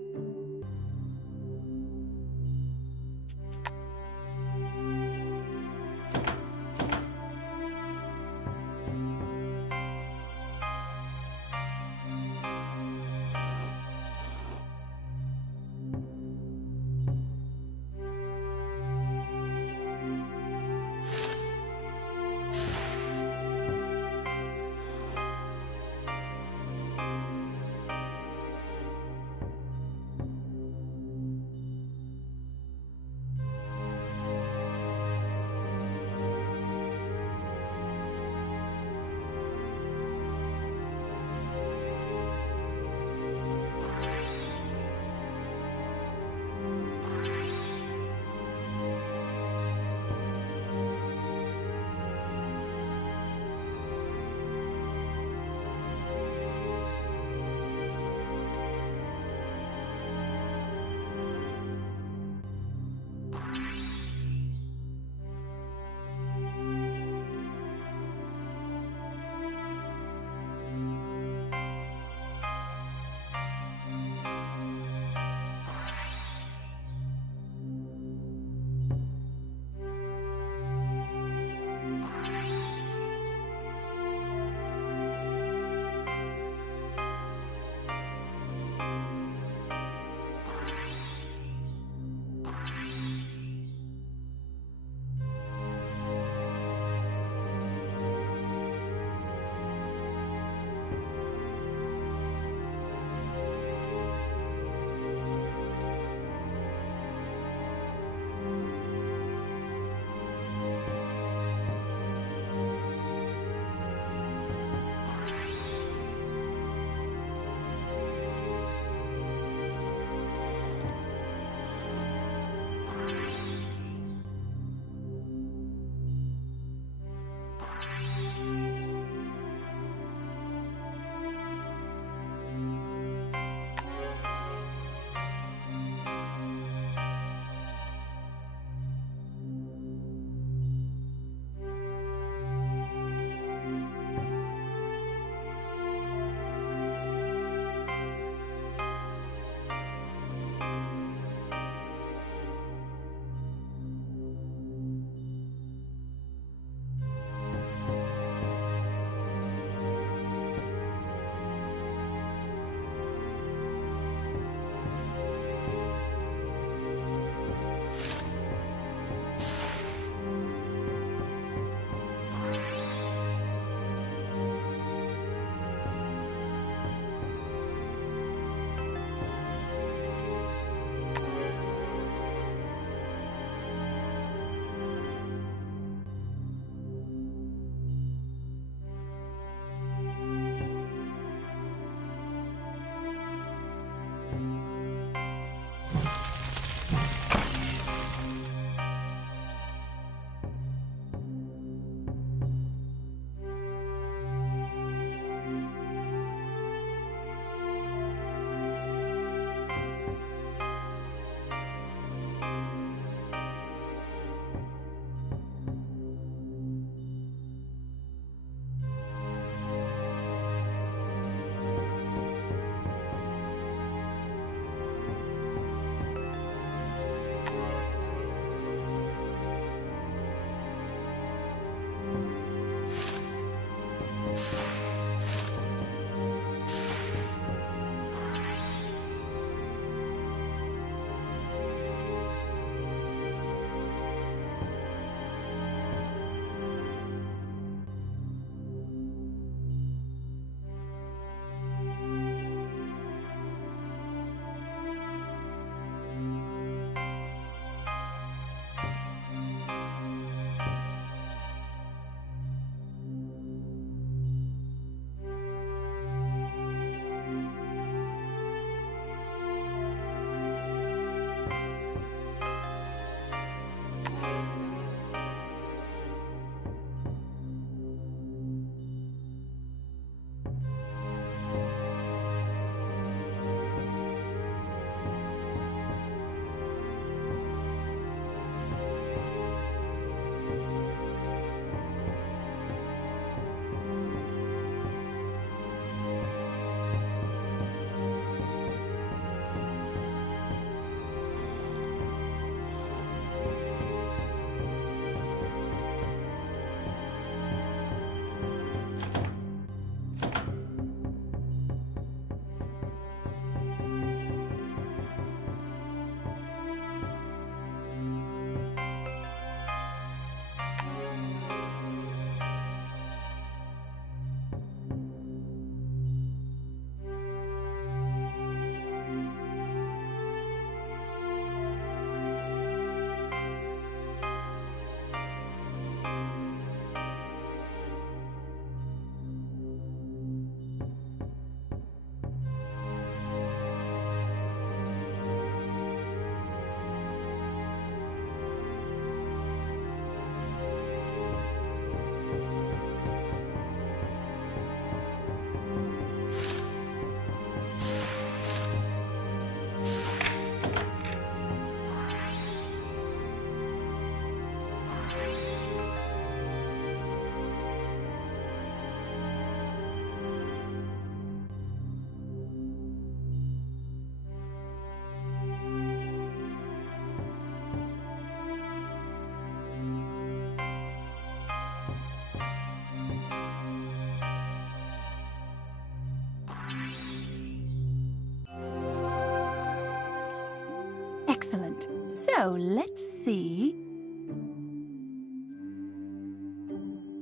So, let's see.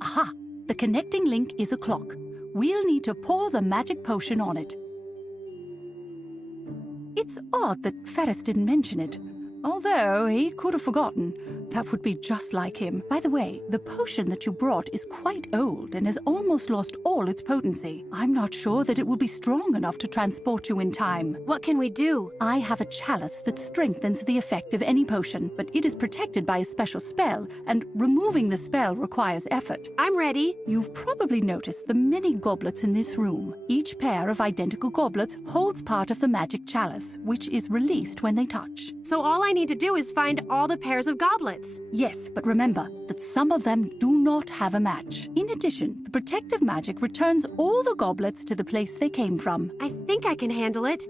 Aha! The connecting link is a clock. We'll need to pour the magic potion on it. It's odd that Ferris didn't mention it. Although he could have forgotten. That would be just like him. By the way, the potion that you brought is quite old and has almost lost all its potency. I'm not sure that it will be strong enough to transport you in time. What can we do? I have a chalice that strengthens the effect of any potion, but it is protected by a special spell, and removing the spell requires effort. I'm ready. You've probably noticed the many goblets in this room. Each pair of identical goblets holds part of the magic chalice, which is released when they touch. So all I need to do is find all the pairs of goblets. Yes, but remember that some of them do not have a match. In addition, the protective magic returns all the goblets to the place they came from. I think I can handle it.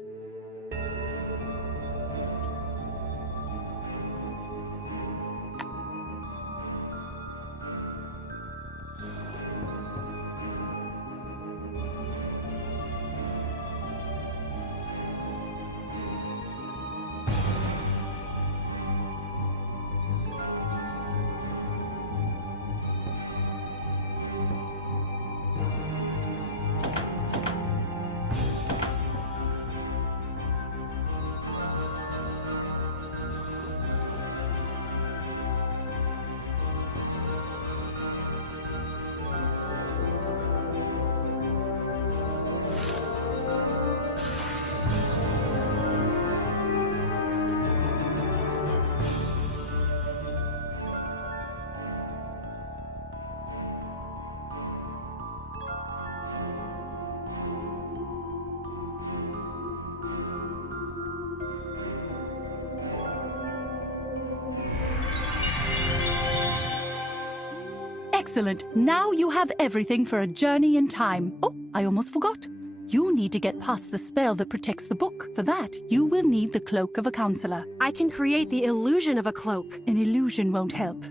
Excellent. Now you have everything for a journey in time. Oh, I almost forgot. You need to get past the spell that protects the book. For that, you will need the cloak of a counselor. I can create the illusion of a cloak. An illusion won't help.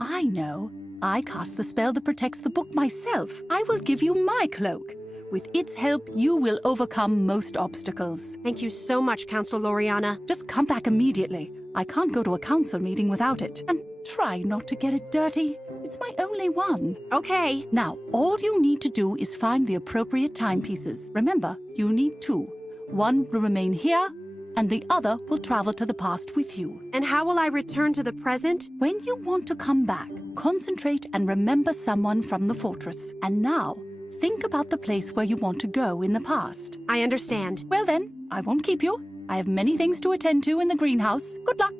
I know. I cast the spell that protects the book myself. I will give you my cloak. With its help, you will overcome most obstacles. Thank you so much, Council Loriana. Just come back immediately. I can't go to a council meeting without it. And try not to get it dirty. It's my only one. Okay. Now, all you need to do is find the appropriate timepieces. Remember, you need two. One will remain here, and the other will travel to the past with you. And how will I return to the present? When you want to come back, concentrate and remember someone from the fortress. And now, think about the place where you want to go in the past. I understand. Well then, I won't keep you. I have many things to attend to in the greenhouse. Good luck.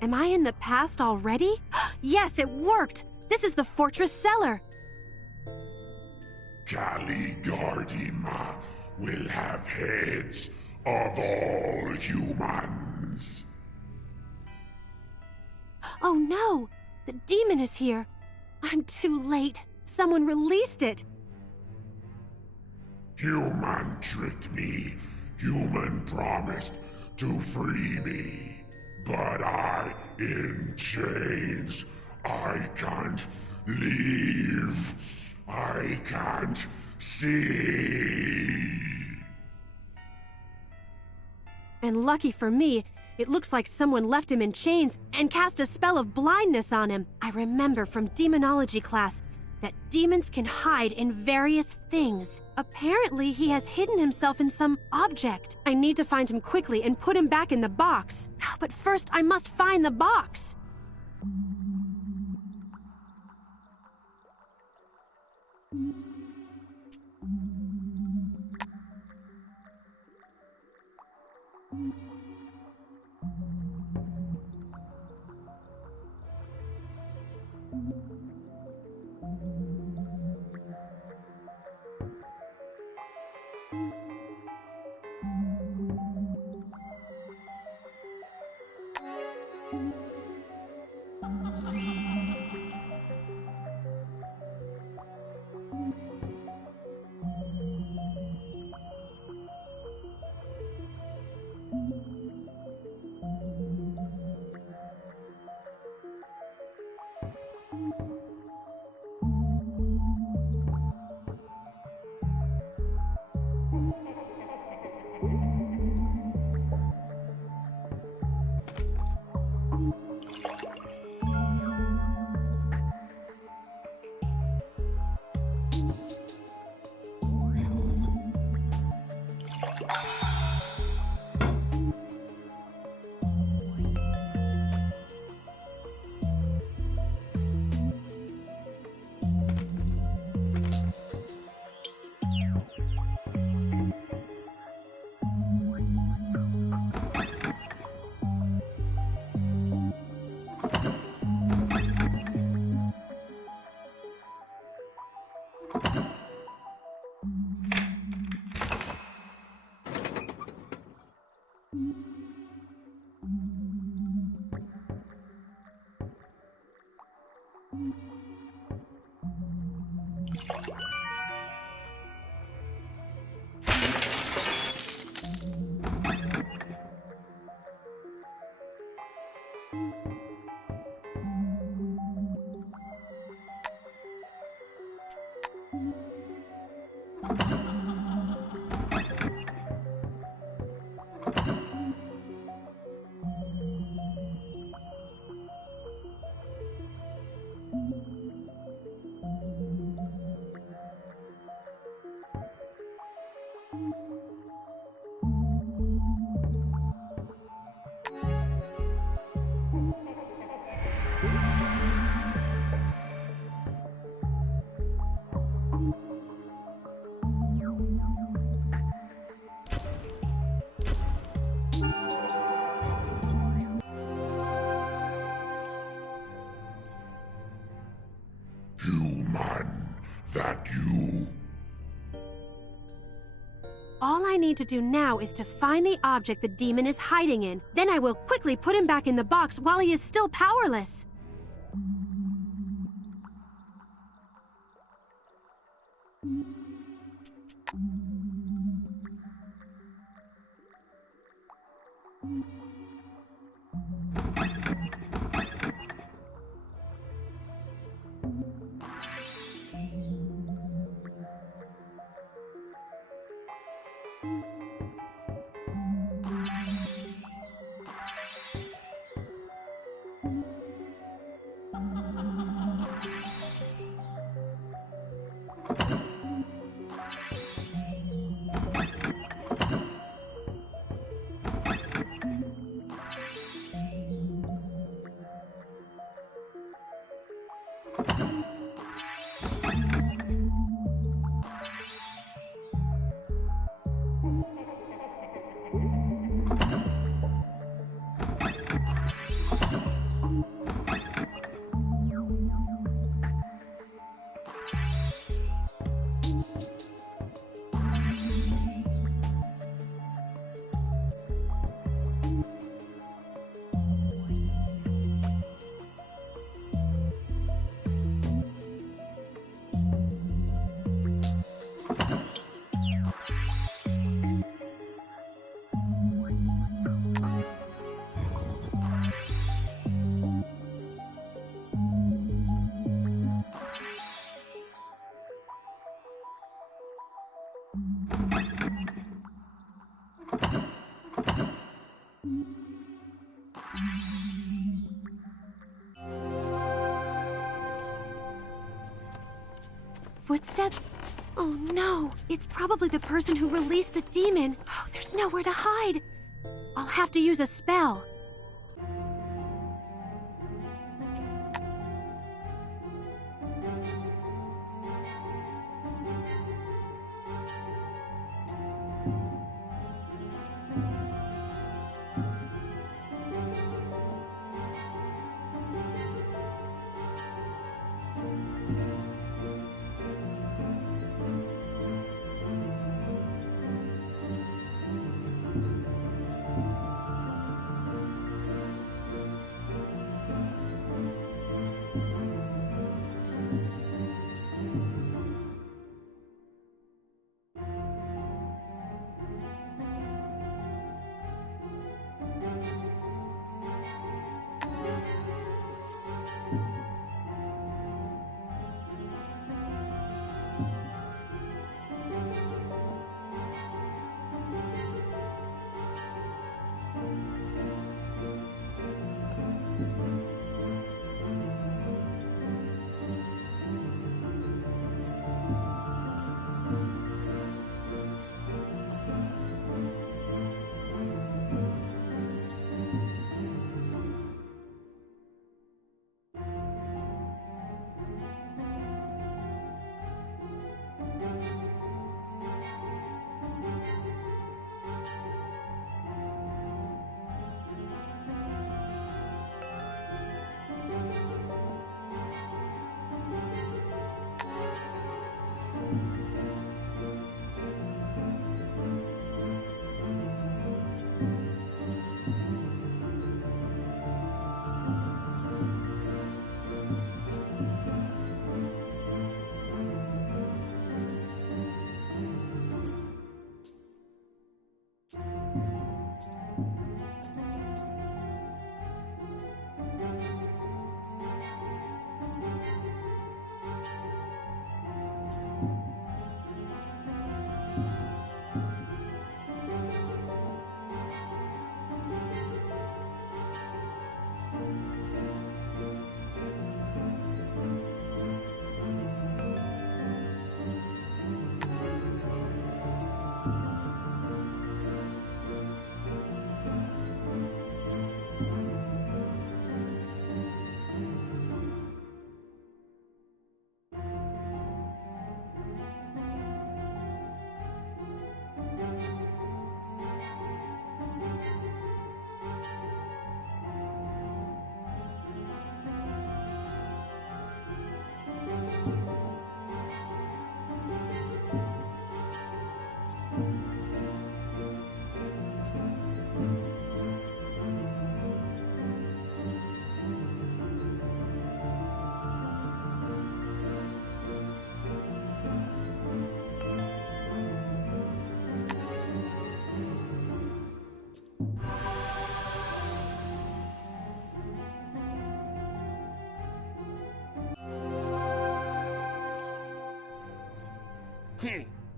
Am I in the past already? Yes, it worked! This is the fortress cellar! Caligardima will have heads of all humans. Oh no! The demon is here! I'm too late. Someone released it! Human tricked me. Human promised to free me. But I in chains. I can't leave. I can't see. And lucky for me, it looks like someone left him in chains and cast a spell of blindness on him. I remember from demonology class that demons can hide in various things. Apparently, he has hidden himself in some object. I need to find him quickly and put him back in the box. But first, I must find the box. Human, that you? All I need to do now is to find the object the demon is hiding in. Then I will quickly put him back in the box while he is still powerless. Footsteps? Oh no, it's probably the person who released the demon. Oh, there's nowhere to hide. I'll have to use a spell.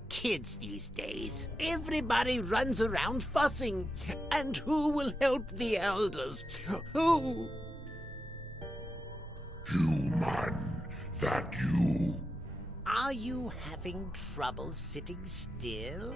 Kids these days, everybody runs around fussing. And who will help the elders? Who? Human, that you? Are you having trouble sitting still?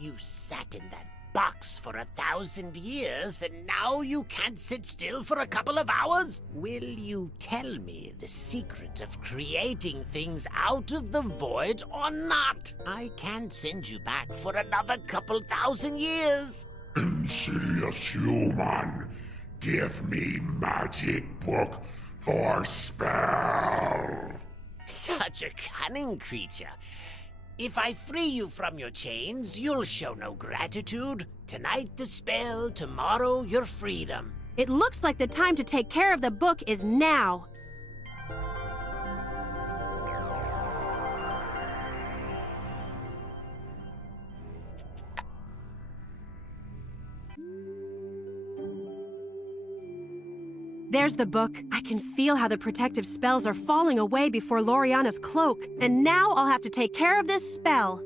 You sat in that box for 1,000 years, and now you can't sit still for a couple of hours? Will you tell me the secret of creating things out of the void or not? I can't send you back for another couple thousand years. Insidious human, give me magic book for spell. Such a cunning creature. If I free you from your chains, you'll show no gratitude. Tonight the spell, tomorrow your freedom. It looks like the time to take care of the book is now. There's the book. I can feel how the protective spells are falling away before Loriana's cloak. And now I'll have to take care of this spell.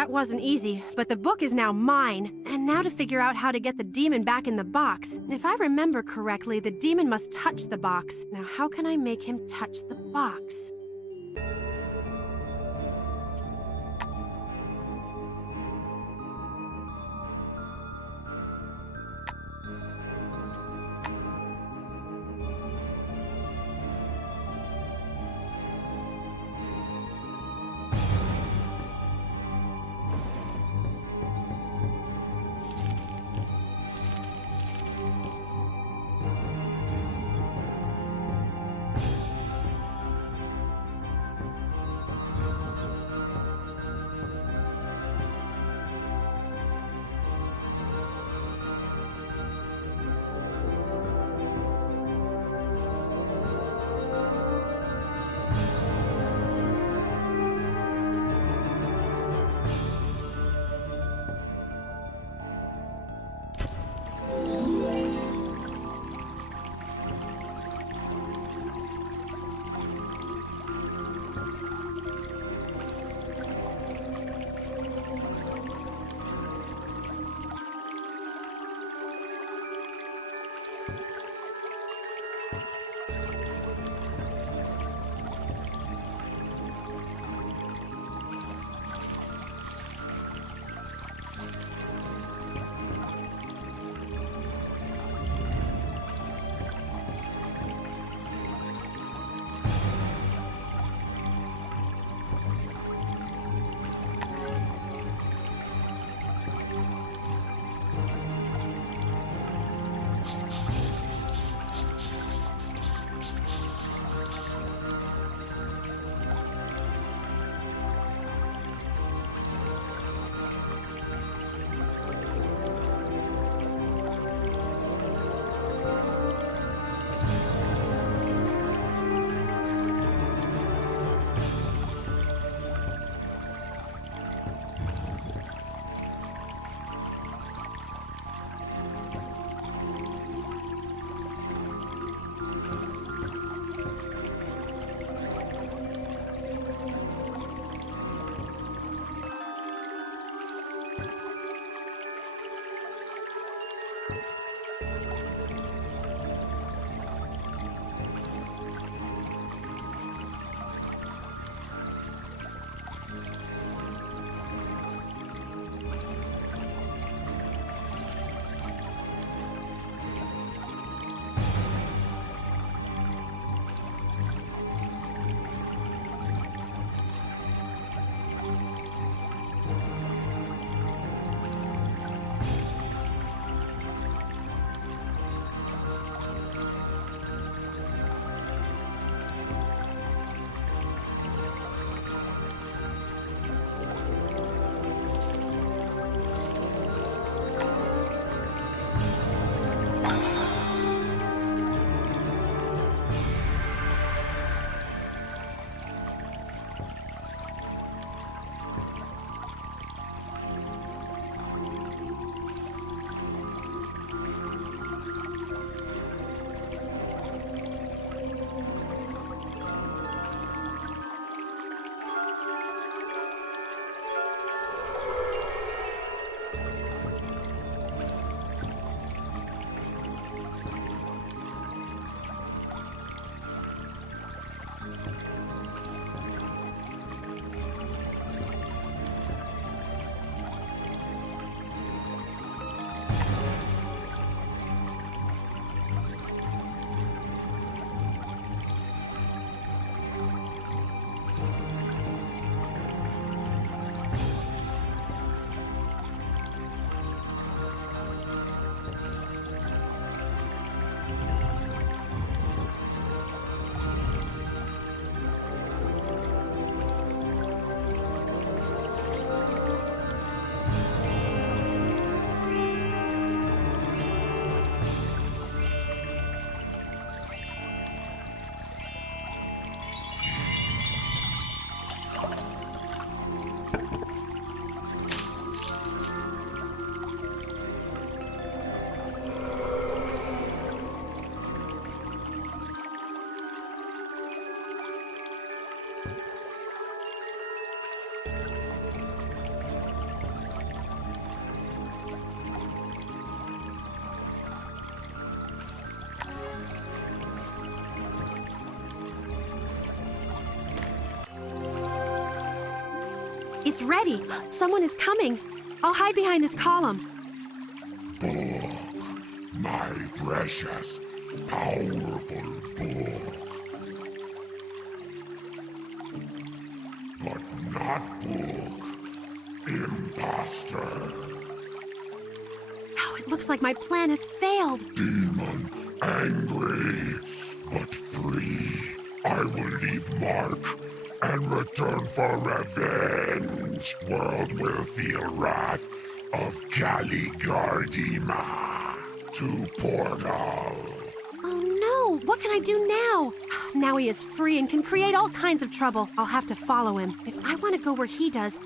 that wasn't easy, but the book is now mine. And now to figure out how to get the demon back in the box. If I remember correctly, the demon must touch the box. Now how can I make him touch the box? It's ready. Someone is coming. I'll hide behind this column. Book, my precious, powerful book. But not book, imposter. Oh, it looks like my plan has failed. Demon, angry, but free. I will leave mark and return for revenge. World will feel wrath of Caligardima. To Portal. Oh no, what can I do now? Now he is free and can create all kinds of trouble. I'll have to follow him. If I want to go where he does,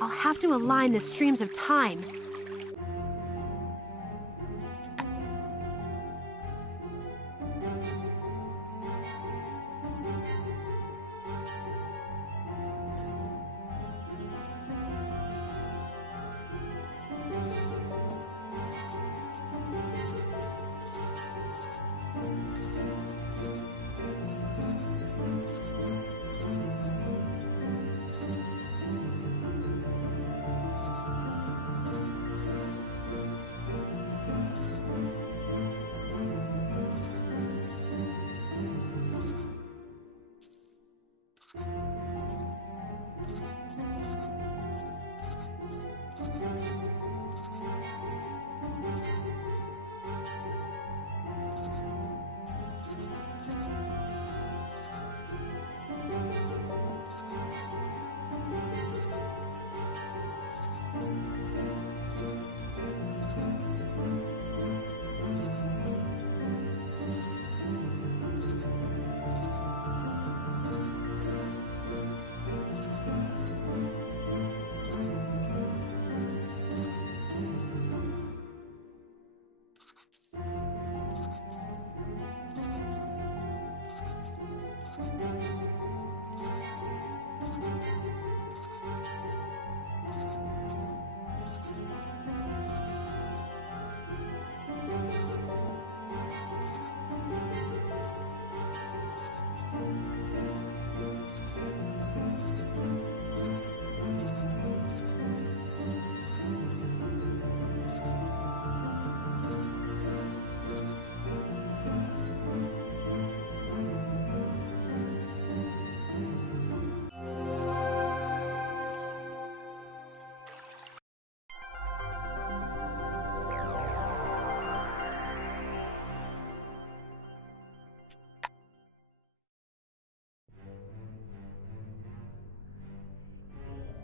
I'll have to align the streams of time.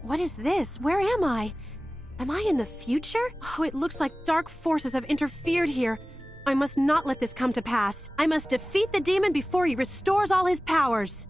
What is this? Where am I? Am I in the future? Oh, it looks like dark forces have interfered here. I must not let this come to pass. I must defeat the demon before he restores all his powers.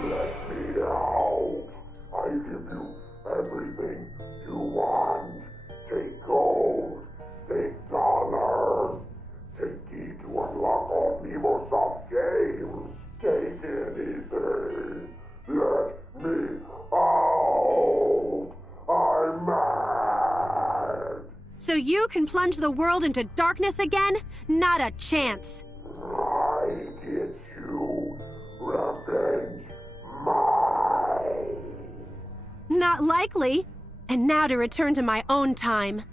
Let me out. I give you everything you want. Take gold. Take dollars. Take key to unlock all Nemosoft games. Take anything. Let me out. I'm mad. So you can plunge the world into darkness again? Not a chance. I get you. Revenge mine. Not likely. And now to return to my own time.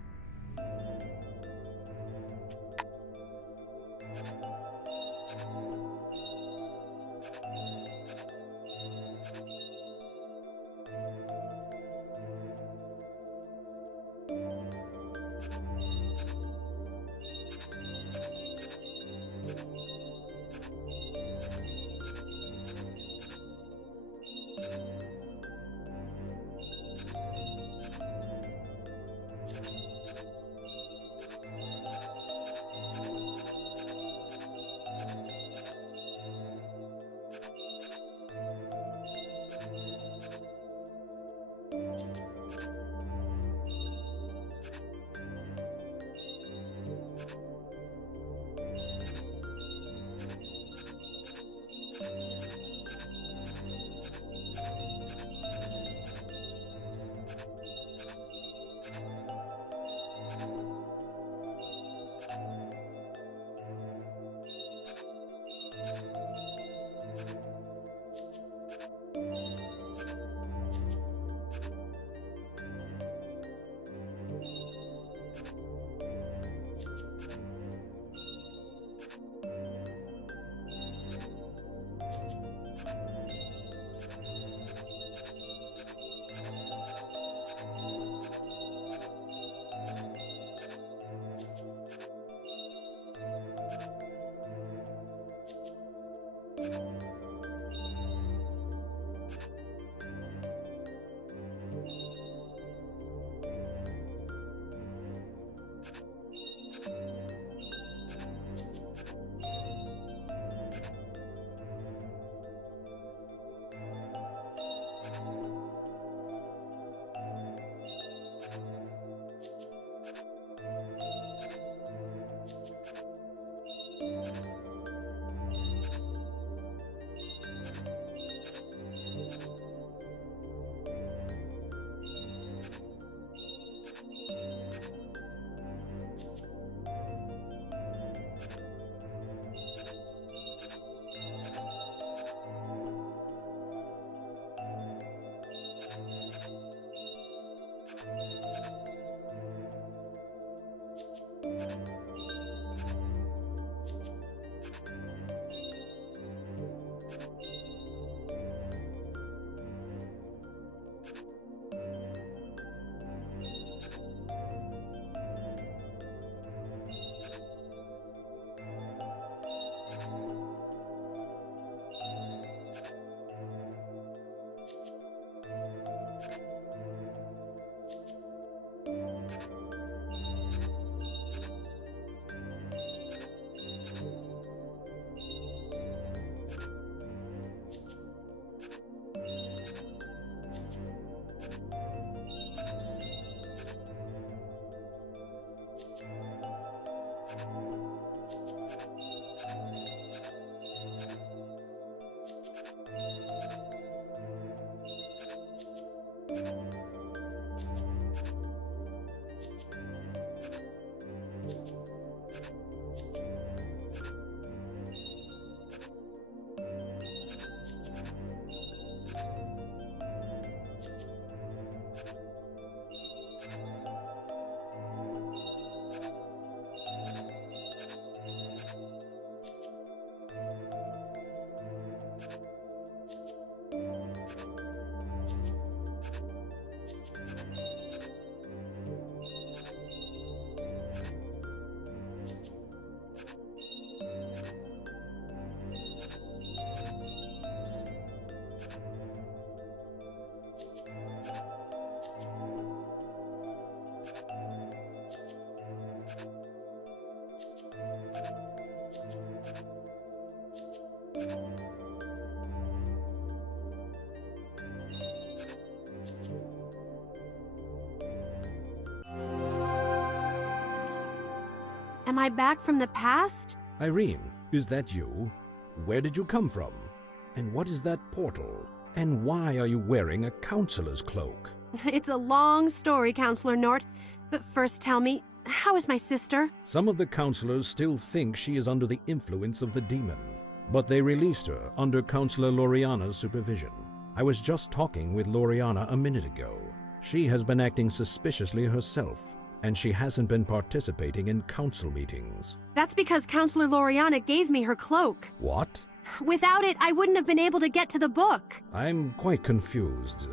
Am I back from the past? Irene, is that you? Where did you come from? And what is that portal? And why are you wearing a counselor's cloak? It's a long story, Counselor Nort. But first tell me, how is my sister? Some of the counselors still think she is under the influence of the demon, but they released her under Counselor Laureana's supervision. I was just talking with Laureana a minute ago. She has been acting suspiciously herself, and she hasn't been participating in council meetings. That's because Counselor Laureana gave me her cloak. What? Without it, I wouldn't have been able to get to the book. I'm quite confused.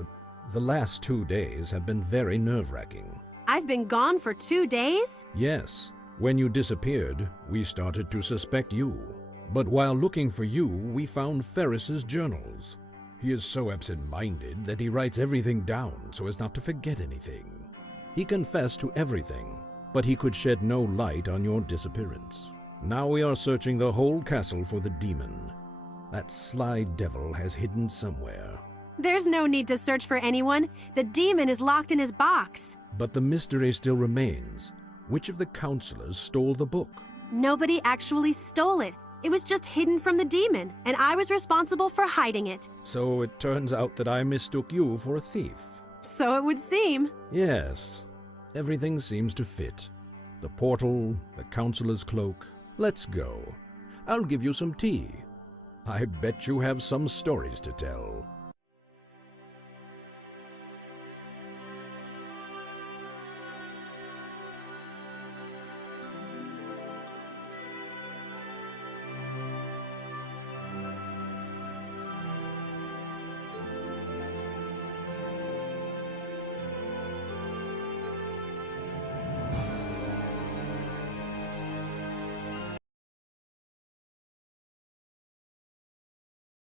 The last 2 days have been very nerve-wracking. I've been gone for 2 days? Yes. When you disappeared, we started to suspect you. But while looking for you, we found Ferris's journals. He is so absent-minded that he writes everything down so as not to forget anything. He confessed to everything, but he could shed no light on your disappearance. Now we are searching the whole castle for the demon. That sly devil has hidden somewhere. There's no need to search for anyone. The demon is locked in his box. But the mystery still remains. Which of the counselors stole the book? Nobody actually stole it. It was just hidden from the demon, and I was responsible for hiding it. So it turns out that I mistook you for a thief. So it would seem. Yes. Everything seems to fit. The portal, the counselor's cloak. Let's go. I'll give you some tea. I bet you have some stories to tell.